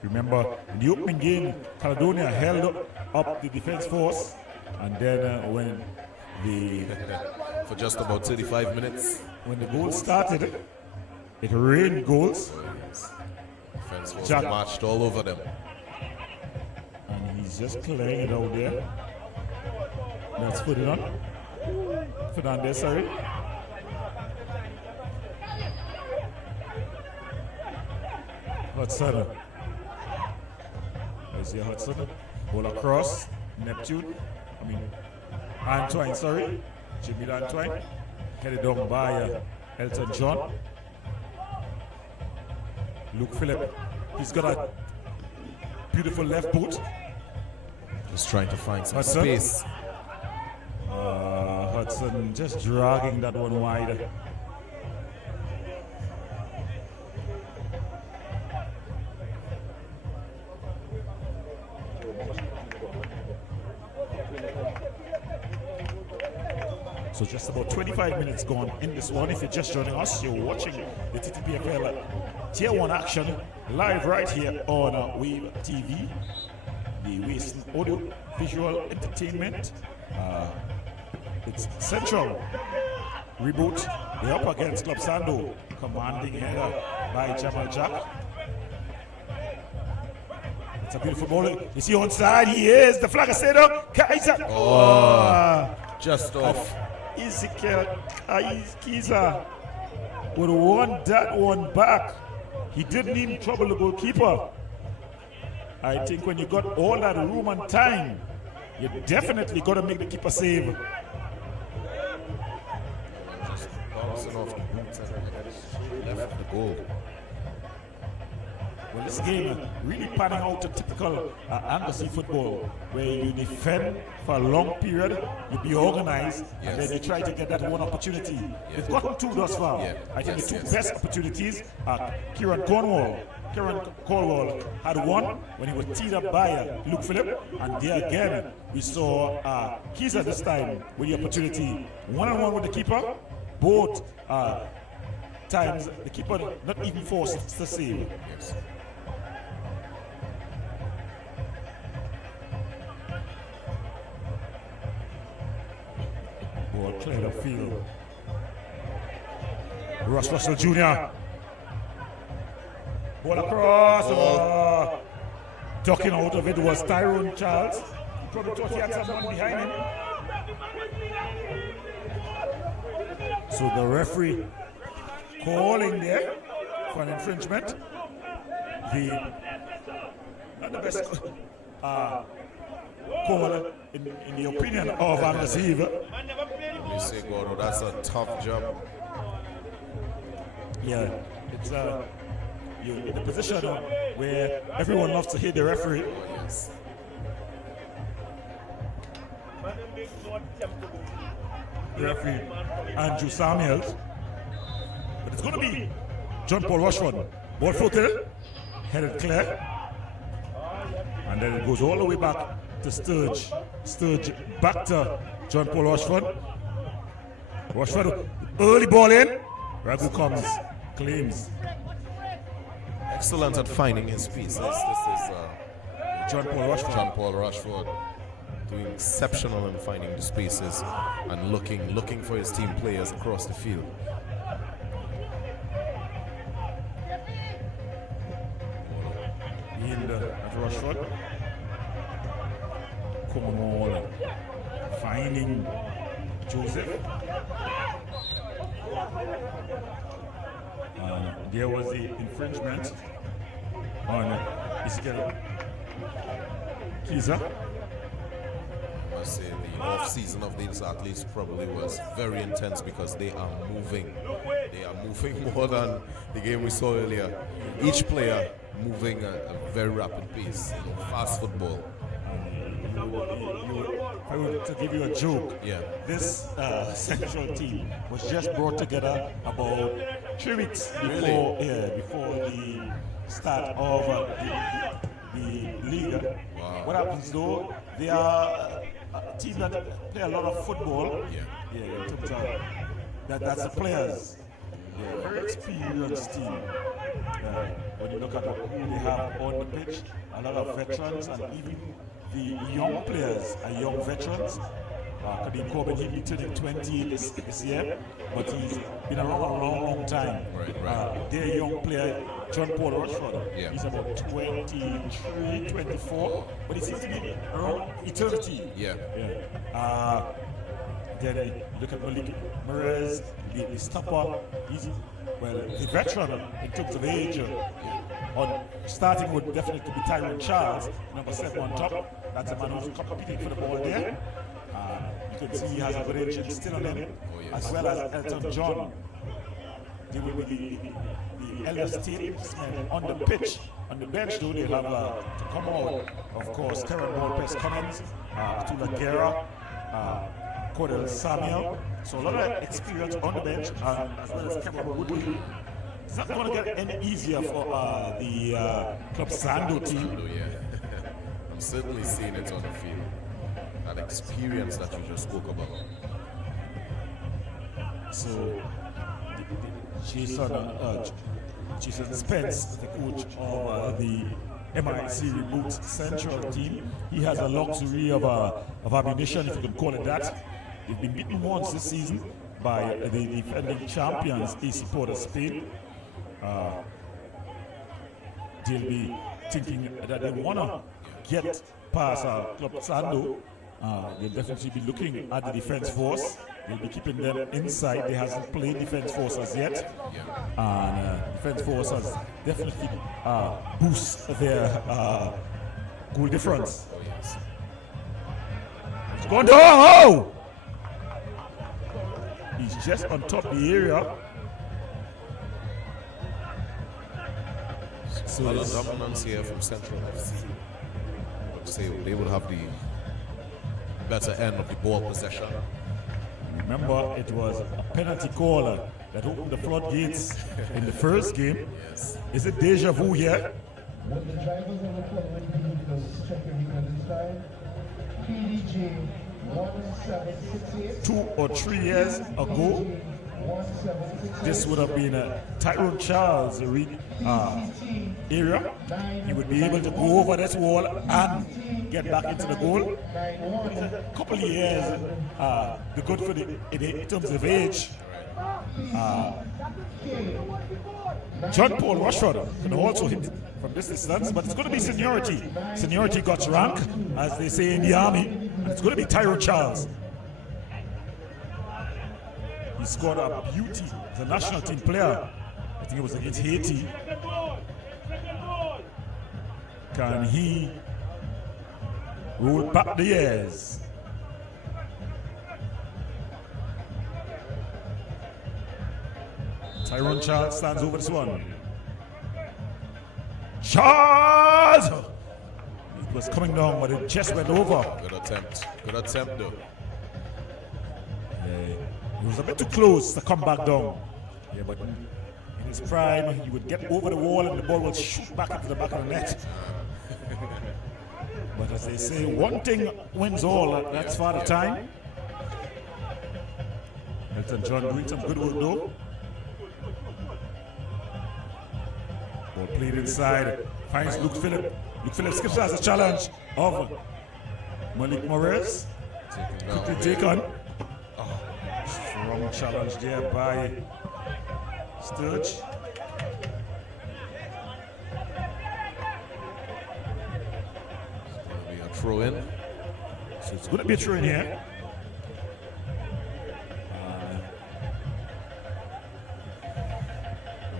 Remember, in the opening game, Caledonia held up the defense force, and then when for just about 35 minutes. When the goal started, it rained goals. Defense was marched all over them. And he's just clearing it out there. That's Fernandez, sorry. Hudson. Isaiah Hudson. Ball across. Antoine, sorry. Jimmy Antoine. Headed down by Elton John. Luke Phillip. He's got a beautiful left boot. Just trying to find some space. Hudson just dragging that one wide. So just about 25 minutes gone in this one. If you're just joining us, you're watching the TTPFL Tier 1 action live right here on Wave TV. The Waste Audio Visual Entertainment. It's Central Reboot. They're up against Club Sando. Commanding header by Jamal Jack. It's a beautiful ball. You see on side, he is. The flag is set up. Kaiser. Just off. Ezekiel Kiza would want that one back. He didn't even trouble the goalkeeper. I think when you got all that room and time, you definitely got to make the keeper save. Just bouncing off the boots and left the goal. Well, this game really panning out to typical Anglesey football, where you defend for a long period, you be organized, and then you try to get that one opportunity. They've gotten two thus far. I think the two best opportunities are Kieran Cornwall had one when he was teed up by Luke Phillip, and there again we saw Kisa this time with the opportunity one-on-one with the keeper. Both times the keeper not even forced to save. Ball cleared up field. Ross Russell Jr. Ball across. Ducking out of it was Tyrone Charles. He probably thought he had someone behind him. So the referee calling there for an infringement. Not the best call in the opinion of Anglesey. You say, Gordo, that's a tough job. Yeah, it's you're in a position where everyone loves to hit the referee. The referee, Andrew Samuels. But it's going to be John Paul Rushford. Ball floated, headed clear. And then it goes all the way back to Sturge. Sturge back to John Paul Rushford. Rushford, early ball in. Ragu comes, claims. Excellent at finding his pieces. This is John Paul Rushford. John Paul Rushford doing exceptional in finding the spaces and looking for his team players across the field. At Rushford. Cornwall finding Joseph. There was the infringement on Iskele Kiza. I must say the off-season of these athletes probably was very intense because they are moving. They are moving more than the game we saw earlier. Each player moving at a very rapid pace. Fast football. I would to give you a joke. This Central team was just brought together about 3 weeks before, before the start of the league. What happens though? They are a team that play a lot of football. In terms of that's the players. Very experienced team. When you look at who they have on the pitch, a lot of veterans, and even the young players are young veterans. Kadeem Corbin, he'll be turning 20 this year, but he's been around a long time. Their young player, John Paul Rushford, he's about 23, 24, but he seems to be around eternity. Then look at Malik Perez, the stopper. He's the veteran in terms of age. Starting would definitely be Tyrone Charles, number 7 on top. That's a man who's competing for the ball there. You can see he has a good engine still on him, as well as Elton John. They will be the elder statesmen on the pitch. On the bench, though, they'll have to come out, of course, Terran Lopez Cummins, Tula Guerra, Cordell Samuel. So a lot of experience on the bench, as well as Cameron Woodley. It's not going to get any easier for the Club Sando team. I'm certainly seeing it on the field. That experience that you just spoke about. So, Jason Spence, the coach of the MIC Reboot Central team, he has a luxury of ammunition, if you can call it that. They've been beaten once this season by the defending champions, AC Port of Spain. They'll be thinking that they want to get past Club Sando. They'll definitely be looking at the defense force. They'll be keeping them inside. They hasn't played defense force as yet. And defense force has definitely boosted their goal difference. It's gone down. Oh! He's just on top of the area. So a lot of dominance here from Central FC. I would say they would have the better end of the ball possession. Remember, it was a penalty call that opened the floodgates in the first game. Yes. Is it deja vu here? When the drivers of the following vehicles check your vehicle this time, PDJ 1768. 2 or 3 years ago, this would have been a Tyrone Charles area. He would be able to go over this wall and get back into the goal. A couple of years, the good for in terms of age. John Paul Rushford can also hit from this distance, but it's going to be seniority. Seniority got rank, as they say in the army, and it's going to be Tyrone Charles. He scored a beauty as a national team player. I think it was against Haiti. Can he roll back the years? Tyrone Charles stands over this one. Charles! He was coming down, but it just went over. Good attempt. Good attempt, though. He was a bit too close to come back down. Yeah, but in his prime, he would get over the wall and the ball would shoot back into the back of the net. But as they say, one thing wins all. That's Father Time. Elton John doing some good work though. Ball played inside. Finds Luke Phillip. Luke Phillip skips as a challenge of Malik Morez. Quickly taken. Strong challenge there by Sturge. A throw in. So it's going to be a throw in here.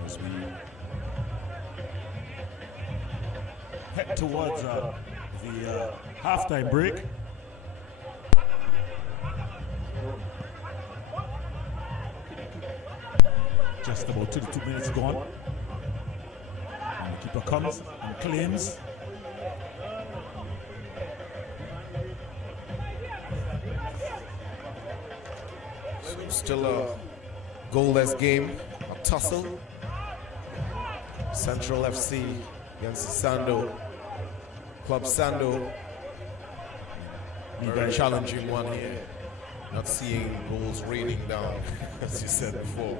As we head towards the halftime break. Just about 22 minutes gone. And the keeper comes and claims. Still a goalless game, a tussle. Central FC against Sando. Club Sando. Very challenging one here. Not seeing goals raining down, as you said before.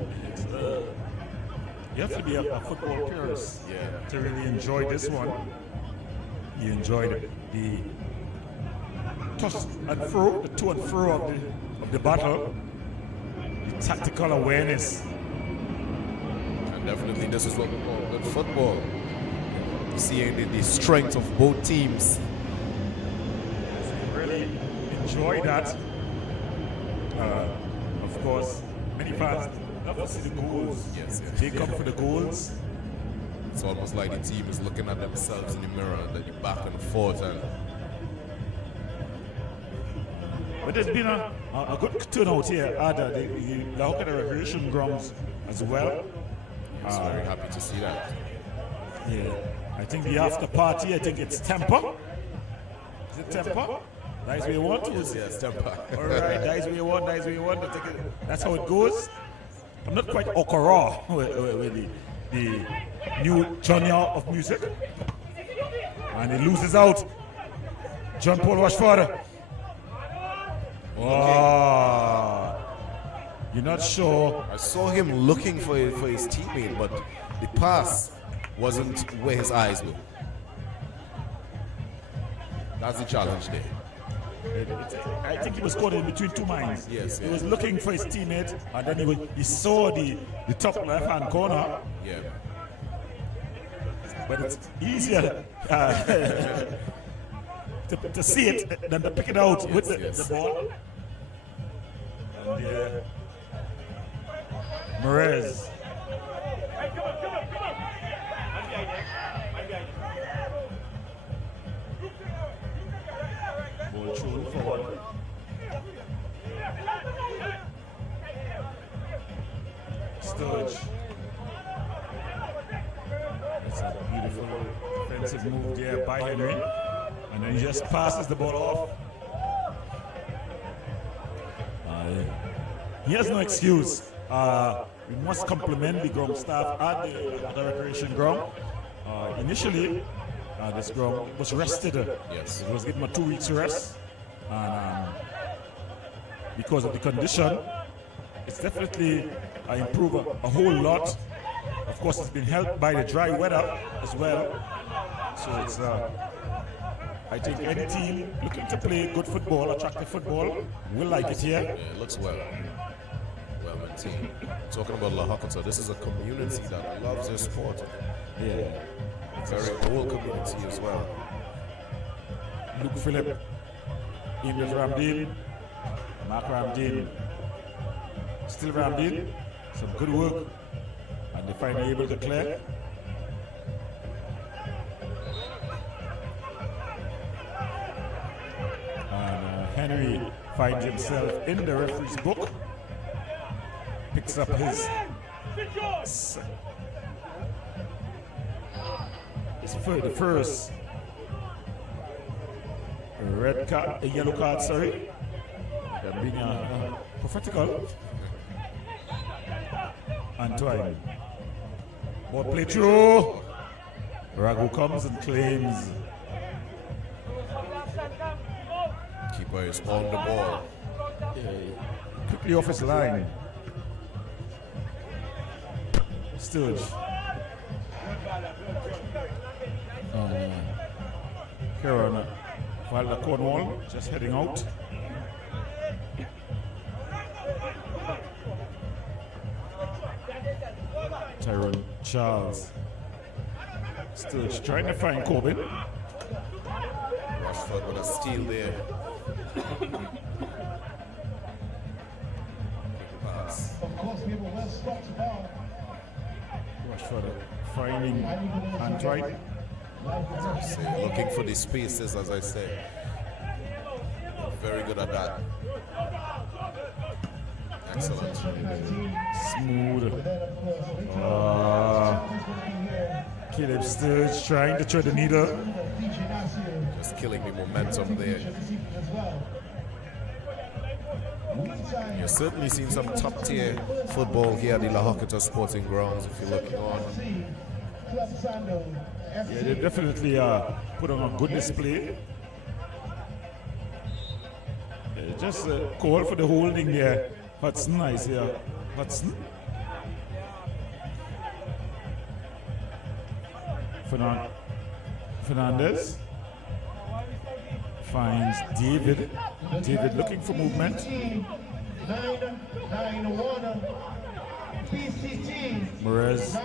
You have to be a football purist to really enjoy this one. You enjoyed the toss and fro, the to and fro of the battle, the tactical awareness. And definitely this is what we call good football. Seeing the strength of both teams. Really enjoy that. Of course, many fans love to see the goals. Yes. They come for the goals. It's almost like the team is looking at themselves in the mirror, and then you back and forth. But there's been a good turnout here at the Horquetta Recreation Grounds as well. I was very happy to see that. Yeah, I think the after party, I think it's Temper. Is it Temper? That's where you want? Yes, Temper. All right, that's where you want, that's where you want. That's how it goes. I'm not quite okara with the new genre of music. And he loses out. John Paul Rushford. Oh, you're not sure. I saw him looking for his teammate, but the pass wasn't where his eyes were. That's the challenge there. I think he was caught in between two minds. Yes, He was looking for his teammate, and then he saw the top left-hand corner. Yeah. But it's easier to see it than to pick it out with the ball. And Morez. Ball thrown forward. Sturge. It's a beautiful aggressive move there by Henry. And then he just passes the ball off. He has no excuse. We must compliment the ground staff at the recreation ground. Initially, this ground was rested. Yes. It was given a 2 weeks rest. And because of the condition, it's definitely improved a whole lot. Of course, it's been helped by the dry weather as well. So it's, I think any team looking to play good football, attractive football, will like it here. Yeah, it looks well maintained. Talking about La Horquetta, this is a community that loves their sport. Yeah. Very old community as well. Luke Phillip, Emil Ramdin, Mark Ramdin, still Ramdin, some good work, and they finally able to clear. And Henry finds himself in the referee's book, picks up his the first red card, a yellow card, sorry. That being prophetical. Antoine. Ball play through. Ragu comes and claims. Keeper is on the ball. Quickly off his line. Sturge. Kieran Valda Cornwall just heading out. Tyrone Charles. Sturge trying to find Corbin. Rashford with a steal there. Pass. Rashford finding Antoine. Looking for the spaces, as I say. Very good at that. Excellent. Smooth. Caleb Sturge trying to thread the needle. Just killing the momentum there. You're certainly seeing some top tier football here at the La Horquetta Sporting Grounds if you're looking on. Yeah, they definitely put on a good display. Just call for the holding there. Hudson, nice here. Hudson. Fernandez finds David. David looking for movement. Merez.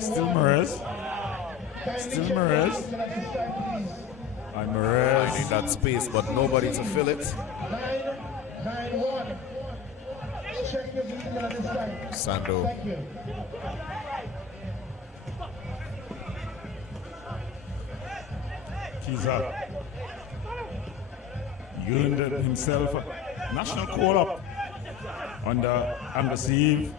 Still Merez. Still Merez. And Merez. Finding that space, but nobody to fill it. Sando. Kiza earned himself a national call-up under Steve.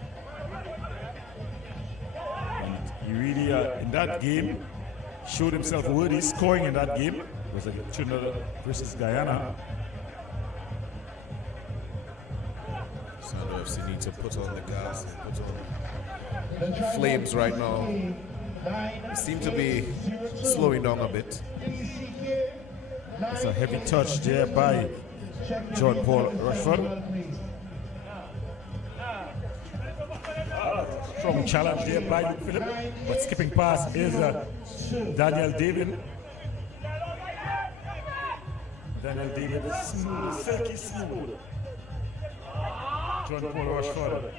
And he really, in that game, showed himself worthy. Scoring in that game was a Trinidad versus Guyana. Sando FC need to put on the gas, put on flames right now. They seem to be slowing down a bit. It's a heavy touch there by John Paul Rushford. Strong challenge there by Luke Phillip, but skipping past is Daniel David. Daniel David is smooth, silky smooth. John Paul Rushford.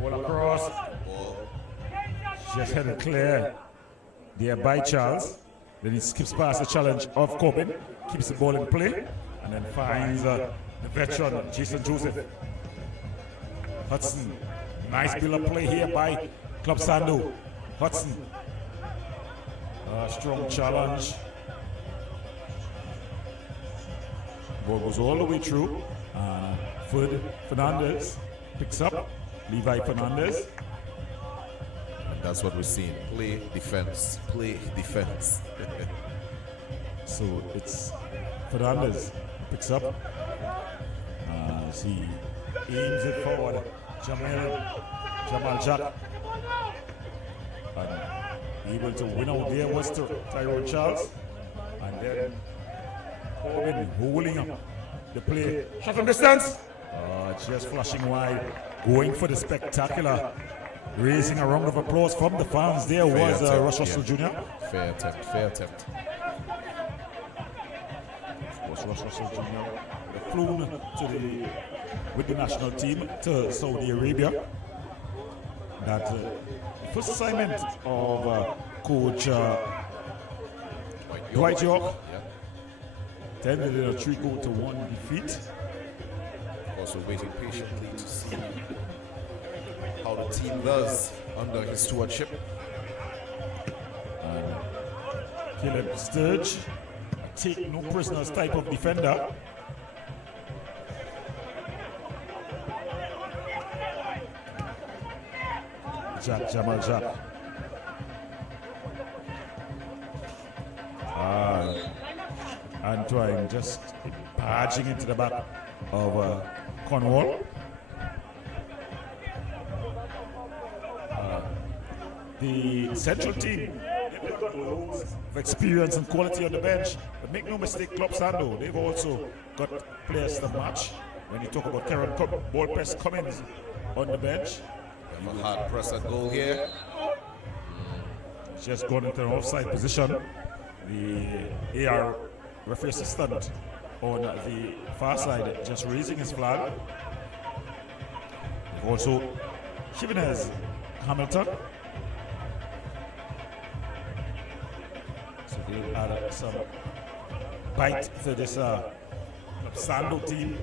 Ball across. Just headed clear there by Charles. Then he skips past the challenge of Corbin, keeps the ball in play, and then finds the veteran Jason Joseph. Hudson, nice build-up play here by Club Sando. Hudson, strong challenge. Ball goes all the way through. Fernandez picks up. Levi Fernandez. That's what we're seeing. Play defense. Play defense. So it's Fernandez picks up as he aims it forward. Jamal Jack. And able to win out there was Tyrone Charles. And then Corbin holding up the play. Shot from distance. Just flashing wide. Going for the spectacular. Raising a round of applause from the fans. There was Russ Russell Jr. Fair attempt, fair attempt. Of course, Russ Russell Jr. flown with the national team to Saudi Arabia. That first assignment of Coach Dwight York ended in a 3-1 defeat. Also waiting patiently to see how the team does under his stewardship. Caleb Sturge, a take no prisoners type of defender. Jamal Jack. Antoine just barging into the back of Cornwall. The central team, they've got loads of experience and quality on the bench. But make no mistake, Club Sando, they've also got players to match. When you talk about Karen Ball Press Cummins on the bench. We have a hard press at goal here. Just gone into an offside position. The AR referee assistant on the far side just raising his flag. They've also Jimenez Hamilton. So they'll add some bite to this Sando team.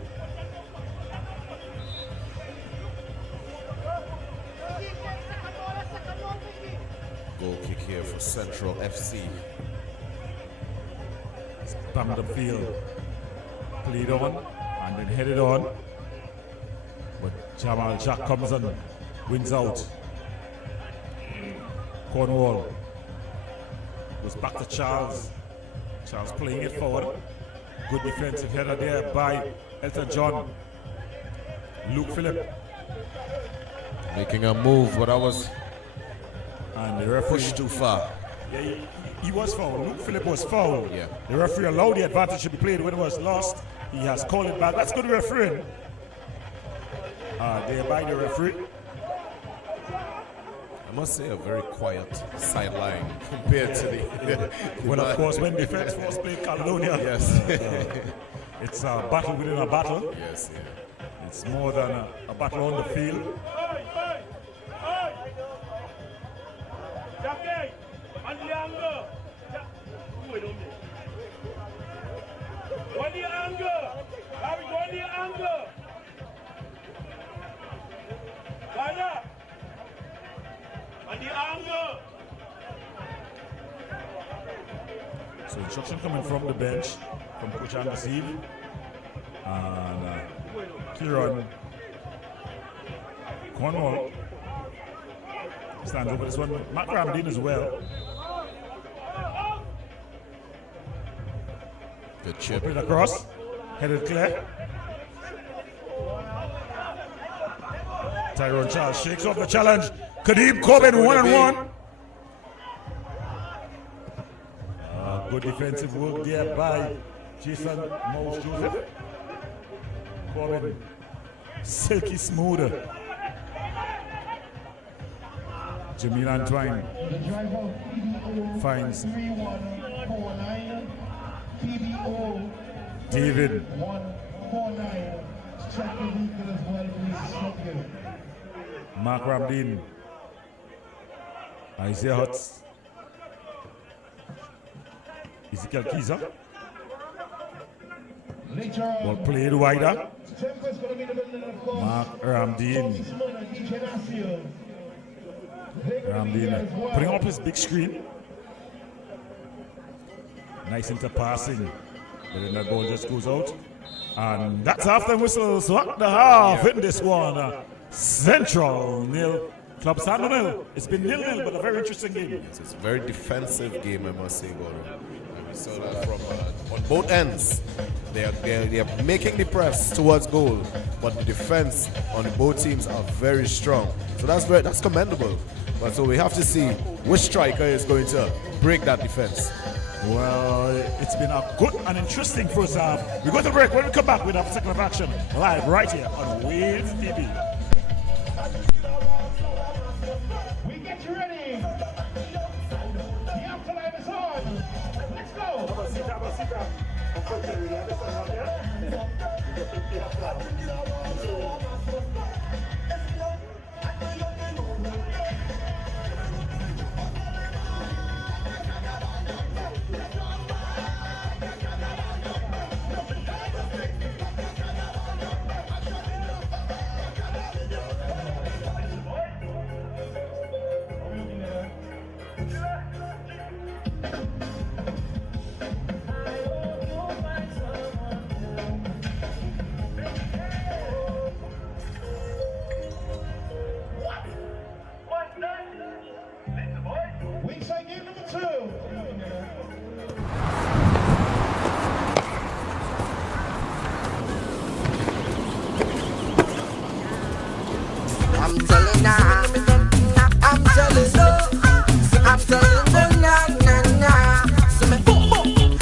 Goal kick here for Central FC. It's banged upfield, played on, and then headed on. But Jamal Jack comes and wins out. Cornwall goes back to Charles. Charles playing it forward. Good defensive header there by Elton John. Luke Phillip. Making a move, but I was and the referee pushed too far. Yeah, he was fouled. Luke Phillip was fouled. Yeah. The referee allowed the advantage to be played when it was lost. He has called it back. That's good refereeing. There by the referee. I must say a very quiet sideline compared to the well, of course, when defense force play Caledonia, yes, it's a battle within a battle. Yes, yeah. It's more than a battle on the field. So instruction coming from the bench, from Coach Angus Eve. And Kieran Cornwall stands over this one. Matt Ramdeen as well. Good chip. Put it across, headed clear. Tyrone Charles shakes off the challenge. Kadeem Corbin 1-on-1. Good defensive work there by Jason Moe Joseph. Corbin, silky smooth. Jamil Antoine finds David. Mark Ramdeen. Isaiah Hutz. Ezekiel Kiza. Ball played wider. Mark Ramdeen. Ramdeen putting up his big screen. Nice interpassing. But then that ball just goes out. And that's after whistles. What the half in this one? Central 0, Club Sando nil. It's been 0-0, but a very interesting game. It's a very defensive game, I must say, Gordon. And we saw that from on both ends. They are making the press towards goal, but the defense on both teams are very strong. So that's commendable. But so we have to see which striker is going to break that defense. Well, it's been a good and interesting first half. We go to break. When we come back, we'll have second of action live right here on Wave TV. We get you ready. The afterlife is on. Let's go. Wingside game number 2. I'm telling ya, I'm telling you, I'm telling you, nah. So me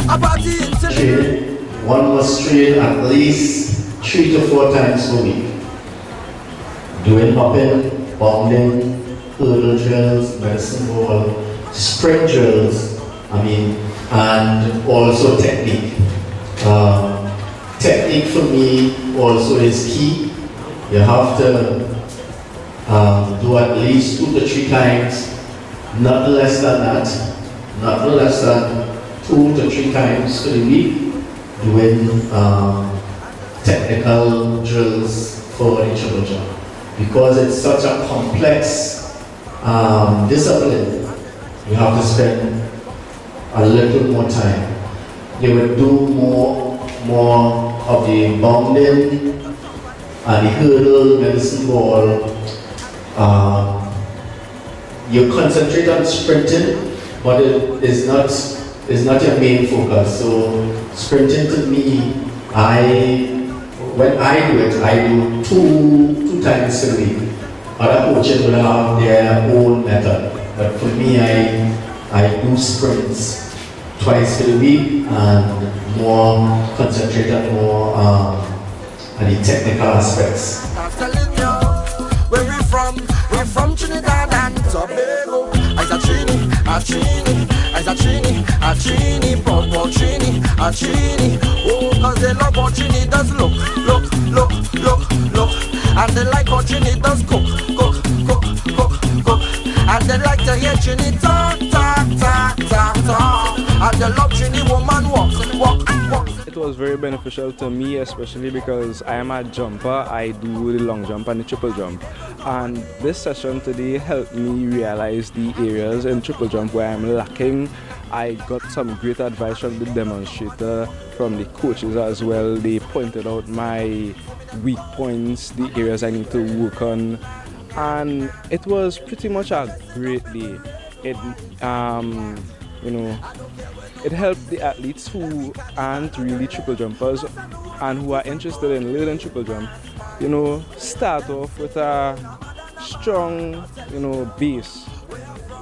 about the interview. One must train at least 3 to 4 times per week. Doing hopping, bounding, hurdle drills, medicine ball, sprint drills, and also technique. Technique for me also is key. You have to do at least 2 to 3 times, not less than that, not less than 2 to 3 times per week, doing technical drills for the triple jump. Because it's such a complex discipline, you have to spend a little more time. You will do more of the bounding and the hurdle, medicine ball. You concentrate on sprinting, but it is not your main focus. So sprinting to me, when I do it, I do two times a week. Other coaches will have their own method, but for me, I do sprints twice a week and more concentrated more on the technical aspects. I'm telling you, where we're from Trinidad and Tobago. I's a Trini, Purple Trini, oh, cause they love how Trini does look, and they like how Trini does cook, and they like to hear Trini talk, and they love Trini woman walk. It was very beneficial to me, especially because I am a jumper. I do the long jump and the triple jump. And this session today helped me realize the areas in triple jump where I'm lacking. I got some great advice from the demonstrator, from the coaches as well. They pointed out my weak points, the areas I need to work on. And it was pretty much a great day. It helped the athletes who aren't really triple jumpers and who are interested in learning triple jump, start off with a strong, base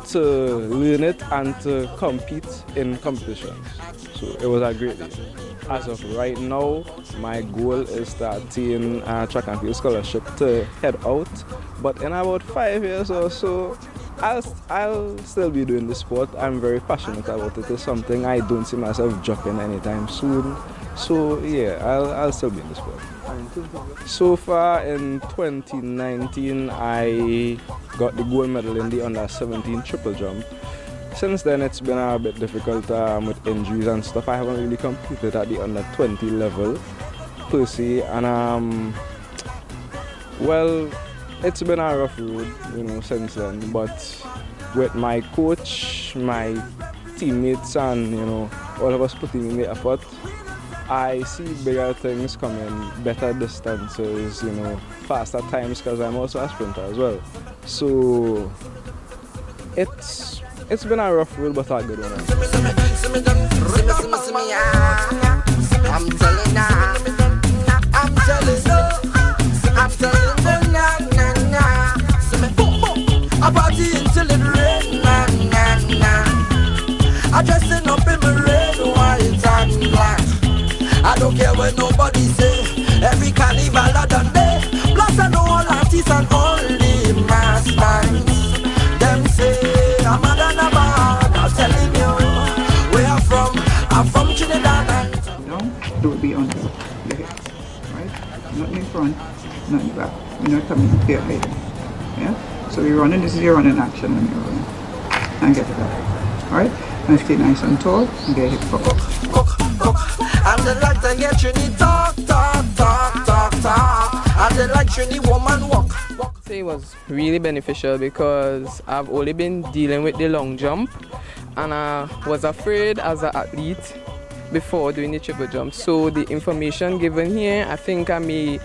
to learn it and to compete in competitions. So it was a great day. As of right now, my goal is to attain a track and field scholarship to head out, but in about 5 years or so, I'll still be doing the sport. I'm very passionate about it. It's something I don't see myself dropping anytime soon. So yeah, I'll still be in the sport. So far in 2019, I got the gold medal in the under-17 triple jump. Since then, it's been a bit difficult with injuries and stuff. I haven't really competed at the under-20 level per se, and it's been a rough road, since then. But with my coach, my teammates, and all of us putting in the effort, I see bigger things coming, better distances, faster times, because I'm also a sprinter as well. So it's been a rough road, but a good one. I'm telling I party until it rain, I dressing up in my red, white and black. I don't care what nobody say. Every carnival I done day. Plus I know all artists and all the mass bands. Them say I'm a bad. I'm telling you where I'm from Trinidad and Down, don't be under your hips, right? Nothing in front, nothing in back. You're not coming here later. Yeah? So you're running, this is your running action when you're running. And get it up. Alright? And stay nice and tall and get hip cook. And they like to hear Trini talk. And they like Trini woman walk. It was really beneficial because I've only been dealing with the long jump and I was afraid as an athlete before doing the triple jump. So the information given here, I think I may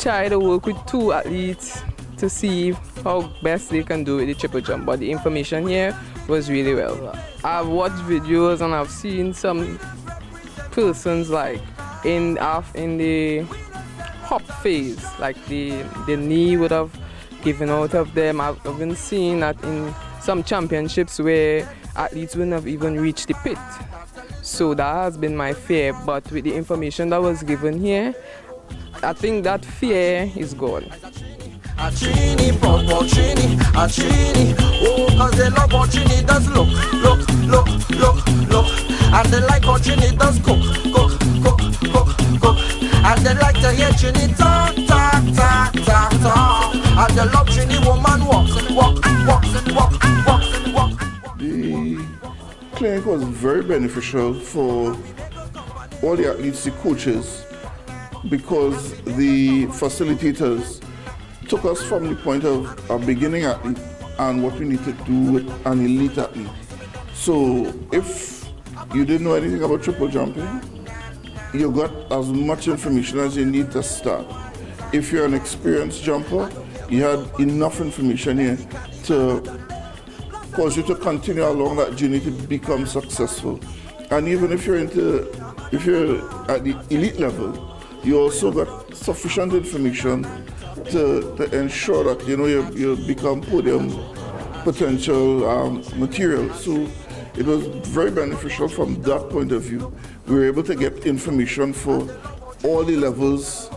try to work with 2 athletes to see how best they can do with the triple jump. But the information here was really well. I've watched videos and I've seen some persons like in the hop phase, like the knee would have given out of them. I've even seen that in some championships where athletes wouldn't have even reached the pit. So that has been my fear, but with the information that was given here, I think that fear is gone. A Trini, Papa Trini, a Trini. Oh, cause they love how Trini does look. And they like how Trini does cook. And they like to hear Trini talk. And they love Trini woman walk. The clinic was very beneficial for all the athletes, the coaches, because the facilitators took us from the point of a beginning athlete and what we need to do with an elite athlete. So if you didn't know anything about triple jumping, you got as much information as you need to start. If you're an experienced jumper, you had enough information here to cause you to continue along that journey to become successful. And even if you're at the elite level, you also got sufficient information to ensure that you become podium potential material. So it was very beneficial from that point of view. We were able to get information for all the levels,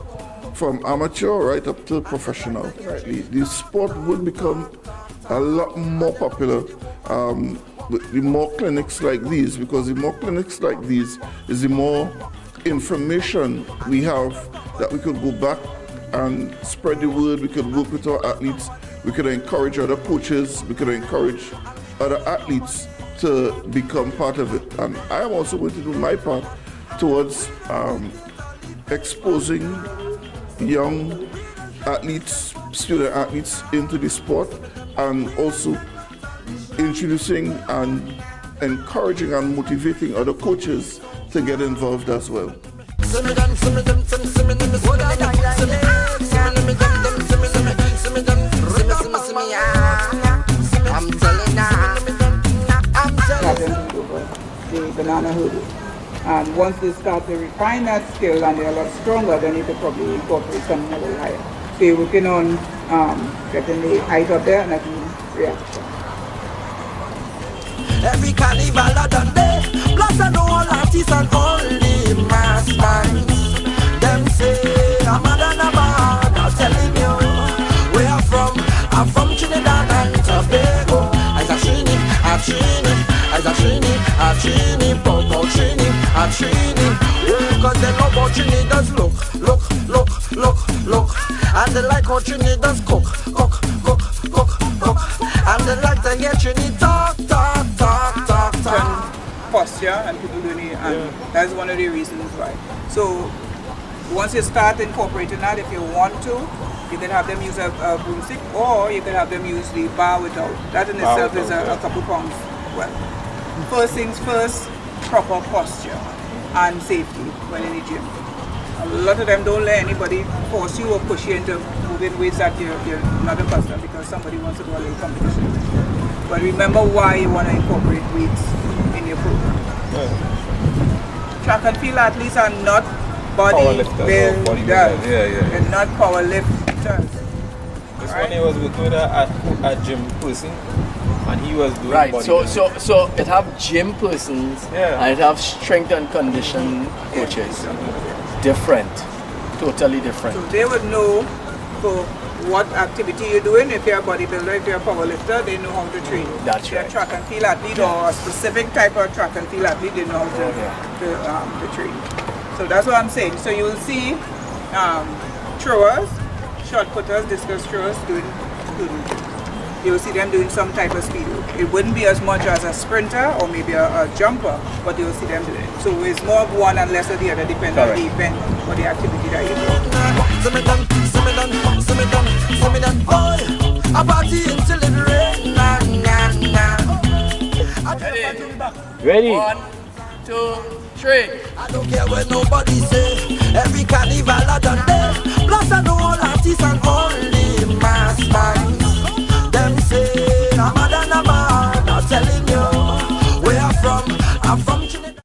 from amateur right up to professional. The sport would become a lot more popular with the more clinics like these, because the more clinics like these is the more information we have that we could go back and spread the word. We could work with our athletes, we could encourage other coaches, we could encourage other athletes to become part of it. And I am also going to do my part towards exposing young athletes, student athletes into the sport, and also introducing and encouraging and motivating other coaches to get involved as well. The banana hurdle. And once they start to refine that skill and they're a lot stronger, then you could probably incorporate something a little higher. So you're working on getting the height up there and that reaction. Every carnival I done day. Plus I know all artists and all the mass bands. Them say I'm a bad. I'm telling you where I'm from Trinidad and Tobago. As a Trini, Popo Trini, a Trini. Cause they know how Trini does look. And they like how Trini does cook. And they like to hear Trini talk. Posture and people doing it, and that's one of the reasons why. So once you start incorporating that, if you want to, you can have them use a broomstick, or you can have them use the bar without. That in itself is a couple pounds. Well, first things first, proper posture and safety when in the gym. A lot of them don't let anybody force you or push you into moving weights that you're not accustomed because somebody wants to do a little competition. But remember why you want to incorporate weights in your program. Track and field athletes are not bodybuilders. They're not power lifters. This one I was working with a gym person, and he was doing right. bodybuilding. So it have gym persons and it have strength and condition coaches. Different, totally different. So they would know for what activity you're doing. If you're a bodybuilder, if you're a power lifter, they know how to train. That's if you're right. a track and field athlete or a specific type of track and field athlete, they know how to train. So that's what I'm saying. So you will see throwers, shot putters, discus throwers doing routines. You will see them doing some type of speed work. It wouldn't be as much as a sprinter or maybe a jumper, but you will see them do it. So it's more of one and less of the other, depending on the event or the activity that you're doing. Ready? 1, 2, 3. I don't care what nobody say. Every carnival I done there. Plus I know all artists and all the mass bands. Them say I'm mad and I'm mad. I'm telling you where I'm from. I'm from Trinidad.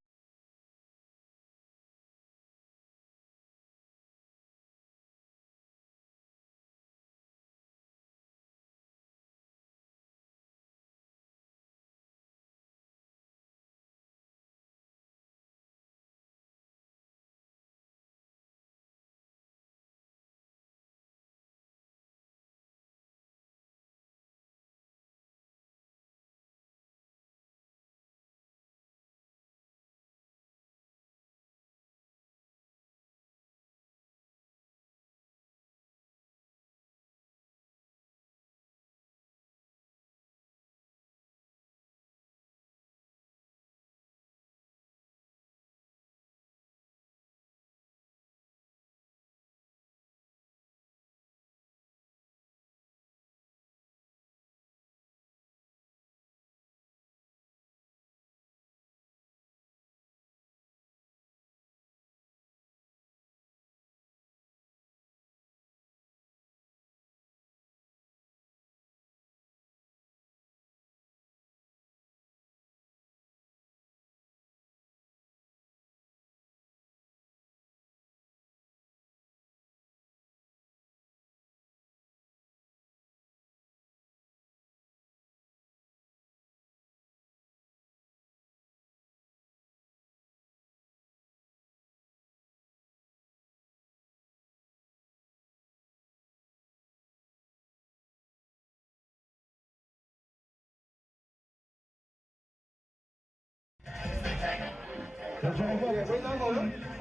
The driver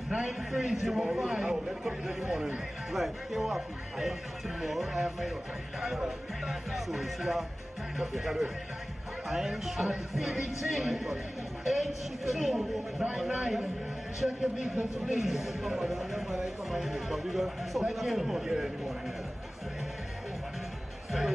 9305. Right, tomorrow I have my daughter. So you see that? I am sure. At CBT H299. Check your vehicles, please. Thank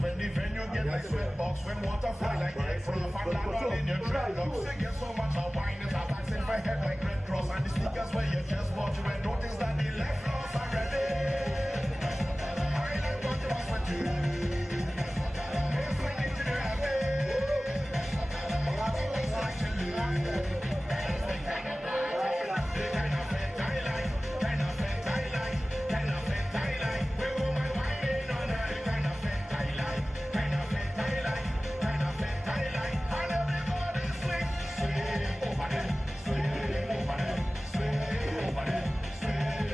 When the venue get like sweat box, when water fly like egg from a fan landlord in your dreadlocks. They get so much of wine is a tax in my head like Red Cross. And the sneakers where you just bought, you will notice that the left loss are ready. I like what you was with you. It's like it's in your head. It's like to you. It's the kind of fit I like. Kind of fit I like. Kind of fit I like. We woman whining on her. Kind of fit I like. Kind of fit I like. Kind of fit I like. And everybody swing. Swing over there. Swing over there. Swing over there. Swing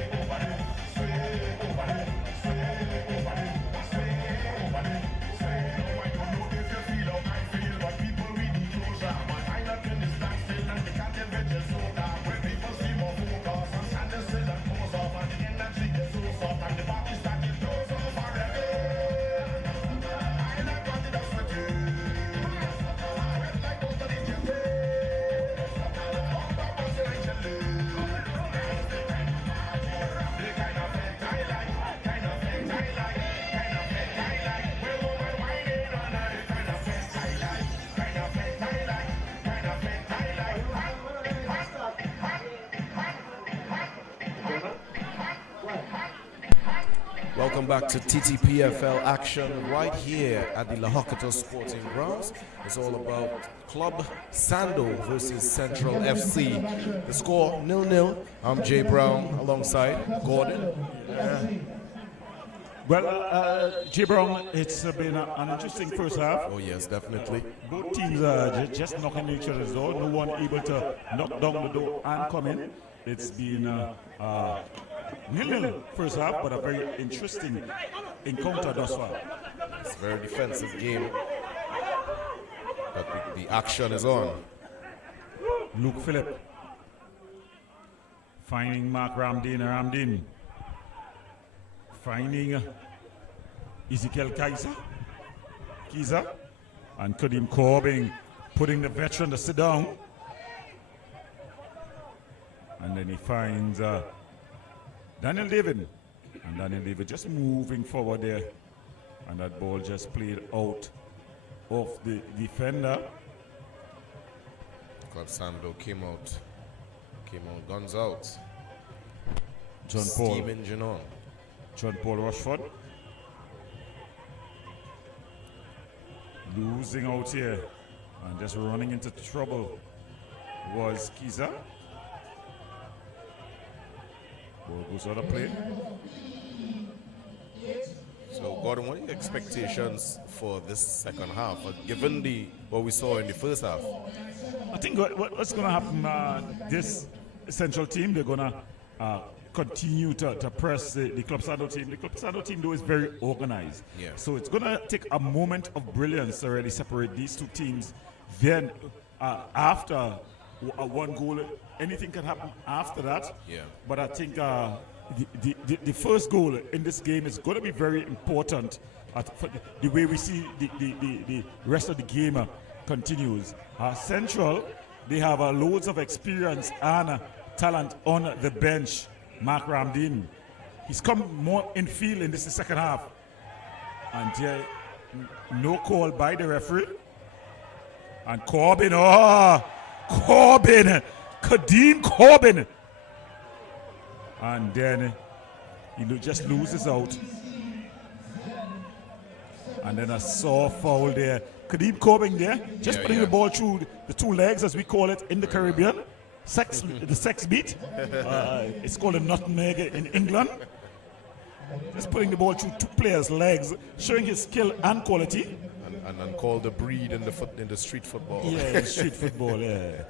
Welcome back to TTPFL action right here at the Horquetta Sporting Grounds. It's all about Club Sando versus Central FC. The score 0-0. I'm Jay Brown alongside Gordon. Well, Jay Brown, it's been an interesting first half. Oh yes, definitely. Both teams are just knocking each other's door. No one able to knock down the door and come in. It's been 0-0 first half, but a very interesting encounter thus far. It's a very defensive game, but the action is on. Luke Phillip finding Mark Ramdin. Finding Ezekiel Kiza and Kadim Corbin putting the veteran to sit down. And then he finds Daniel David. And Daniel David just moving forward there. And that ball just played out of the defender. Club Sando came out guns out. John Paul. Steam engine on. John Paul Rushford. Losing out here and just running into trouble was Kiza. Ball goes out of play. So Gordon, what are your expectations for this second half, given what we saw in the first half? I think what's going to happen, this Central team, they're going to continue to press the Club Sando team. The Club Sando team, though, is very organized. Yeah. So it's going to take a moment of brilliance to really separate these two teams. Then, after one goal, anything can happen after that. Yeah. But I think the first goal in this game is going to be very important for the way we see the rest of the game continues. Central, they have loads of experience and talent on the bench. Mark Ramdin, he's come more in field in this second half. And no call by the referee. And Corbin, Kadeem Corbin. And then he just loses out. And then a soft foul there. Kadeem Corbin there, just putting the ball through the two legs, as we call it in the Caribbean. The sex beat. It's called a nutmeg in England. Just putting the ball through two players' legs, showing his skill and quality. And called the breed in the street football. Yeah, in street football, yeah.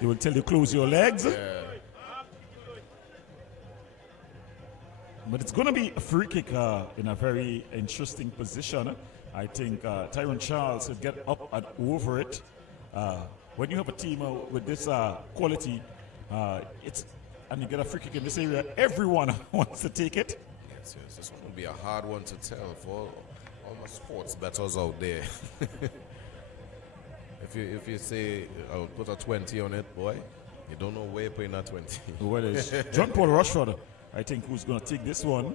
They will tell you close your legs. Yeah. But it's going to be a free kick in a very interesting position. I think Tyrone Charles will get up and over it. When you have a team with this quality, and you get a free kick in this area, everyone wants to take it. Yes, this one will be a hard one to tell for all my sports bettors out there. If you say I'll put a 20 on it, boy, you don't know where you're putting that 20. Well, it's John Paul Rushford, I think, who's going to take this one.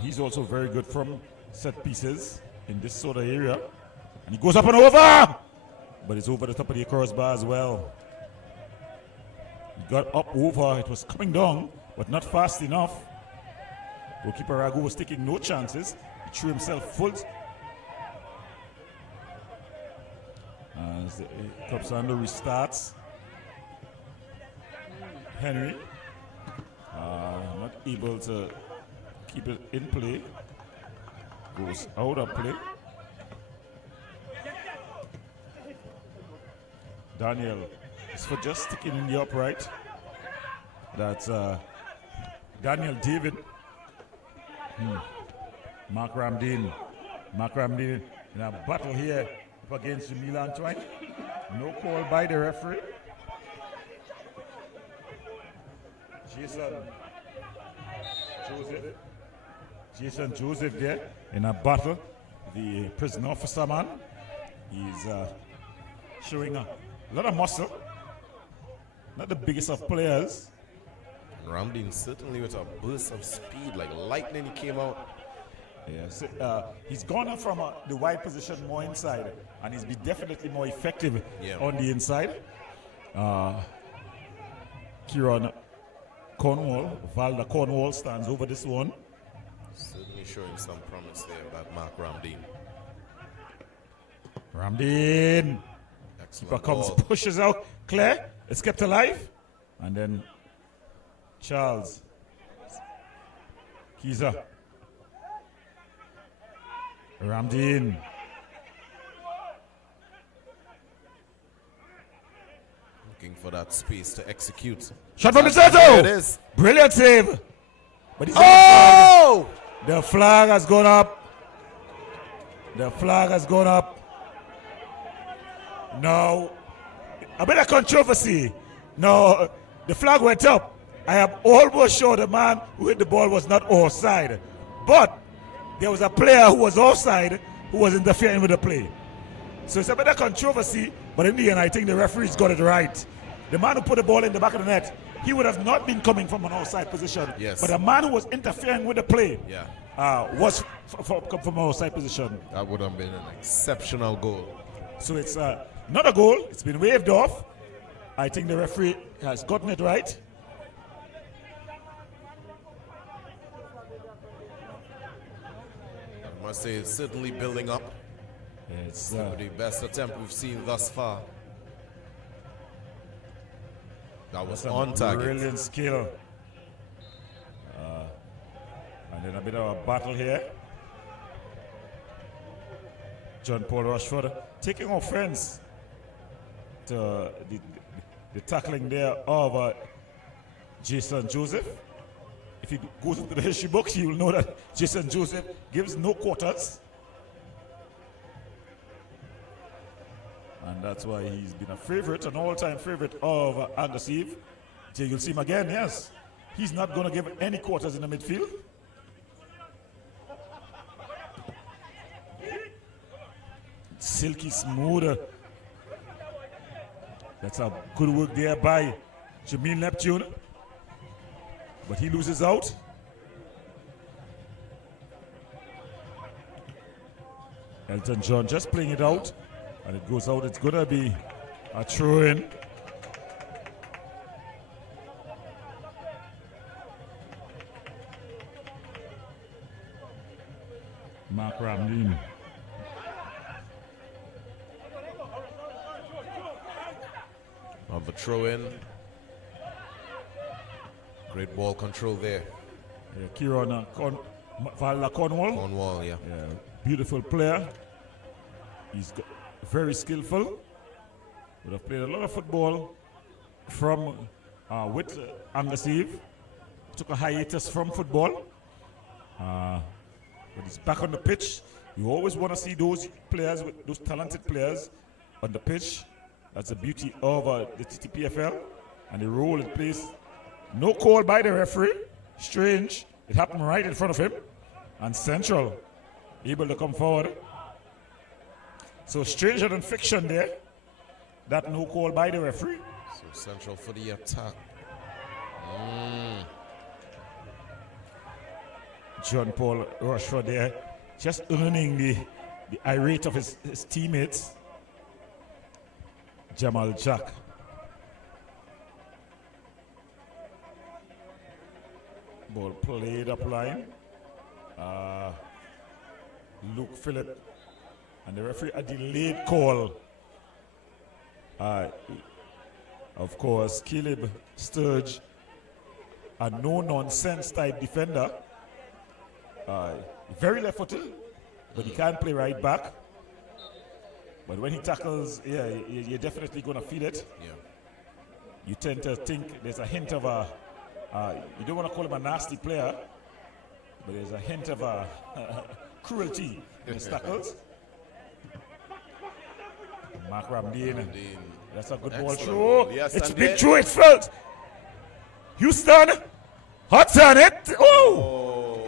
He's also very good from set pieces in this sort of area. And he goes up and over! But it's over the top of the crossbar as well. He got up over, it was coming down, but not fast enough. Goalkeeper Ragu was taking no chances. He threw himself full. As the Club Sando restarts. Henry not able to keep it in play. Goes out of play. Daniel is for just sticking in the upright. That's Daniel David. Mark Ramdin in a battle here up against Jamil Antoine. No call by the referee. Jason Joseph there in a battle. The prison officer man. He's showing a lot of muscle. Not the biggest of players. Ramdin certainly with a burst of speed, like lightning he came out. Yes, he's gone from the wide position more inside, and he's been definitely more effective on the inside. Kieran Cornwall, Valda Cornwall stands over this one. Certainly Certainly showing some promise there, that Mark Ramdeen. Ramdeen. Excellent Keeper comes, ball. pushes out. Claire, it's kept alive. And then Charles. Kiza. Ramdeen. Looking for that space to execute. Shot from the There it center. is. Brilliant save. But he's Oh! the flag has gone up. The flag has gone up. No. A bit of controversy. No, the flag went up. I am almost sure the man who hit the ball was not offside. But there was a player who was offside who was interfering with the play. So it's a bit of controversy, but in the end, I think the referees got it right. The man who put the ball in the back of the net, he would have not been coming from an offside position. Yes. But the man who was interfering with the play was from an offside position. That would have been an exceptional goal. So it's not a goal. It's been waved off. I think the referee has gotten it right. I must say, it's certainly building up. It's the best attempt we've seen thus far. That was on target. Brilliant skill. And then a bit of a battle here. John Paul Rushford taking offense to the tackling there of Jason Joseph. If he goes into the history books, you will know that Jason Joseph gives no quarters. And that's why he's been a favorite, an all-time favorite of Anders Eve. So you'll see him again, yes. He's not going to give any quarters in the midfield. Silky smooth. That's a good work there by Jamil Neptune. But he loses out. Elton John just playing it out. And it goes out. It's going to be a throw-in. Mark Ramdeen. On the throw-in. Great ball control there. Yeah, Kieran Vala Cornwall. Cornwall, yeah. Beautiful player. He's very skillful. Would have played a lot of football from with Angus Eve. Took a hiatus from football. But he's back on the pitch. You always want to see those players, those talented players on the pitch. That's the beauty of the TTPFL and the role it plays. No call by the referee. Strange. It happened right in front of him. And Central able to come forward. So stranger than fiction there. That no call by the referee. So Central for the attack. John Paul Rushford there. Just earning the irate of his teammates. Jamal Jack. Ball played up line. Luke Phillip. And the referee, a delayed call. Of course, Caleb Sturge, a no-nonsense type defender. Very left-footed, but he can't play right back. But when he tackles, yeah, you're definitely going to feel it. Yeah. You tend to think there's a hint of a, you don't want to call him a nasty player, but there's a hint of a cruelty in his tackles. Mark Ramdeen. That's a good ball throw. Yes, it's and big there- throw, it felt. Houston, Hudson, it. Oh!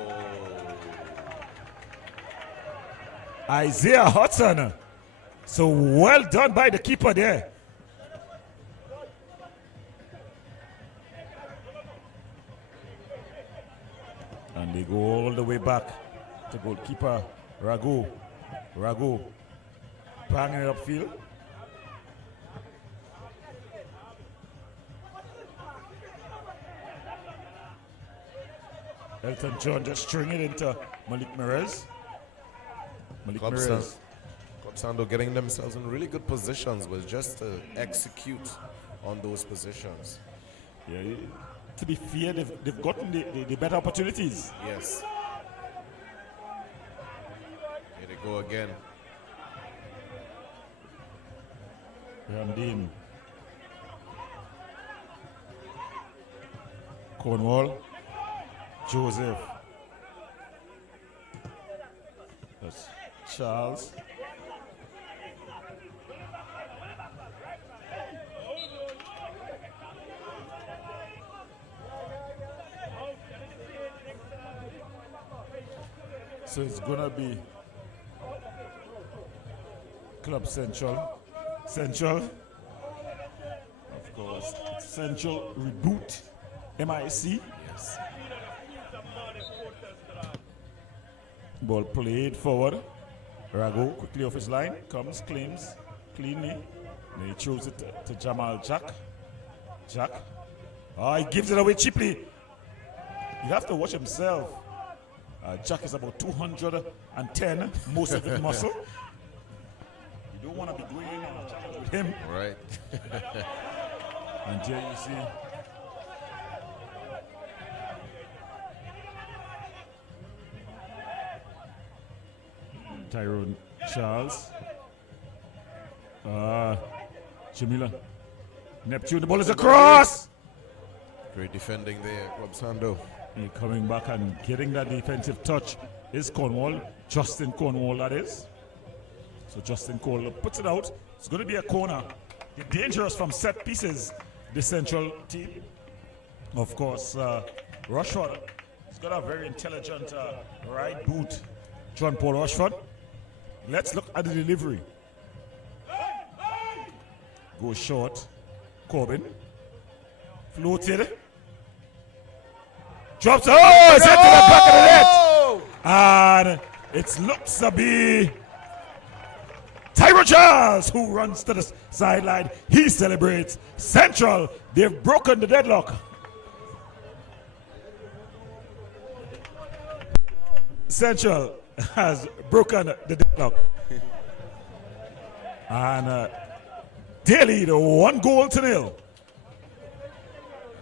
Isaiah Hudson. So well done by the keeper there. And they go all the way back to goalkeeper Ragu. Banging it upfield. Elton John just string it into Malik Mirez. Club Sando getting themselves in really good positions, but just to execute on those positions. Yeah, to be fair, they've gotten the better opportunities. Yes. Here they go again. Ramdeen. Cornwall. Joseph. That's Charles. So it's gonna be Club Central. Central. Of course. Central Reboot. MIC. Yes. Ball played forward. Rago quickly off his line. Comes, claims cleanly. And he throws it to Jamal Jack. Jack. Oh, he gives it away cheaply. You have to watch himself. Jack is about 210, most of it muscle. You don't want to be going on a challenge with him. Right. And here you see Tyrone Charles. Jamila. Neptune, the ball is across! Great defending there, Club Sando. Coming back and getting that defensive touch is Cornwall. Justin Cornwall, that is. So Justin Cornwall puts it out. It's going to be a corner. They're dangerous from set pieces, the Central team. Of course, Rushford has got a very intelligent right boot. John Paul Rushford. Let's look at the delivery. Goes short. Corbin. Floated. Drops. Oh, it's hit to the back of the net. And it looks to be Tyrone Charles who runs to the sideline. He celebrates. Central, they've broken the deadlock. Central has broken the deadlock. And they lead 1-0.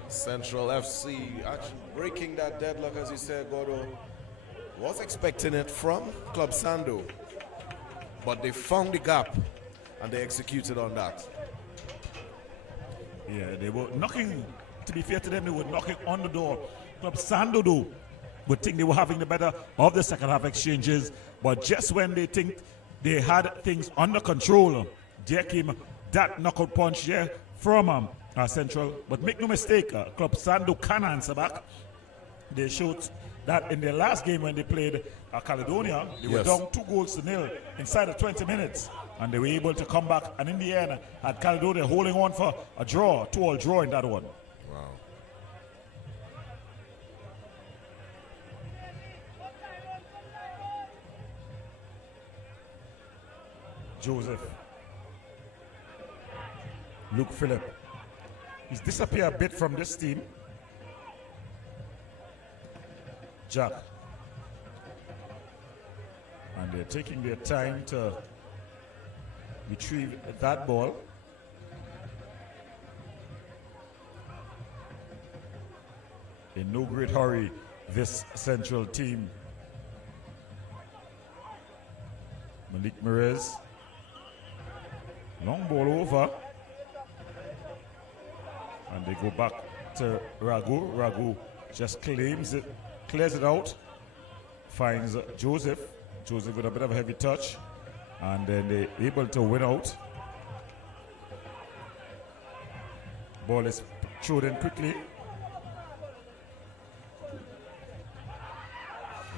Central FC actually breaking that deadlock, as you said, Gordo. Was expecting it from Club Sando, but they found the gap and they executed on that. Yeah, they were knocking, to be fair to them, they were knocking on the door. Club Sando, though, would think they were having the better of the second half exchanges, but just when they think they had things under control, there came that knockout punch there from Central. But make no mistake, Club Sando can answer back. They showed that in their last game when they played Caledonia, they were down 2-0 inside of 20 minutes. And they were able to come back, and in the end, had Caledonia holding on for a draw, 2-2 draw in that one. Wow. Joseph. Luke Phillip. He's disappeared a bit from this team. Jack. And they're taking their time to retrieve that ball. In no great hurry, this Central team. Malik Mirez. Long ball over. And they go back to Ragu. Ragu just claims it, clears it out, finds Joseph. Joseph with a bit of a heavy touch, and then they're able to win out. Ball is thrown in quickly.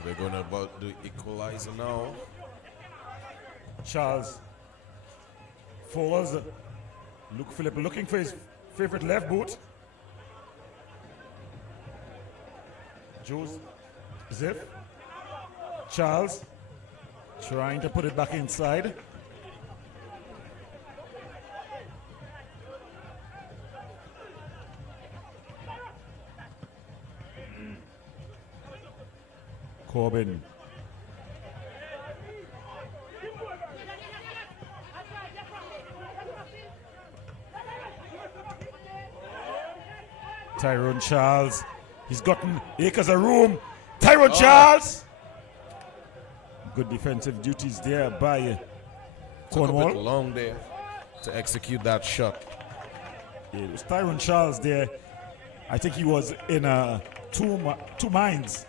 They're going to about the equalizer now. Charles falls. Luke Phillip looking for his favorite left boot. Joseph. Charles trying to put it back inside. Corbin. Tyrone Charles. He's gotten acres of room. Tyrone Charles. Good defensive duties there by Cornwall. Took a bit long there to execute that shot. Yeah, it was Tyrone Charles there. I think he was in two minds.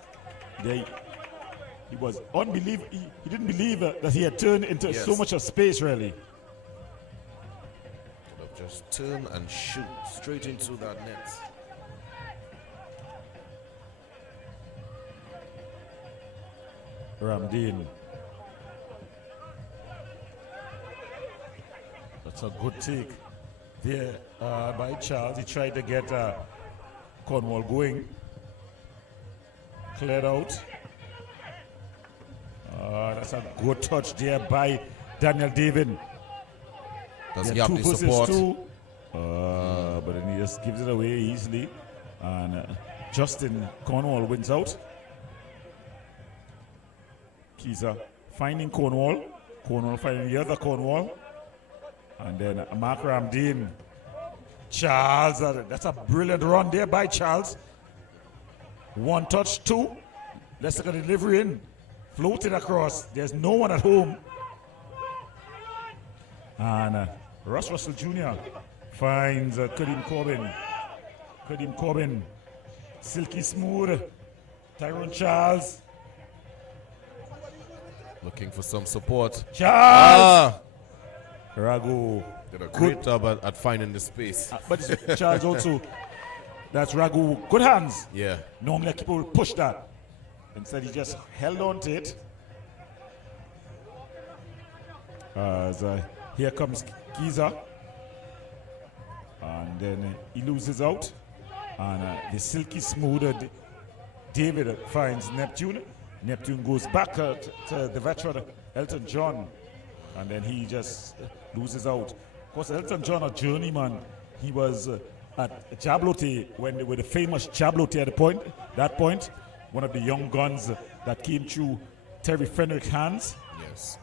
He was unbelievable. He didn't believe that he had turned into so much of space, really. Could have just turn and shoot straight into that net. Ramdeen. That's a good take there by Charles. He tried to get Cornwall going. Cleared out. That's a good touch there by Daniel David. Does he have the support? But then he just gives it away easily. And Justin Cornwall wins out. Kiza finding Cornwall. Cornwall finding the other Cornwall. And then Mark Ramdeen. Charles, that's a brilliant run there by Charles. One touch, two. Let's look at the delivery in. Floated across. There's no one at home. And Russ Russell Jr. finds Kadeem Corbin. Kadeem Corbin. Silky smooth. Tyrone Charles. Looking for some support. Charles! Ragu. Did a great job at finding the space. But Charles also, that's Ragu. Good hands. Yeah. Normally people will push that. Instead he just held on to it. Here comes Kiza. And then he loses out. And the silky smooth David finds Neptune. Neptune goes back to the veteran Elton John. And then he just loses out. Of course, Elton John, a journeyman, he was at Jablote with the famous Jablote at that point, one of the young guns that came through Terry Fenwick hands. Yes.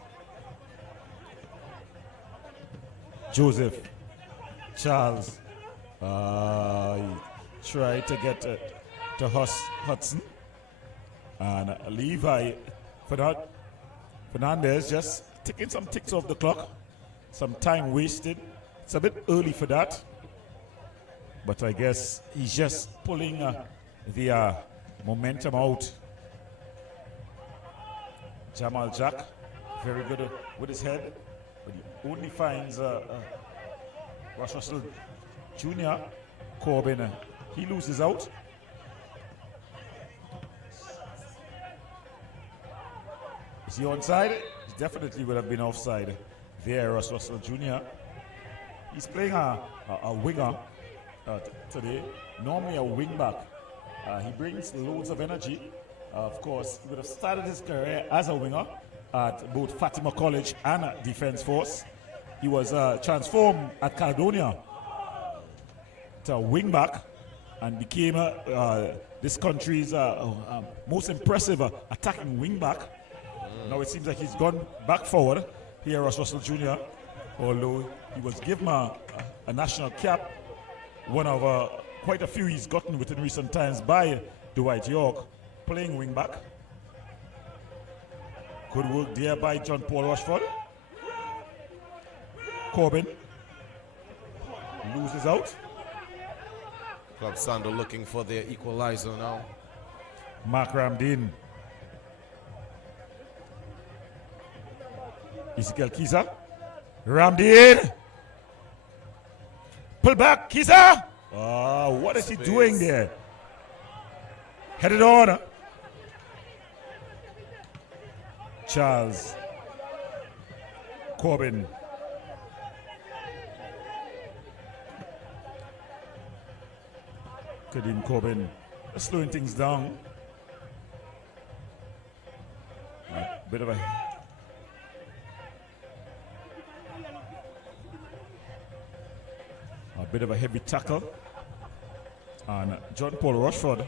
Joseph, Charles, he tried to get to Hudson. And Levi Fernandez just taking some ticks off the clock. Some time wasted. It's a bit early for that. But I guess he's just pulling the momentum out. Jamal Jack, very good with his head. But he only finds Russ Russell Jr. Corbin. He loses out. Is he onside? He definitely would have been offside there, Russ Russell Jr. He's playing a winger today, normally a wing back. He brings loads of energy. Of course, he would have started his career as a winger at both Fatima College and Defence Force. He was transformed at Caledonia to a wing back and became this country's most impressive attacking wing back. Now it seems like he's gone back forward here, Russ Russell Jr., although he was given a national cap, one of quite a few he's gotten within recent times by Dwight York, playing wing back. Good work there by John Paul Rushford. Corbin loses out. Club Sando looking for their equalizer now. Mark Ramdeen. Ezekiel Kiza. Ramdeen. Pull back, Kiza. Oh, what is he doing there? Headed on. Charles. Corbin. Kadeem Corbin slowing things down. A bit of a heavy tackle. And John Paul Rushford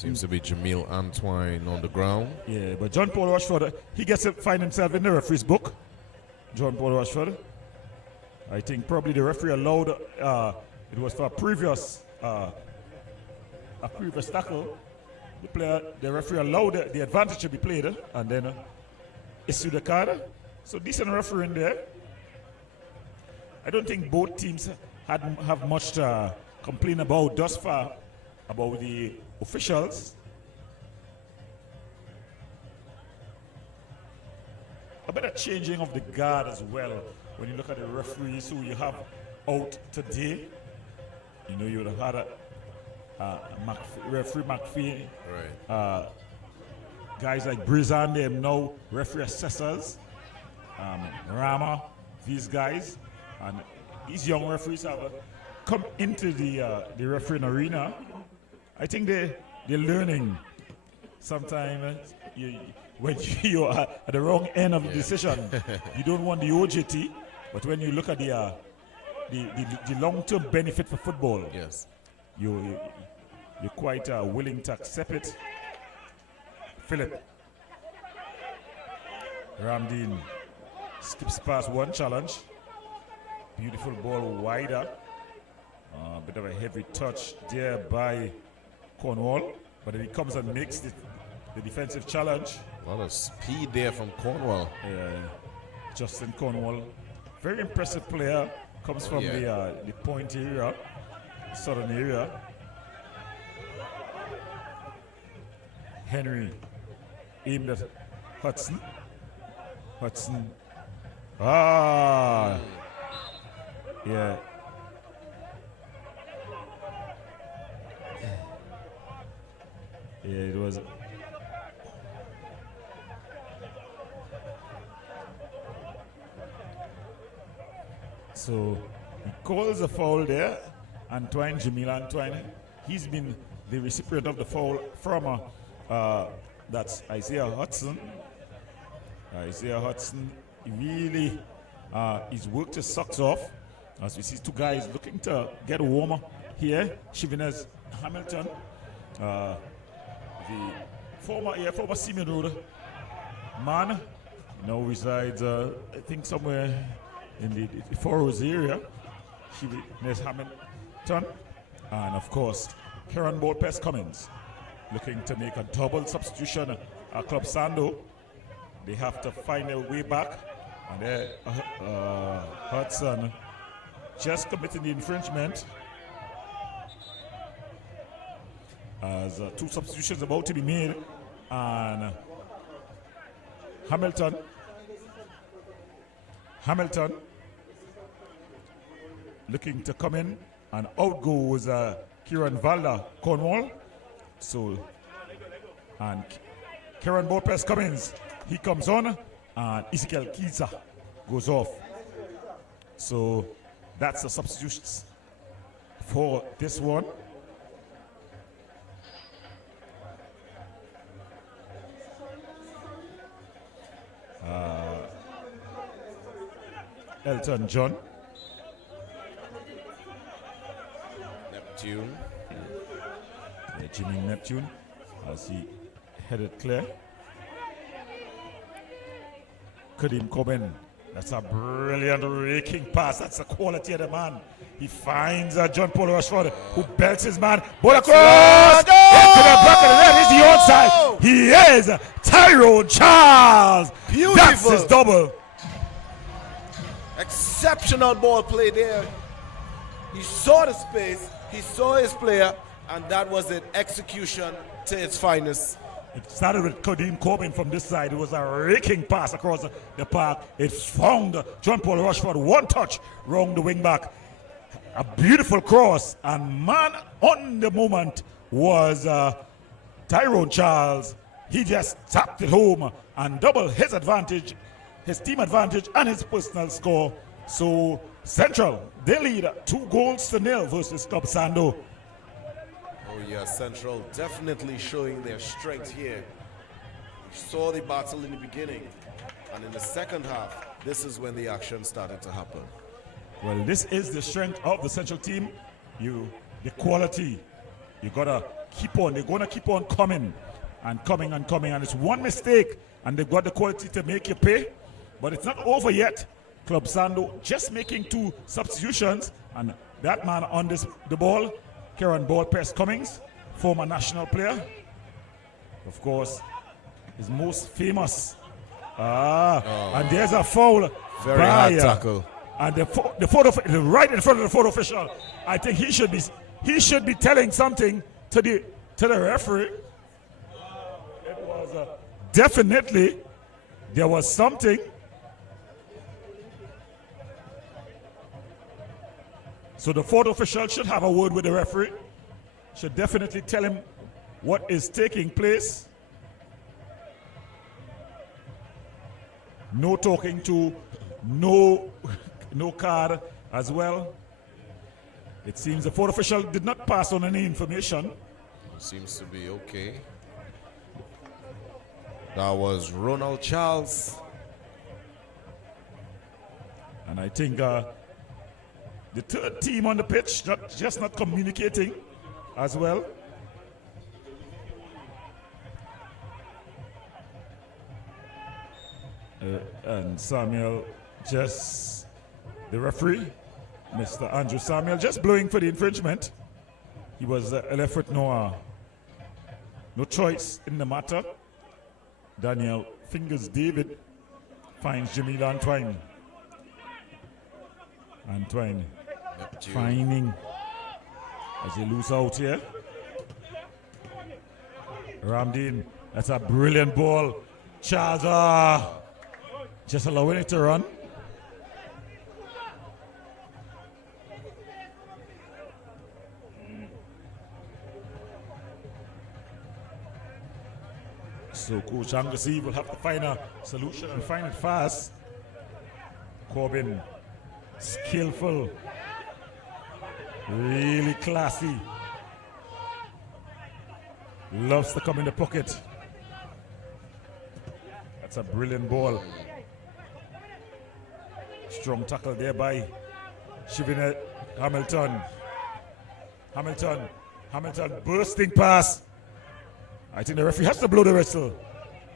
Seems to be Jamil Antoine on the ground. Yeah, but John Paul Rushford, he gets to find himself in the referee's book. John Paul Rushford. I think probably the referee allowed, it was for a previous tackle. The referee allowed the advantage to be played and then issued the card. So decent refereeing there. I don't think both teams have much to complain about thus far about the officials. A bit of changing of the guard as well. When you look at the referees who you have out today, you know, you would have had referee McPhee, right. Guys like Brizan, them now referee assessors, Rama, these guys, and these young referees have come into the refereeing arena. I think they're learning. Sometimes when you are at the wrong end of the decision, you don't want the OJT, but when you look at the long-term benefit for football, yes, you're quite willing to accept it. Philip Ramdeen skips past one challenge. Beautiful ball wider. Bit of a heavy touch there by Cornwall, but then he comes and makes the defensive challenge. A lot of speed there from Cornwall. Justin Cornwall, very impressive player. Comes from the point area, southern area. Henry aimed at Hudson. Yeah. Yeah, it was. So he calls a foul there. Jamil Antoine. He's been the recipient of the foul from that's Isaiah Hudson. Isaiah Hudson really he's worked his socks off. As we see two guys looking to get warmer here. Chivinez Hamilton, the former Seaman Road man, now resides I think somewhere in the Furrows area. Chivinez Hamilton, and of course Kieran Bolpes Cummins looking to make a double substitution at Club Sando. They have to find their way back, and there Hudson just committing the infringement as two substitutions about to be made, and Hamilton looking to come in, and out goes Kieran Valda Cornwall. So, and Kieran Bolpes Cummins, he comes on, and Ezekiel Kiza goes off. So that's the substitutions for this one. Elton John. Neptune. Jimmy Neptune as he headed clear. Kadim Coben. That's a brilliant raking pass. That's the quality of the man. He finds John Paul Rushford, who belts his man. Ball across into the back of the net. He's the onside. He is Tyrone Charles. Beautiful. That's his double. Exceptional ball play there. He saw the space, he saw his player, and that was it. Execution to its finest. It started with Kadim Corbin from this side. It was a raking pass across the park. It found John Paul Rushford, one touch wrong the wing back. A beautiful cross, and man on the moment was Tyrone Charles. He just tapped it home and doubled his advantage, his team advantage, and his personal score. So Central, they lead 2-0 versus Club Sando. Oh yeah, Central definitely showing their strength here. We saw the battle in the beginning, and in the second half, this is when the action started to happen. Well, this is the strength of the Central team. The quality. You gotta keep on. They're going to keep on coming and coming and coming. And it's one mistake, and they've got the quality to make you pay. But it's not over yet. Club Sando just making 2 substitutions, and that man on the ball, Kieran Ball-Press Cummings, former national player. Of course, his most famous. And there's a foul. Very hard tackle. And the photo, right in front of the photo official. I think he should be telling something to the referee. It was definitely there was something. So the photo official should have a word with the referee. Should definitely tell him what is taking place. No talking to, no card as well. It seems the photo official did not pass on any information. Seems to be okay. That was Ronald Charles. And I think the third team on the pitch just not communicating as well. And Samuel the referee, Mr. Andrew Samuel, just blowing for the infringement. He was left with no choice in the matter. Daniel fingers David, finds Jamil Antoine. Antoine finding as he lose out here. Ramdeen, that's a brilliant ball. Charles, just allowing it to run. So Coach Angassi will have to find a solution and find it fast. Corbin, skillful, really classy. Loves to come in the pocket. That's a brilliant ball. Strong tackle there by Shivinet Hamilton. Hamilton bursting pass. I think the referee has to blow the whistle,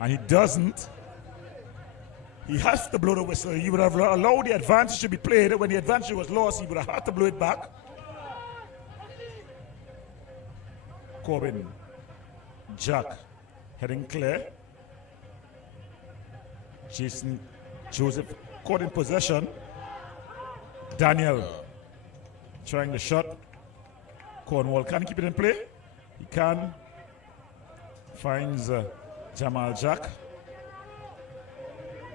and he doesn't. He has to blow the whistle. He would have allowed the advantage to be played. When the advantage was lost, he would have had to blow it back. Corbin, Jack, heading clear. Jason Joseph caught in possession. Daniel trying the shot. Cornwall can keep it in play. He can. Finds Jamal Jack.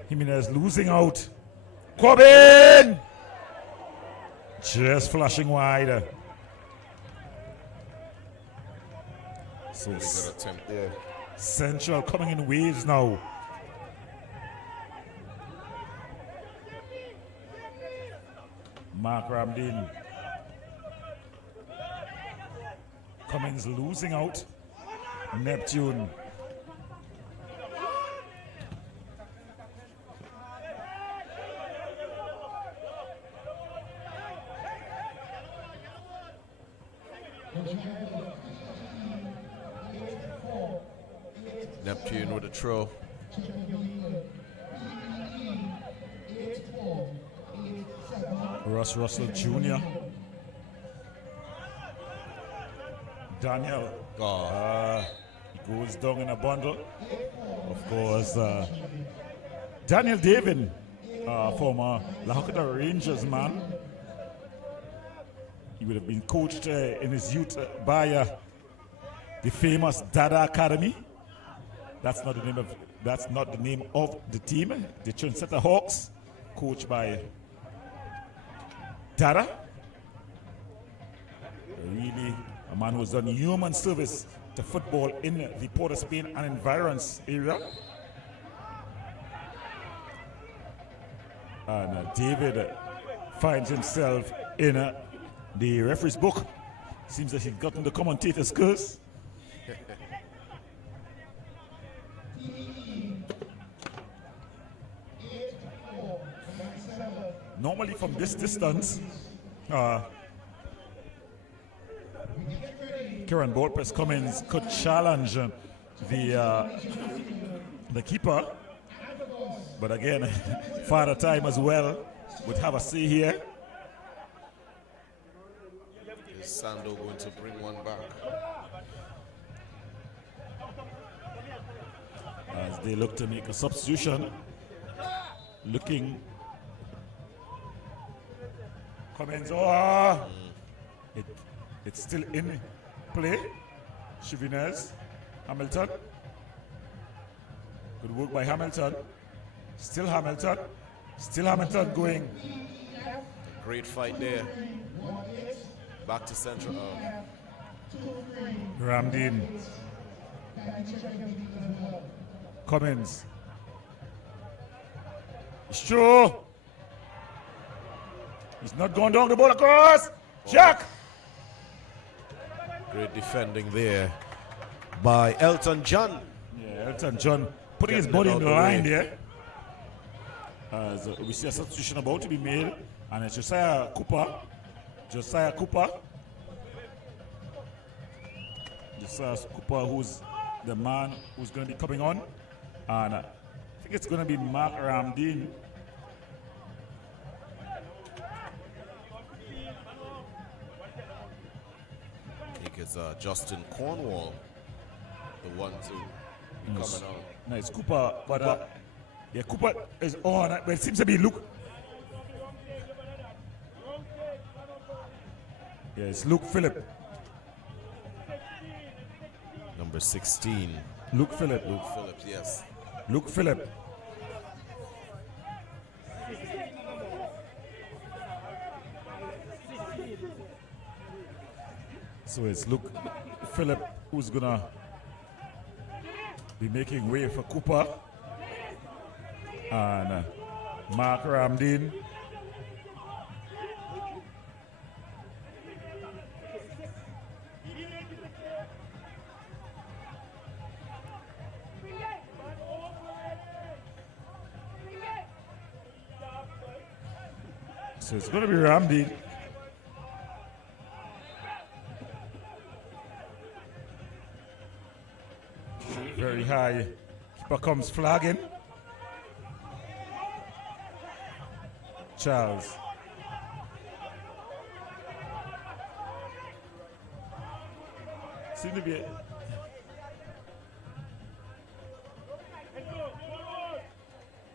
Jimenez losing out. Corbin! Just flashing wide. So good attempt there. Central coming in waves now. Mark Ramdeen. Cummings losing out. Neptune. Neptune with a throw. Russ Russell Jr. Daniel. He goes down in a bundle. Of course, Daniel David, former La Horquetta Rangers man. He would have been coached in his youth by the famous Dada Academy. That's not the name of the team. The Trincetta Hawks, coached by Dada. Really a man who's done human service to football in the Port of Spain and environs area. And David finds himself in the referee's book. Seems that he's gotten the commentator's curse. Normally from this distance, Kieran Ballpress Cummins could challenge the keeper. But again, Father Time as well would have a say here. Is Sando going to bring one back? As they look to make a substitution. Looking. Cummins. Oh! It's still in play. Chivinez. Hamilton. Good work by Hamilton. Still Hamilton. Still Hamilton going. A great fight there. Back to central. Ramdeen. Cummins. It's true. He's not going down the ball across. Jack. Great defending there by Elton John. Yeah, Elton John putting his body in the line there. As we see a substitution about to be made, and it's Josiah Cooper. Josiah Cooper, who's the man who's going to be coming on, and I think it's going to be Mark Ramdeen. I think it's Justin Cornwall, the one to be coming on. Nice Cooper, but yeah, Cooper is on, but it seems to be Luke. Yeah, it's Luke Phillip. Number 16. Luke Phillip. Luke Phillips, yes. Luke Phillip. So it's Luke Phillip who's gonna be making way for Cooper. And Mark Ramdeen. So it's going to be Ramdeen. Very high. Keeper comes flagging. Charles. Seem to be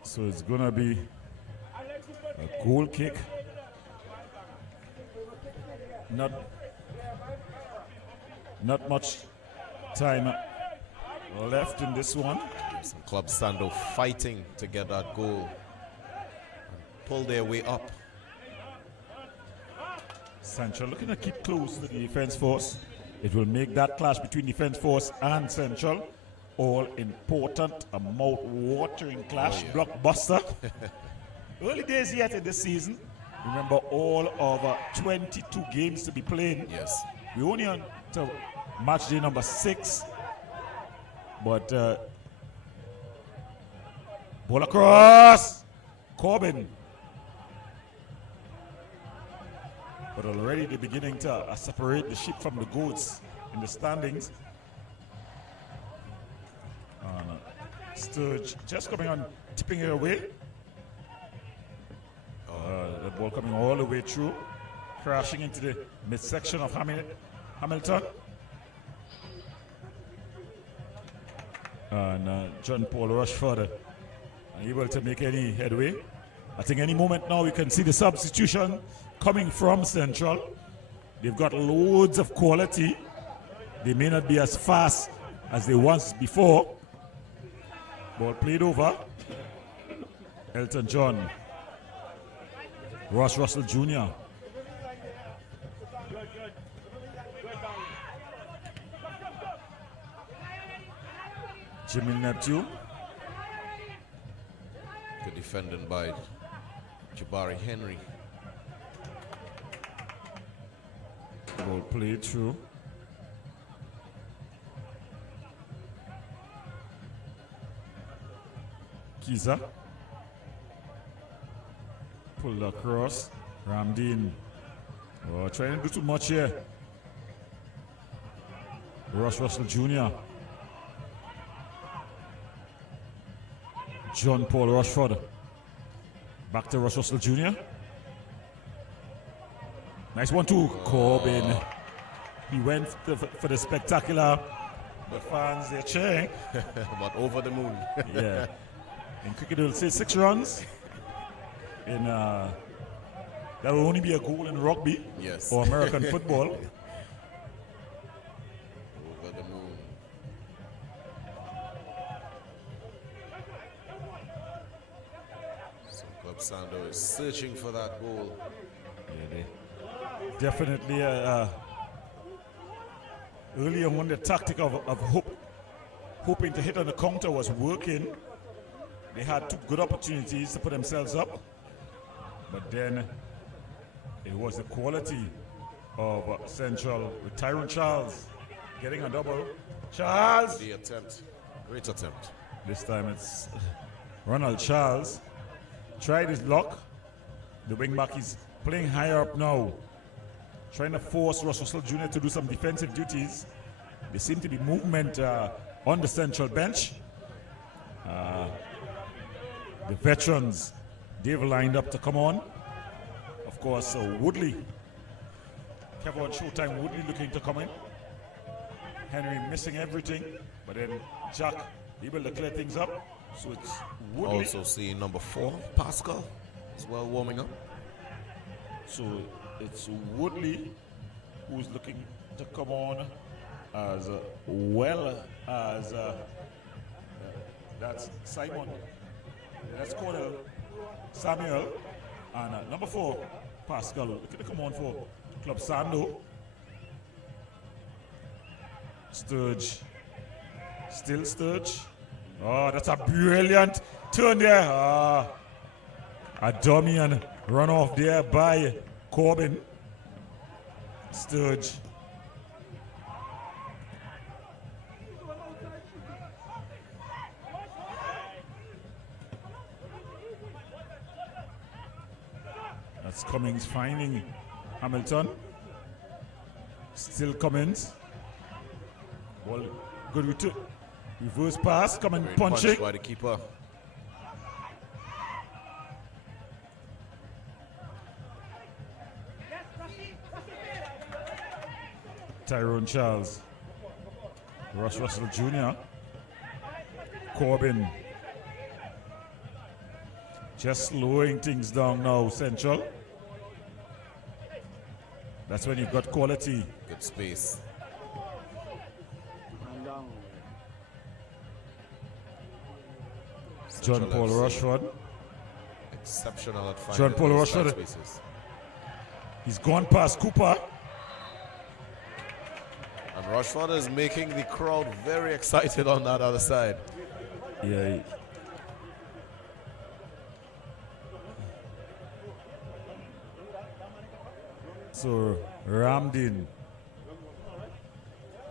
so it's gonna be a goal kick. Not much time left in this one. Some Club Sando fighting to get that goal. Pull their way up. Central looking to keep close to the defense force. It will make that clash between defense force and Central all important, a mouth-watering clash, blockbuster. Early days yet in this season. Remember, all over 22 games to be played. Yes. We're only on to match day number 6. But ball across. Corbin. But already they're beginning to separate the sheep from the goats in the standings. Sturge just coming on, tipping it away. The ball coming all the way through, crashing into the midsection of Hamilton. And John Paul Rushford unable to make any headway. I think any moment now we can see the substitution coming from Central. They've got loads of quality. They may not be as fast as they once before. Ball played over. Elton John. Ross Russell Jr. Jimmy Neptune. Good defending by Jabari Henry. Ball played through. Kiza. Pulled across. Ramdeen. Oh, trying to do too much here. Ross Russell Jr. John Paul Rushford. Back to Ross Russell Jr. Nice 1-2. Corbin. He went for the spectacular. The fans, they're cheering. But over the moon. Yeah. In cricket, they'll say 6 runs. In that will only be a goal in rugby. Yes. Or American football. Over the moon. So Club Sando is searching for that goal. Yeah, definitely earlier when the tactic of hoping to hit on the counter was working, they had 2 good opportunities to put themselves up, but then it was the quality of Central with Tyrone Charles getting a double. Charles! The attempt, great attempt. This time it's Ronald Charles. Tried his luck. The wingback is playing higher up now, trying to force Ross Russell Jr. to do some defensive duties. There seem to be movement on the central bench. The veterans, they've lined up to come on. Of course, Woodley, Kevin Showtime Woodley looking to come in. Henry missing everything, but then Jack able to clear things up. So it's Woodley. Also seeing number 4, Pascal, as well warming up. So it's Woodley who's looking to come on, as well as that's Simon. That's Cordell Samuel. And number 4, Pascal, looking to come on for Club Sando. Sturge. Still Sturge. Oh, that's a brilliant turn there. A dummy and run off there by Corbin. Sturge. That's Cummings finding Hamilton. Still Cummings. Well, good return. Reverse pass, coming punching. Punch by the keeper. Tyrone Charles. Ross Russell Jr. Corbin. Just slowing things down now, Central. That's when you've got quality. Good space. John Paul Rushford. Exceptional at finding John Paul those Rushford. spaces. He's gone past Cooper. And Rushford is making the crowd very excited on that other side. Yeah. So Ramdin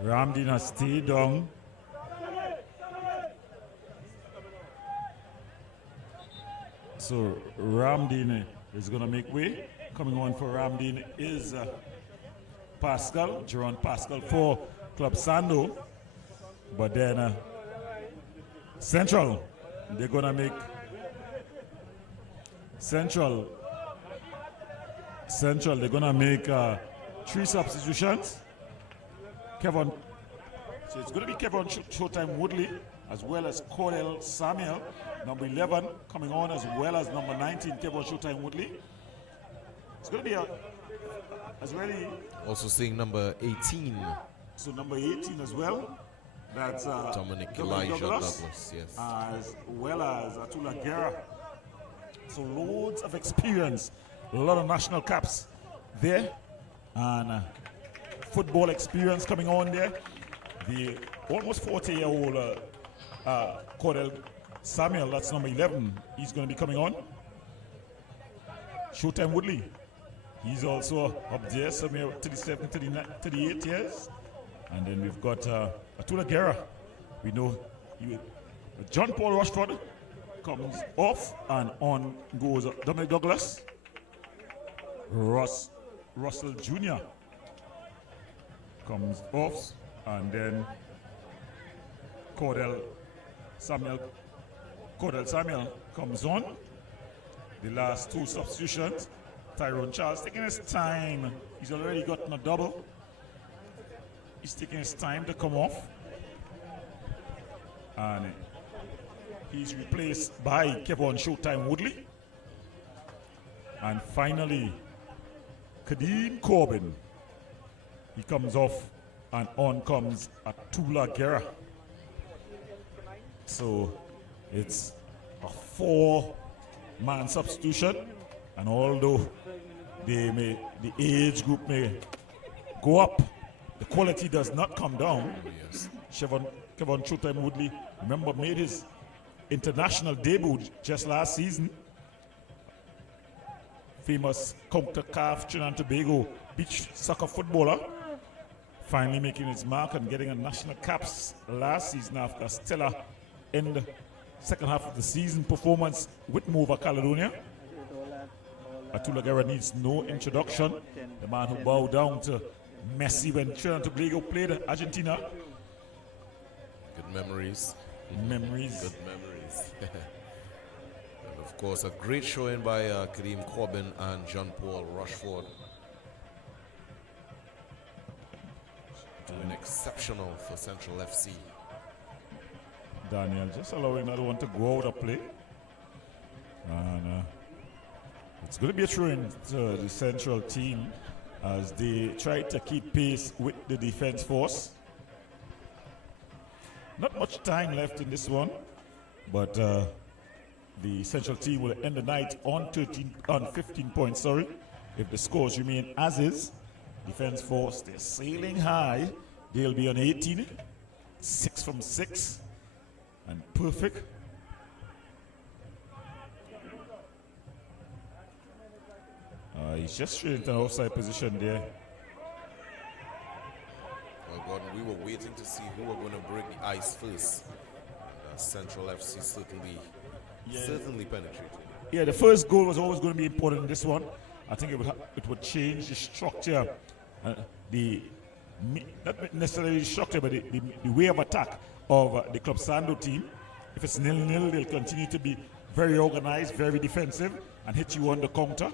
has stayed down. So Ramdin is going to make way. Coming on for Ramdin is Pascal, Jerron Pascal for Club Sando. But then Central, they're going to make Central, they're going to make 3 substitutions. So it's going to be Kevin Showtime Woodley, as well as Cordell Samuel, number 11, coming on, as well as number 19, Kevin Showtime Woodley. It's going to be also seeing number 18. So number 18 as well. That's Dominic Elijah Douglas, yes. As well as Atula Guerra. So loads of experience, a lot of national caps there, and football experience coming on there. The almost 40-year-old Cordell Samuel, that's number 11, he's going to be coming on. Showtime Woodley, he's also up there, somewhere 37, 39, 38 years. And then we've got Atula Guerra. We know John Paul Rushford comes off, and on goes Dominic Douglas. Ross Russell Jr. comes off. And then Cordell Samuel comes on. The last two substitutions. Tyrone Charles taking his time. He's already gotten a double. He's taking his time to come off. And he's replaced by Kevon Showtime Woodley. And finally, Kadeem Corbin. He comes off and on comes Atula Guerra. So it's a 4-man substitution. And although the age group may go up, the quality does not come down. Yes. Kevon Showtime Woodley, remember, made his international debut just last season. Famous CONCACAF Trinidad and Tobago beach soccer footballer. Finally making his mark and getting a national caps last season after a stellar end second half of the season performance with Mova Caledonia. Atula Guerra needs no introduction. The man who bowed down to Messi when Trinidad and Tobago played Argentina. Good memories. Good memories. And of course, a great showing by Kadeem Corbin and John Paul Rushford. Doing exceptional for Central FC. Daniel just allowing another one to go out of play. And it's going to be a throw in to the Central team as they try to keep pace with the defense force. Not much time left in this one, but the Central team will end the night on 15 points, if the scores remain as is. Defense force, they're sailing high. They'll be on 18, 6 from 6, and perfect. He's just straight into an offside position there. Well, Gordon, we were waiting to see who were going to break the ice first. Central FC certainly penetrated. Yeah, the first goal was always going to be important in this one. I think it would change the structure, not necessarily the structure, but the way of attack of the Club Sando team. If it's 0-0, they'll continue to be very organized, very defensive, and hit you on the counter.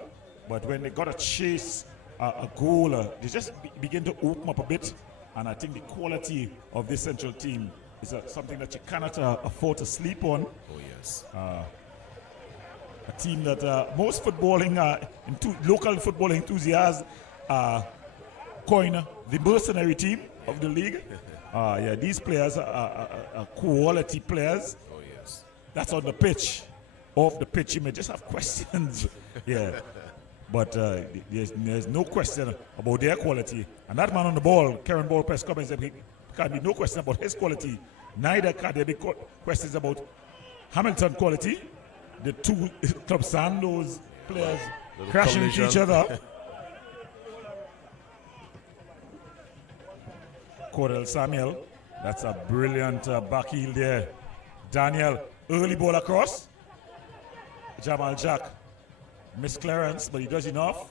But when they got to chase a goal, they just begin to open up a bit. And I think the quality of this Central team is something that you cannot afford to sleep on. Oh, yes. A team that most footballing, local footballing enthusiasts coin the mercenary team of the league. Yeah, these players are quality players. Oh, yes. That's on the pitch. Off the pitch, you may just have questions. Yeah. But there's no question about their quality. And that man on the ball, Karen Ball press comments, there can be no question about his quality. Neither can there be questions about Hamilton quality. The two Club Sando's players crashing into each other. Cordell Samuel, that's a brilliant back heel there. Daniel, early ball across. Jamal Jack, miss clearance, but he does enough.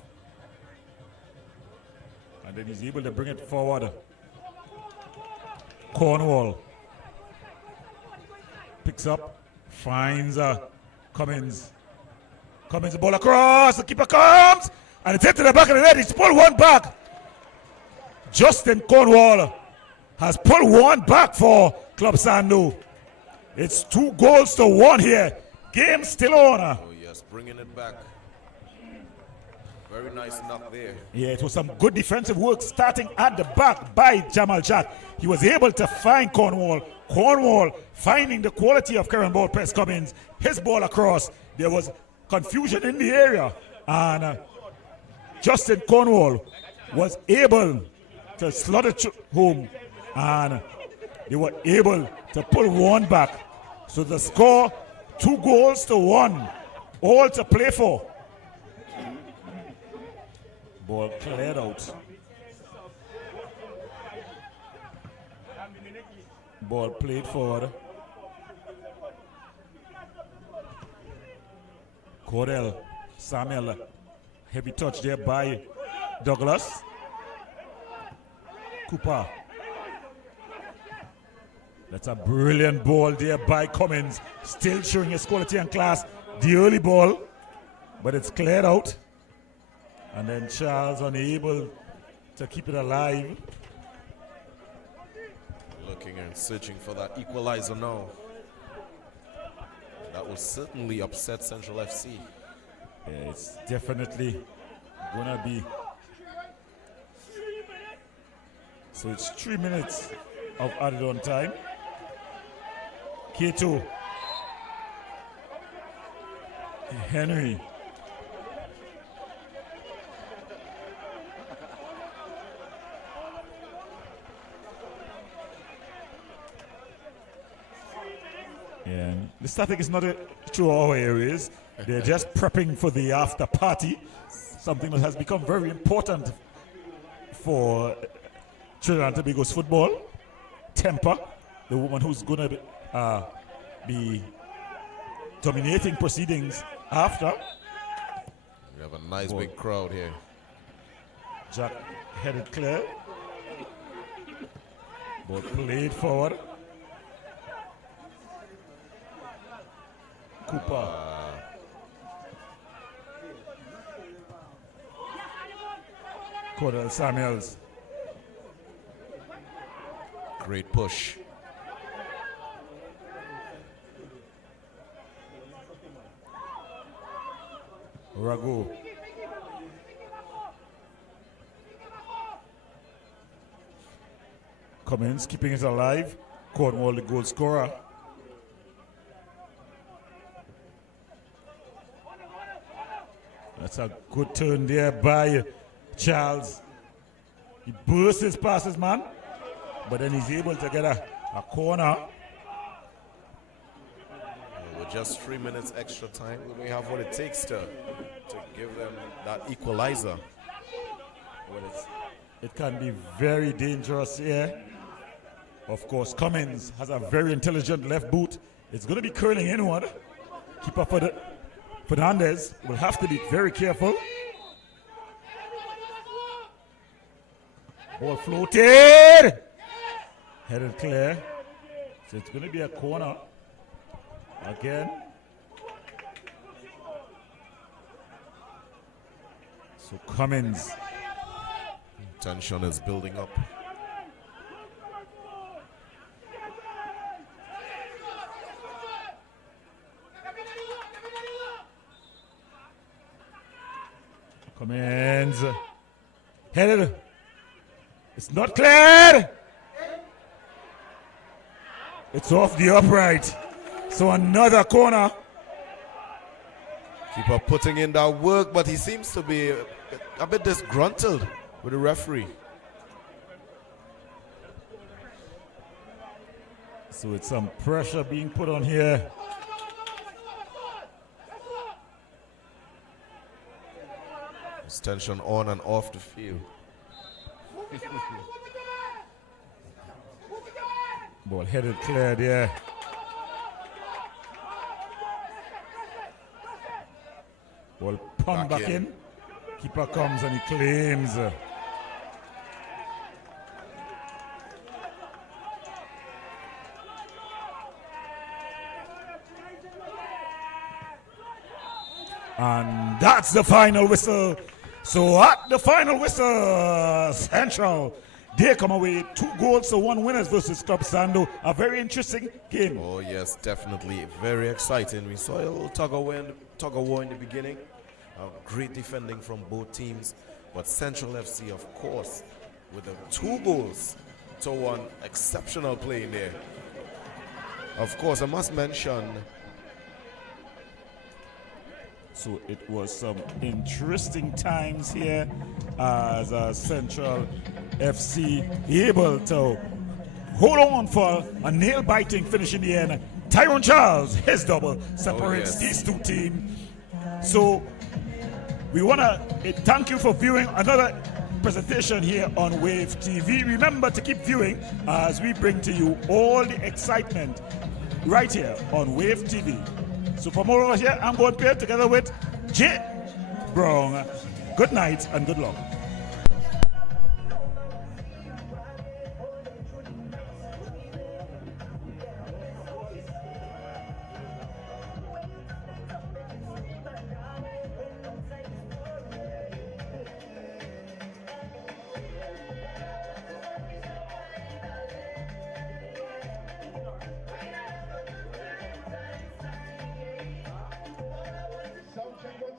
And then he's able to bring it forward. Cornwall picks up, finds Cummins. Cummins, the ball across, the keeper comes, and it's hit to the back of the net. He's pulled one back. Justin Cornwall has pulled one back for Club Sando. It's 2-1 here. Game still on. Oh, yes, bringing it back. Very nice knock there. Yeah, it was some good defensive work starting at the back by Jamal Jack. He was able to find Cornwall. Cornwall finding the quality of Karen Ball press Cummins. His ball across. There was confusion in the area. And Justin Cornwall was able to slot it home. And they were able to pull one back. So the score, 2-1. All to play for. Ball cleared out. Ball played forward. Cordell Samuel, heavy touch there by Douglas. Cooper That's a brilliant ball there by Cummins. Still showing his quality and class. The early ball, but it's cleared out. And then Charles unable to keep it alive. Looking and searching for that equalizer now. That will certainly upset Central FC. Yeah, it's definitely gonna be. So it's 3 minutes of added on time. K2. Henry. Yeah, the static is not through our areas. They're just prepping for the after party, something that has become very important for Trinidad and Tobago's football. Temper, the woman who's going to be dominating proceedings after. We have a nice big crowd here. Jack headed clear. Ball played forward. Cooper. Cordell Samuels. Great push. Ragu. Cummins keeping it alive. Cornwall the goal scorer. That's a good turn there by Charles. He bursts his passes, man, but then he's able to get a corner. With just 3 minutes extra time, we have what it takes to give them that equalizer. Well, it can be very dangerous here. Of course, Cummins has a very intelligent left boot. It's going to be curling inward. Keep up with it. Fernandez will have to be very careful. Ball floated. Headed clear. So it's going to be a corner. Again. So Cummins. Tension is building up. Cummins. Headed. It's not cleared. It's off the upright. So another corner. Keeper putting in that work, but he seems to be a bit disgruntled with the referee. So it's some pressure being put on here. There's tension on and off the field. Ball headed clear there. Ball pumped back in. Keeper comes and he claims. And that's the final whistle. So at the final whistle, Central, they come away 2 goals to 1 winners versus Club Sando. A very interesting game. Oh yes, definitely very exciting. We saw a little tug of war in the beginning. Great defending from both teams, but Central FC, of course, with the 2 goals to 1, exceptional play in there. Of course, I must mention. So it was some interesting times here as Central FC able to hold on for a nail-biting finish in the end. Tyrone Charles, his double, separates these 2 teams. So we want to thank you for viewing another presentation here on Wave TV. Remember to keep viewing as we bring to you all the excitement right here on Wave TV. So from all over here, I'm going to pair together with Jay Brown. Good night and good luck.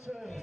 sponsors.